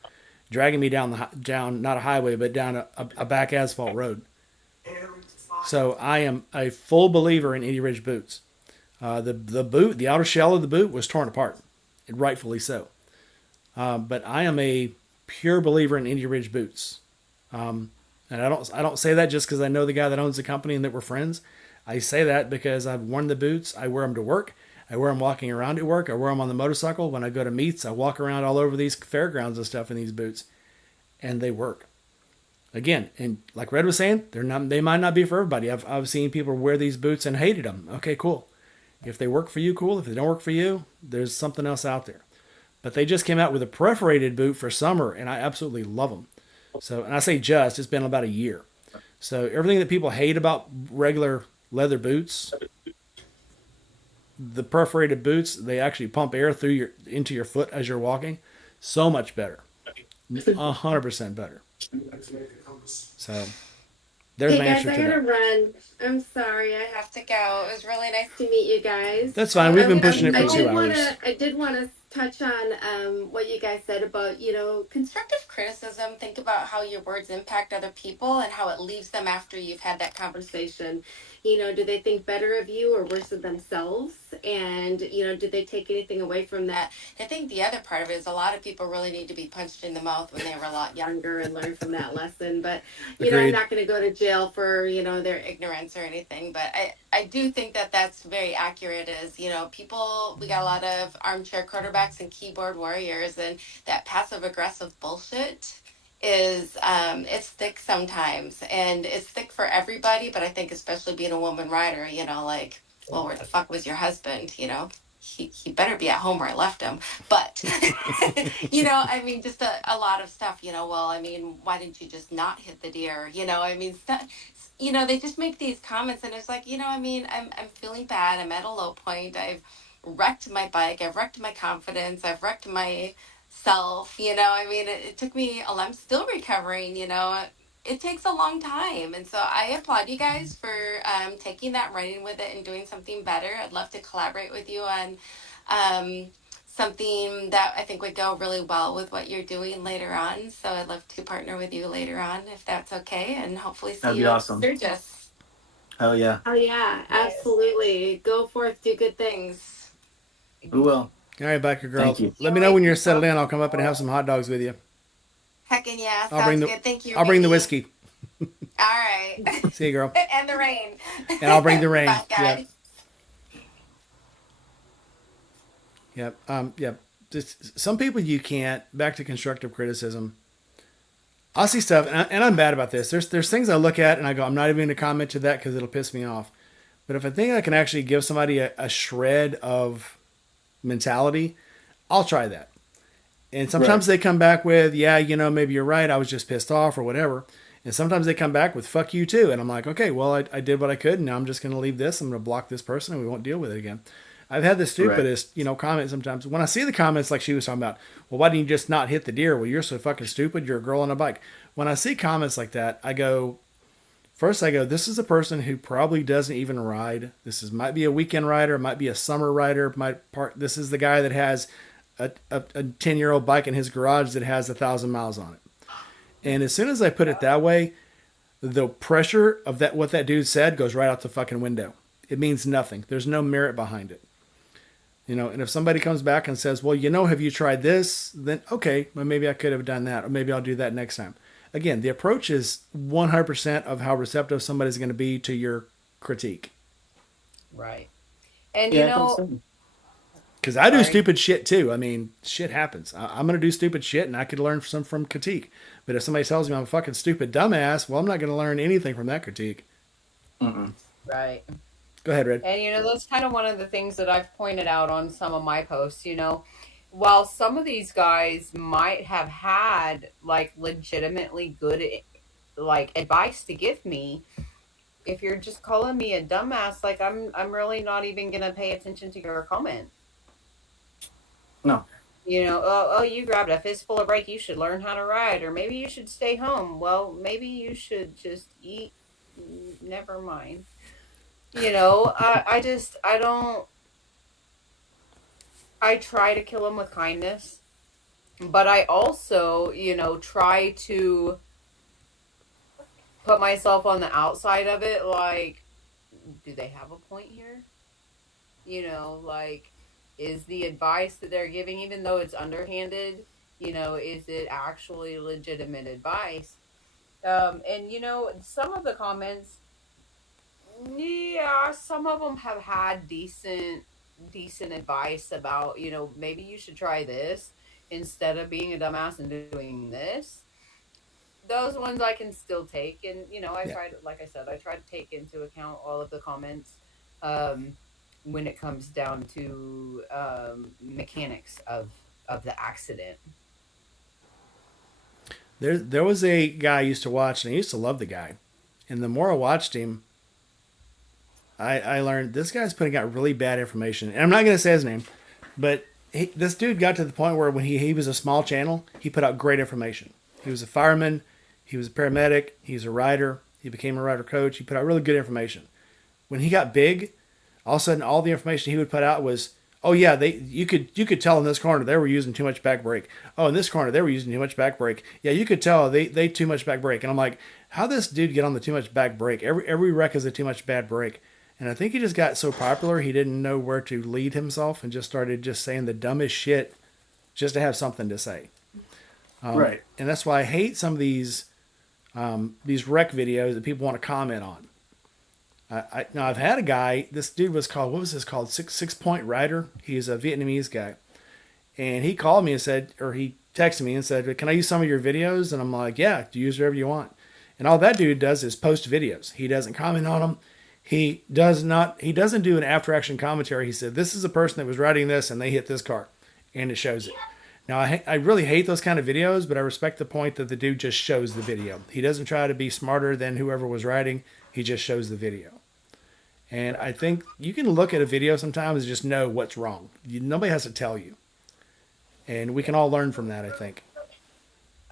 dragging me down not a highway but down a back asphalt road. So I am a full believer in Indy Ridge boots. The outer shell of the boot was torn apart, and rightfully so. But I am a pure believer in Indy Ridge boots. And I don't say that just because I know the guy that owns the company and that we're friends. I say that because I've worn the boots. I wear them to work. I wear them walking around at work. I wear them on the motorcycle. When I go to meets, I walk around all over these fairgrounds and stuff in these boots, and they work. Again, and like Red was saying, they might not be for everybody. I've seen people wear these boots and hated them. Okay, cool. If they work for you, cool. If they don't work for you, there's something else out there. But they just came out with a perforated boot for summer, and I absolutely love them. So, and I say just, it's been about a year. So everything that people hate about regular leather boots, the perforated boots, they actually pump air into your foot as you're walking. So much better. 100% better. So there's Hey my guys, answer I to gotta that. run. I'm sorry, I have to go. It was really nice to meet you guys. That's fine. We've been Um, pushing it I for 2 did hours. wanna, I did wanna touch on what you guys said about constructive criticism. Think about how your words impact other people and how it leaves them after you've had that conversation. Do they think better of you or worse of themselves? And, do they take anything away from that? I think the other part of it is a lot of people really need to be punched in the mouth when they were a lot younger and learn from that lesson. But, I'm Agreed. not going to go to jail for, their ignorance or anything. But I do think that that's very accurate is, people, we got a lot of armchair quarterbacks and keyboard warriors, and that passive aggressive bullshit is it's thick sometimes, and it's thick for everybody, but I think especially being a woman writer, like, well, where the fuck was your husband? He better be at home where I left him. But I mean, just a lot of stuff, well, I mean, why didn't you just not hit the deer? I mean, stuff, they just make these comments, and it's like, I mean, I'm feeling bad, I'm at a low point, I've wrecked my bike, I've wrecked my confidence, I've wrecked my self. I mean, it took me, I'm still recovering. It takes a long time, and so I applaud you guys for taking that, running with it, and doing something better. I'd love to collaborate with you on um, something that I think would go really well with what you're doing later on. So I'd love to partner with you later on if that's okay, and hopefully That'd see be you at awesome. Sturgis. Hell yeah. Oh yeah, Yes. absolutely. Go forth, do good things. We will. All right, biker girl. Thank you. Let me know when you're settled in. I'll come up and have some hot dogs with you. Heckin' yeah, I'll bring sounds the good. Thank you. I'll bring the Ricky. whiskey. All right. See you, girl. And the rain. And I'll bring the rain. Bye, guys. Yep. Yep. Yep. Just, some people you can't. Back to constructive criticism. I'll see stuff, and I'm bad about this. There's things I look at and I go, I'm not even going to comment to that because it'll piss me off. But if I think I can actually give somebody a shred of mentality, I'll try that. And sometimes they come back with, yeah, maybe you're right. I was just pissed off or whatever. And sometimes they come back with, fuck you too. And I'm like, okay, well, I did what I could. And now I'm just going to leave this. I'm going to block this person and we won't deal with it again. I've had the stupidest, comment sometimes. When I see the comments like she was talking about, well, why didn't you just not hit the deer? Well, you're so fucking stupid. You're a girl on a bike. When I see comments like that, I go, this is a person who probably doesn't even ride. Might be a weekend rider, might be a summer rider. This is the guy that has a 10-year-old bike in his garage that has 1,000 miles on it. And as soon as I put it that way, the pressure of what that dude said goes right out the fucking window. It means nothing. There's no merit behind it. And if somebody comes back and says, well, have you tried this? Then, okay, well, maybe I could have done that, or maybe I'll do that next time. Again, the approach is 100% of how receptive somebody's going to be to your critique. Right. And Yeah, Because I do Sorry. stupid shit too. I mean, shit happens. I'm going to do stupid shit, and I could learn some from critique. But if somebody tells me I'm a fucking stupid dumbass, well, I'm not going to learn anything from that critique. right. Go ahead, Red. And that's kind of one of the things that I've pointed out on some of my posts. While some of these guys might have had like legitimately good like advice to give me, if you're just calling me a dumbass, like I'm really not even gonna pay attention to your comment. No. Oh, you grabbed a fistful of brake, you should learn how to ride, or maybe you should stay home. Well, maybe you should just eat. Never mind. I don't. I try to kill them with kindness, but I also, try to put myself on the outside of it. Like, do they have a point here? Like, is the advice that they're giving, even though it's underhanded, is it actually legitimate advice? And some of the comments, yeah, some of them have had decent advice about, maybe you should try this instead of being a dumbass and doing this. Those ones I can still take, and I try to, like I said, I try to take into account all of the comments when it comes down to mechanics of the accident. There was a guy I used to watch, and I used to love the guy. And the more I watched him, I learned this guy's putting out really bad information. And I'm not going to say his name, but this dude got to the point where when he was a small channel, he put out great information. He was a fireman, he was a paramedic, he's a rider, he became a rider coach, he put out really good information. When he got big, all of a sudden all the information he would put out was, oh yeah, you could tell in this corner they were using too much back brake. Oh, in this corner they were using too much back brake. Yeah, you could tell they too much back brake. And I'm like, how this dude get on the too much back brake? Every wreck is a too much bad brake. And I think he just got so popular he didn't know where to lead himself and just started just saying the dumbest shit just to have something to say. Right. And that's why I hate some of these wreck videos that people want to comment on. Now I've had a guy. This dude was called, what was this called? Six Point Rider. He's a Vietnamese guy, and he called me and said, or he texted me and said, "Can I use some of your videos?" And I'm like, "Yeah, use whatever you want." And all that dude does is post videos. He doesn't comment on them. He does not. He doesn't do an after action commentary. He said, "This is a person that was riding this and they hit this car," and it shows it. Now I really hate those kind of videos, but I respect the point that the dude just shows the video. He doesn't try to be smarter than whoever was riding. He just shows the video. And I think you can look at a video sometimes and just know what's wrong. Nobody has to tell you. And we can all learn from that, I think.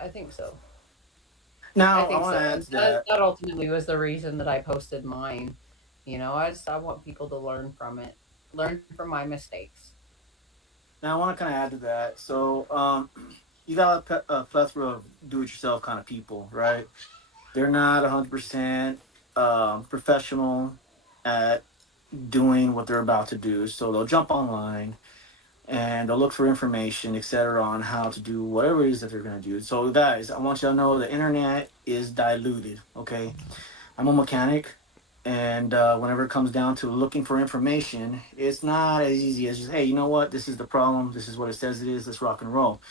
I think so. I Now I think want so. to add And to that. that ultimately was the reason that I posted mine. I want people to learn from it, learn from my mistakes. Now I want to kind of add to that. So you got a plethora of do-it-yourself kind of people, right? They're not 100% professional at doing what they're about to do. So they'll jump online and they'll look for information, etc., on how to do whatever it is that they're going to do. So, guys, I want you to know the internet is diluted. Okay, I'm a mechanic, and whenever it comes down to looking for information, it's not as easy as just, hey, you know what? This is the problem. This is what it says it is. Let's rock and roll.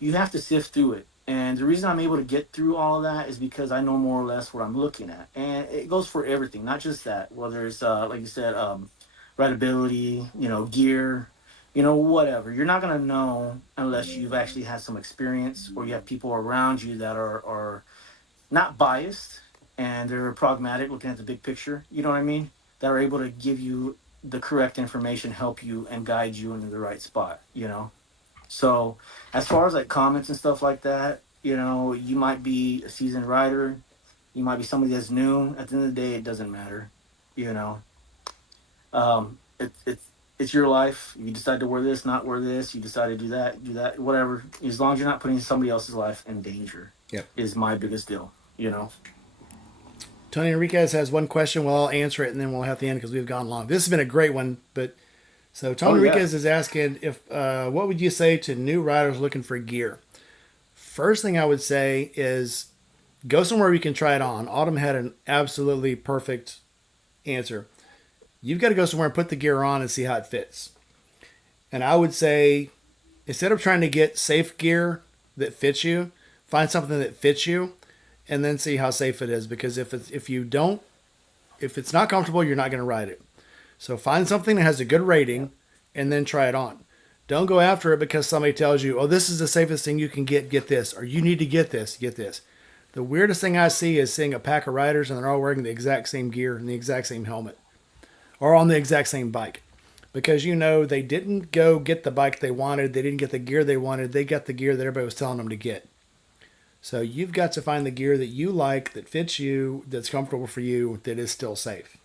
You have to sift through it. And the reason I'm able to get through all of that is because I know more or less what I'm looking at. And it goes for everything, not just that. Whether it's, like you said, rideability, gear, whatever. You're not going to know unless you've actually had some experience or you have people around you that are not biased and they're pragmatic, looking at the big picture, you know what I mean? That are able to give you the correct information, help you, and guide you into the right spot. So, as far as like comments and stuff like that, you might be a seasoned rider, you might be somebody that's new. At the end of the day, it doesn't matter, you know. It's your life. You decide to wear this, not wear this. You decide to do that, whatever. As long as you're not putting somebody else's life in danger, Yep. is my biggest deal. Tony Enriquez has one question. Well, I'll answer it and then we'll have to end because we've gone long. This has been a great one. But so Tony Oh yeah. Enriquez is asking if what would you say to new riders looking for gear? First thing I would say is go somewhere where you can try it on. Autumn had an absolutely perfect answer. You've got to go somewhere and put the gear on and see how it fits. And I would say instead of trying to get safe gear that fits you, find something that fits you and then see how safe it is. Because if it's not comfortable, you're not going to ride it. So find something that has a good rating and then try it on. Don't go after it because somebody tells you, oh, this is the safest thing you can get this, or you need to get this. The weirdest thing I see is seeing a pack of riders and they're all wearing the exact same gear and the exact same helmet or on the exact same bike. Because they didn't go get the bike they wanted, they didn't get the gear they wanted, they got the gear that everybody was telling them to get. So you've got to find the gear that you like, that fits you, that's comfortable for you, that is still safe.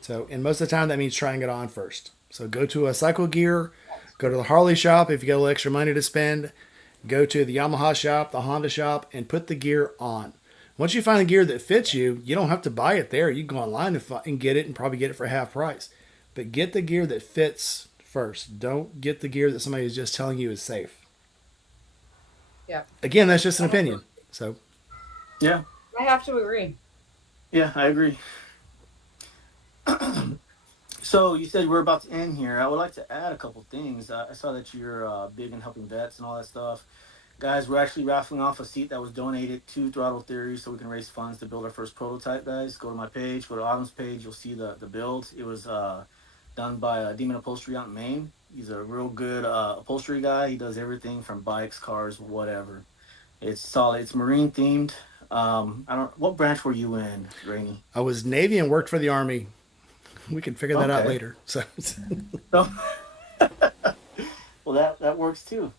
So, and most of the time that means trying it on first. So go to a cycle gear, go to the Harley shop if you got a little extra money to spend, go to the Yamaha shop, the Honda shop, and put the gear on. Once you find the gear that fits you, you don't have to buy it there. You can go online and get it and probably get it for half price. But get the gear that fits first. Don't get the gear that somebody is just telling you is safe. Yeah. Again, that's just an opinion. So, Yeah. I have to agree. Yeah, I agree. So you said we're about to end here. I would like to add a couple things. I saw that you're big in helping vets and all that stuff. Guys, we're actually raffling off a seat that was donated to Throttle Theory so we can raise funds to build our first prototype, guys. Go to my page, go to Autumn's page. You'll see the build. It was done by Demon Upholstery out in Maine. He's a real good upholstery guy. He does everything from bikes, cars, whatever. It's solid. It's marine themed. I don't. What branch were you in, Rainey? I was Navy and worked for the Army. We can figure that out Okay. later. So, So, well, that works too.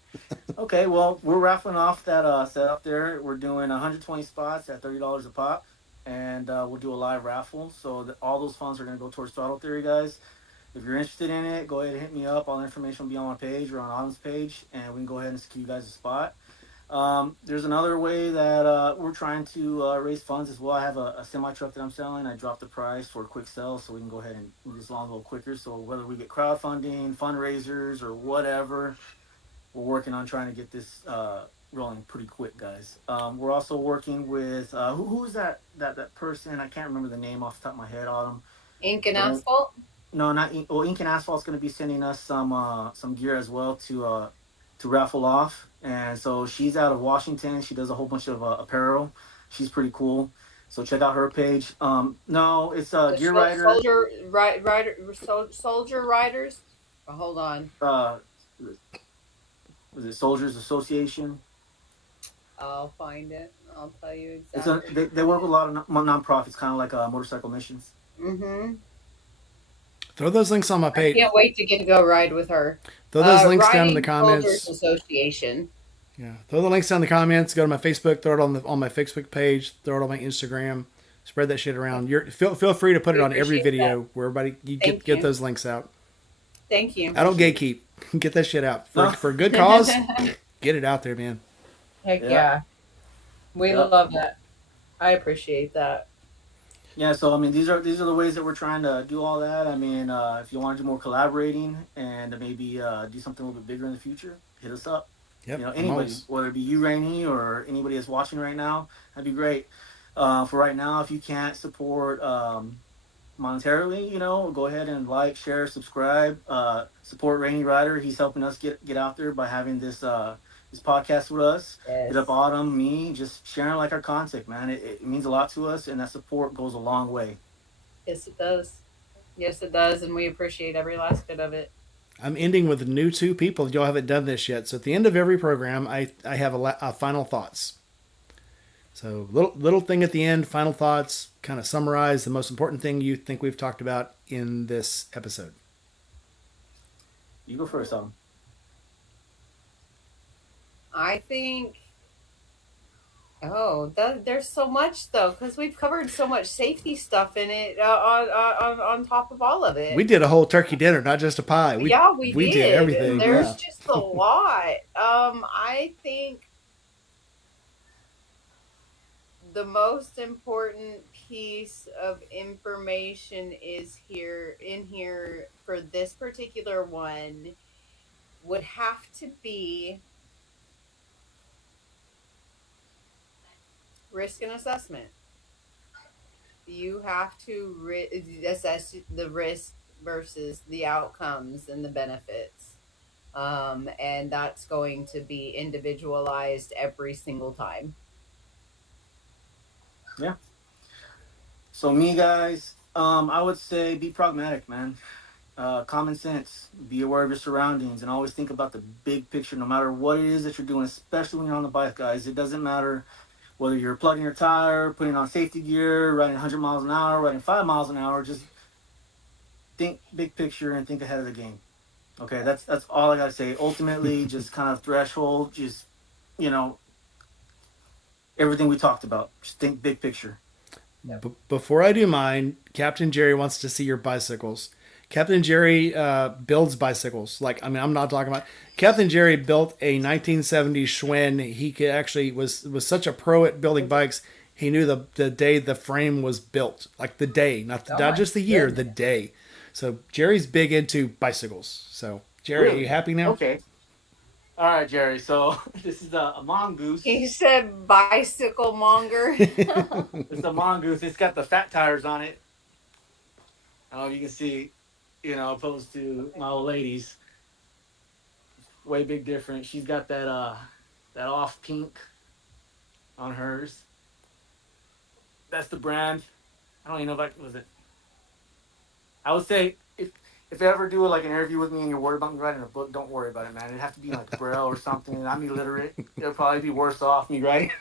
Okay, well, we're raffling off that setup there. We're doing 120 spots at $30 a pop, and we'll do a live raffle. So all those funds are going to go towards Throttle Theory, guys. If you're interested in it, go ahead and hit me up. All the information will be on my page or on Autumn's page, and we can go ahead and secure you guys a spot. There's another way that we're trying to raise funds as well. I have a semi truck that I'm selling. I dropped the price for a quick sell so we can go ahead and move this along a little quicker. So whether we get crowdfunding, fundraisers, or whatever, we're working on trying to get this rolling pretty quick, guys. We're also working with who's that person? I can't remember the name off the top of my head. Autumn. Ink and But asphalt. no, not Ink. Well, Ink and Asphalt's going to be sending us some gear as well to raffle off. And so she's out of Washington. She does a whole bunch of apparel. She's pretty cool. So check out her page. No, it's The Gear Rider. soldier riders. Oh, hold on. Was it Soldiers Association? I'll find it. I'll tell you It's a exactly. they work with a lot of nonprofits, kind of like Motorcycle Missions. Mm-hmm. Throw those links on my I page. can't wait to get to go ride with her. Throw those links down in the Riding Soldiers comments. Association. Yeah, throw the links down in the comments. Go to my Facebook. Throw it on my Facebook page. Throw it on my Instagram. Spread that shit around. Feel free to put We it on every appreciate that. video where everybody you Thank get you. those links out. Thank you. I don't gatekeep. Get that shit out No. for a good cause. Get it out there, man. Heck Yeah. yeah. We Yeah. love that. I appreciate that. Yeah, so I mean, these are the ways that we're trying to do all that. I mean, if you want to do more collaborating and maybe do something a little bit bigger in the future, hit us up. Yep. You know, I'm anybody, always- whether it be you, Rainey, or anybody that's watching right now, that'd be great. For right now, if you can't support monetarily, you know, go ahead and like, share, subscribe, support Rainy Rider. He's helping us get out there by having this podcast with us. Yes. Hit up Autumn, me, just sharing like our content, man. It means a lot to us, and that support goes a long way. Yes, it does. Yes, it does, and we appreciate every last bit of it. I'm ending with new 2 people. Y'all haven't done this yet. So at the end of every program, I have a final thoughts. So little thing at the end, final thoughts, kind of summarize the most important thing you think we've talked about in this episode. You go first, Autumn. I think. Oh, there's so much though, because we've covered so much safety stuff in it on top of all of it. We did a whole turkey dinner, not just a pie. We we did everything. There's Yeah. just a lot. I think the most important piece of information is here for this particular one would have to be risk and assessment. You have to assess the risk versus the outcomes and the benefits. And that's going to be individualized every single time. Yeah. So me, guys, I would say be pragmatic, man. Common sense. Be aware of your surroundings, and always think about the big picture. No matter what it is that you're doing, especially when you're on the bike, guys. It doesn't matter whether you're plugging your tire, putting on safety gear, riding 100 miles an hour, riding 5 miles an hour. Just think big picture and think ahead of the game. Okay, that's all I gotta say. Ultimately, just kind of threshold, just you know, everything we talked about. Just think big picture. Before I do mine, Captain Jerry wants to see your bicycles. Captain Jerry builds bicycles. Like, I mean, I'm not talking about Captain Jerry built a 1970s Schwinn. He could actually was such a pro at building bikes. He knew the day the frame was built, like the day, not just the year, the day. So Jerry's big into bicycles. So Jerry, Really? are you happy now? Okay. All right, Jerry. So this is a mongoose. He said bicycle monger. It's a mongoose. It's got the fat tires on it. I don't know if you can see, you know, opposed to my old lady's. Way big difference. She's got that off pink on hers. That's the brand. I don't even know if was it. I would say if you ever do like an interview with me and you're worried about me writing a book, don't worry about it, man. It'd have to be like Braille or something. I'm illiterate. It'll probably be worse off me writing.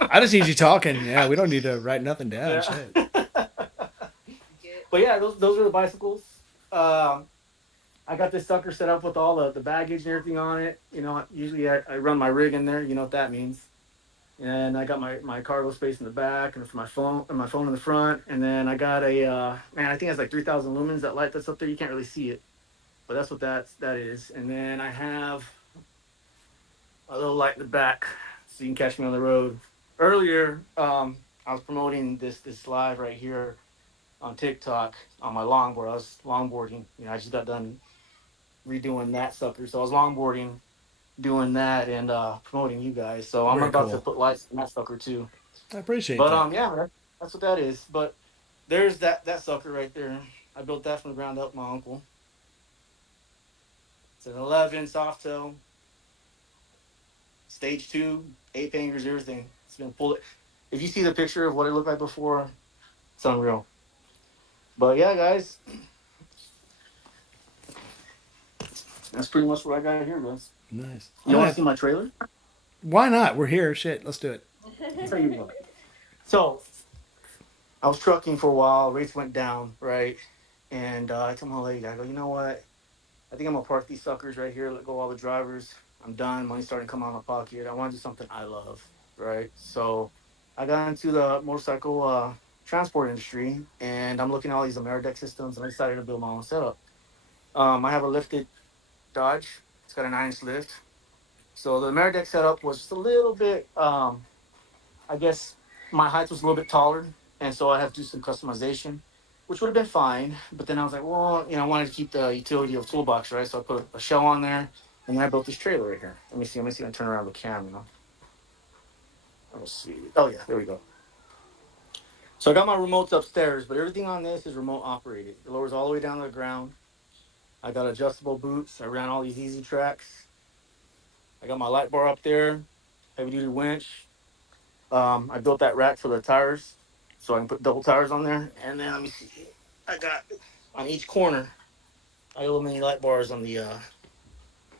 I just need you talking. Yeah, we don't need to write nothing down. Yeah. Shit. But yeah, those are the bicycles. I got this sucker set up with all the baggage and everything on it. You know, usually I run my rig in there. You know what that means. And I got my cargo space in the back, and for my phone in the front. And then I got a man, I think it's like 3,000 lumens. That light that's up there, you can't really see it, but that's what that is. And then I have a little light in the back so you can catch me on the road. Earlier, I was promoting this live right here on TikTok on my longboard. I was longboarding. I just got done redoing that sucker, so I was longboarding, doing that, and promoting you guys. So I'm Very about to cool. put lights on that sucker too. I appreciate But that. yeah, that's what that is. But there's that sucker right there. I built that from the ground up. My uncle. It's an 11 soft tail, stage two, eight fingers, everything. It's been full. If you see the picture of what it looked like before, it's unreal. But yeah, guys, that's pretty much what I got here, guys. Nice. You want to see my trailer? Why not? We're here. Shit, let's do it. I'll tell you what. So I was trucking for a while. Rates went down, right? And I told my lady, I go, you know what? I think I'm gonna park these suckers right here. Let go all the drivers. I'm done. Money's starting to come out of my pocket. I want to do something I love, right? So I got into the motorcycle transport industry, and I'm looking at all these Ameridex systems, and I decided to build my own setup. I have a lifted Dodge. It's got a 9-inch lift. So the Ameridex setup was just a little bit, I guess my height was a little bit taller, and so I have to do some customization, which would have been fine. But then I was like, well, I wanted to keep the utility of toolbox, right? So I put a shell on there, and then I built this trailer right here. Let me see if I can turn around the camera. Let's see. Oh yeah, there we go. So I got my remotes upstairs, but everything on this is remote operated. It lowers all the way down to the ground. I got adjustable boots. I ran all these easy tracks. I got my light bar up there, heavy duty winch. I built that rack for the tires, so I can put double tires on there. And then let me see, I got on each corner, I got little mini light bars on the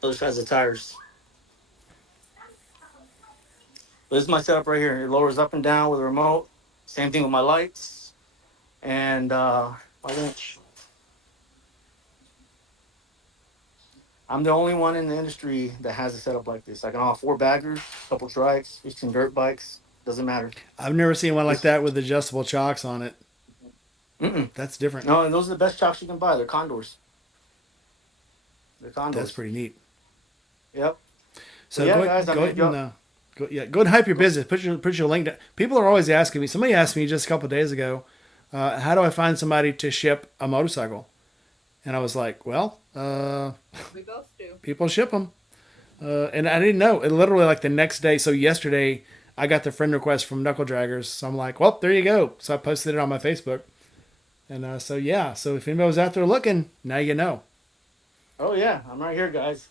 other sides of the tires. But this is my setup right here. It lowers up and down with a remote. Same thing with my lights and my winch. I'm the only one in the industry that has a setup like this. I can haul 4 baggers, a couple trikes, 15 dirt bikes. Doesn't matter. I've never seen one like This, that with adjustable chocks on it. mm-mm. That's different. No, and those are the best chocks you can buy. They're condors. They're That's condors. pretty neat. Yep. But So yeah, guys, I go mean, ahead and go and hype your business. Put your link down. People are always asking me. Somebody asked me just a couple of days ago, how do I find somebody to ship a motorcycle? And I was like, well, We both do. people ship them. And I didn't know. It literally like the next day. So yesterday, I got the friend request from Knuckle Draggers. So I'm like, well, there you go. So I posted it on my Facebook. And so yeah. So if anybody was out there looking, now you know. oh yeah, I'm right here, guys.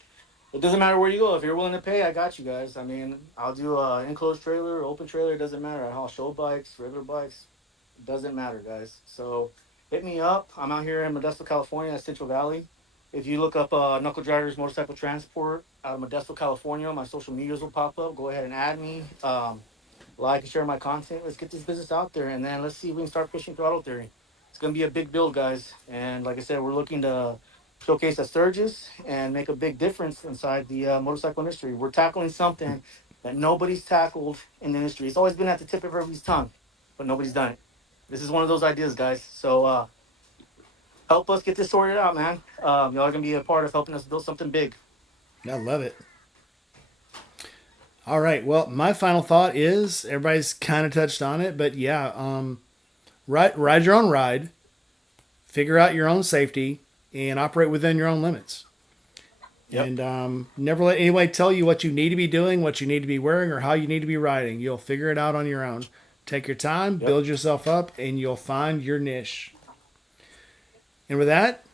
It doesn't matter where you go. If you're willing to pay, I got you guys. I mean, I'll do a enclosed trailer, open trailer. It doesn't matter. I haul show bikes, regular bikes. It doesn't matter, guys. So hit me up. I'm out here in Modesto, California, Central Valley. If you look up Knuckle Draggers Motorcycle Transport out of Modesto, California, my social medias will pop up. Go ahead and add me. Like and share my content. Let's get this business out there, and then let's see if we can start pushing throttle theory. It's gonna be a big build, guys. And like I said, we're looking to showcase at Sturgis and make a big difference inside the motorcycle industry. We're tackling something that nobody's tackled in the industry. It's always been at the tip of everybody's tongue, but nobody's done it. This is one of those ideas, guys. So help us get this sorted out, man. Y'all are gonna be a part of helping us build something big. I love it. All right. Well, my final thought is everybody's kind of touched on it, but yeah, ride your own ride, figure out your own safety, and operate within your own limits. Yep. And never let anybody tell you what you need to be doing, what you need to be wearing, or how you need to be riding. You'll figure it out on your own. Take your time, Yep. build yourself up, and you'll find your niche. And with that,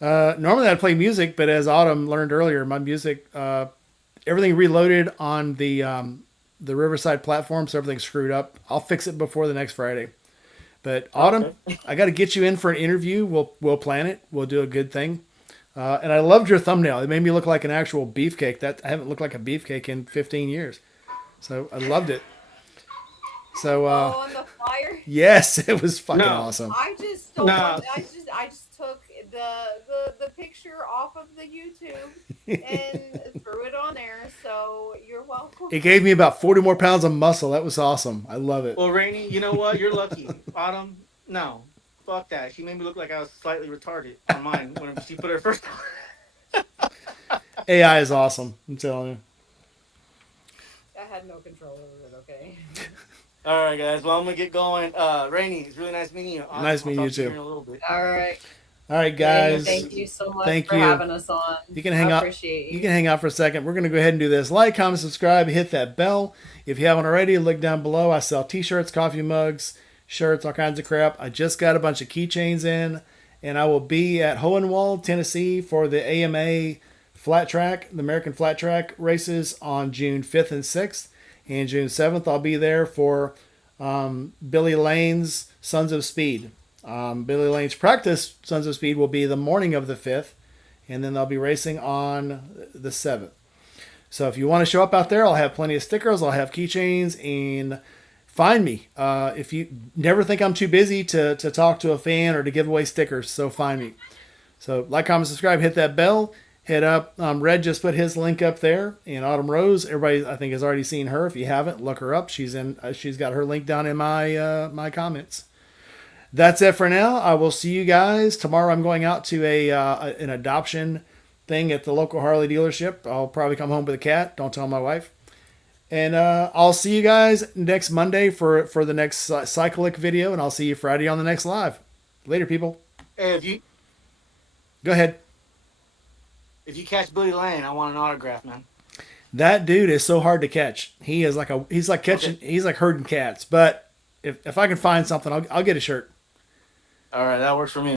normally I'd play music, but as Autumn learned earlier, my music, everything reloaded on the Riverside platform, so everything's screwed up. I'll fix it before the next Friday. But Autumn, Okay. I got to get you in for an interview. We'll plan it. We'll do a good thing. And I loved your thumbnail. It made me look like an actual beefcake. That I haven't looked like a beefcake in 15 years. So I loved it. So Oh, on the flyer. yes, it was fucking No. awesome. I just stole Nah. I just took the picture off of the YouTube and threw it on there. So you're welcome. It gave me about 40 more pounds of muscle. That was awesome. I love it. Well, Rainey, you know what? You're lucky. Autumn, no. Fuck that. She made me look like I was slightly retarded on mine when she put her first. AI is awesome. I'm telling you. had no control over it. Okay. All right, guys. Well, I'm gonna get going. Rainey, it's really nice meeting you. Nice I'll meeting you talk to you too. here in a little bit. All right. All right, Hey, guys. thank you so much Thank for you. having us on. You can I hang out. appreciate You you. can hang out for a second. We're going to go ahead and do this. Like, comment, subscribe, hit that bell. If you haven't already, look down below. I sell t-shirts, coffee mugs, shirts, all kinds of crap. I just got a bunch of keychains in, and I will be at Hohenwald, Tennessee for the AMA flat track, the American flat track races on June 5th and 6th. And June 7th, I'll be there for Billy Lane's Sons of Speed. Billy Lane's practice Sons of Speed will be the morning of the 5th, and then they'll be racing on the 7th. So if you want to show up out there, I'll have plenty of stickers, I'll have keychains, and find me. If you never think I'm too busy to talk to a fan or to give away stickers, so find me. So like, comment, subscribe, hit that bell. Head up. Red just put his link up there, and Autumn Rose. Everybody, I think, has already seen her. If you haven't, look her up. She's in. She's got her link down in my my comments. That's it for now. I will see you guys tomorrow. I'm going out to an adoption thing at the local Harley dealership. I'll probably come home with a cat. Don't tell my wife. And I'll see you guys next Monday for the next cyclic video, and I'll see you Friday on the next live. Later, people. Hey, Go ahead. if you catch Billy Lane, I want an autograph, man. That dude is so hard to catch. He's like catching. Okay. He's like herding cats. But if I can find something, I'll get a shirt. All right, that works for me.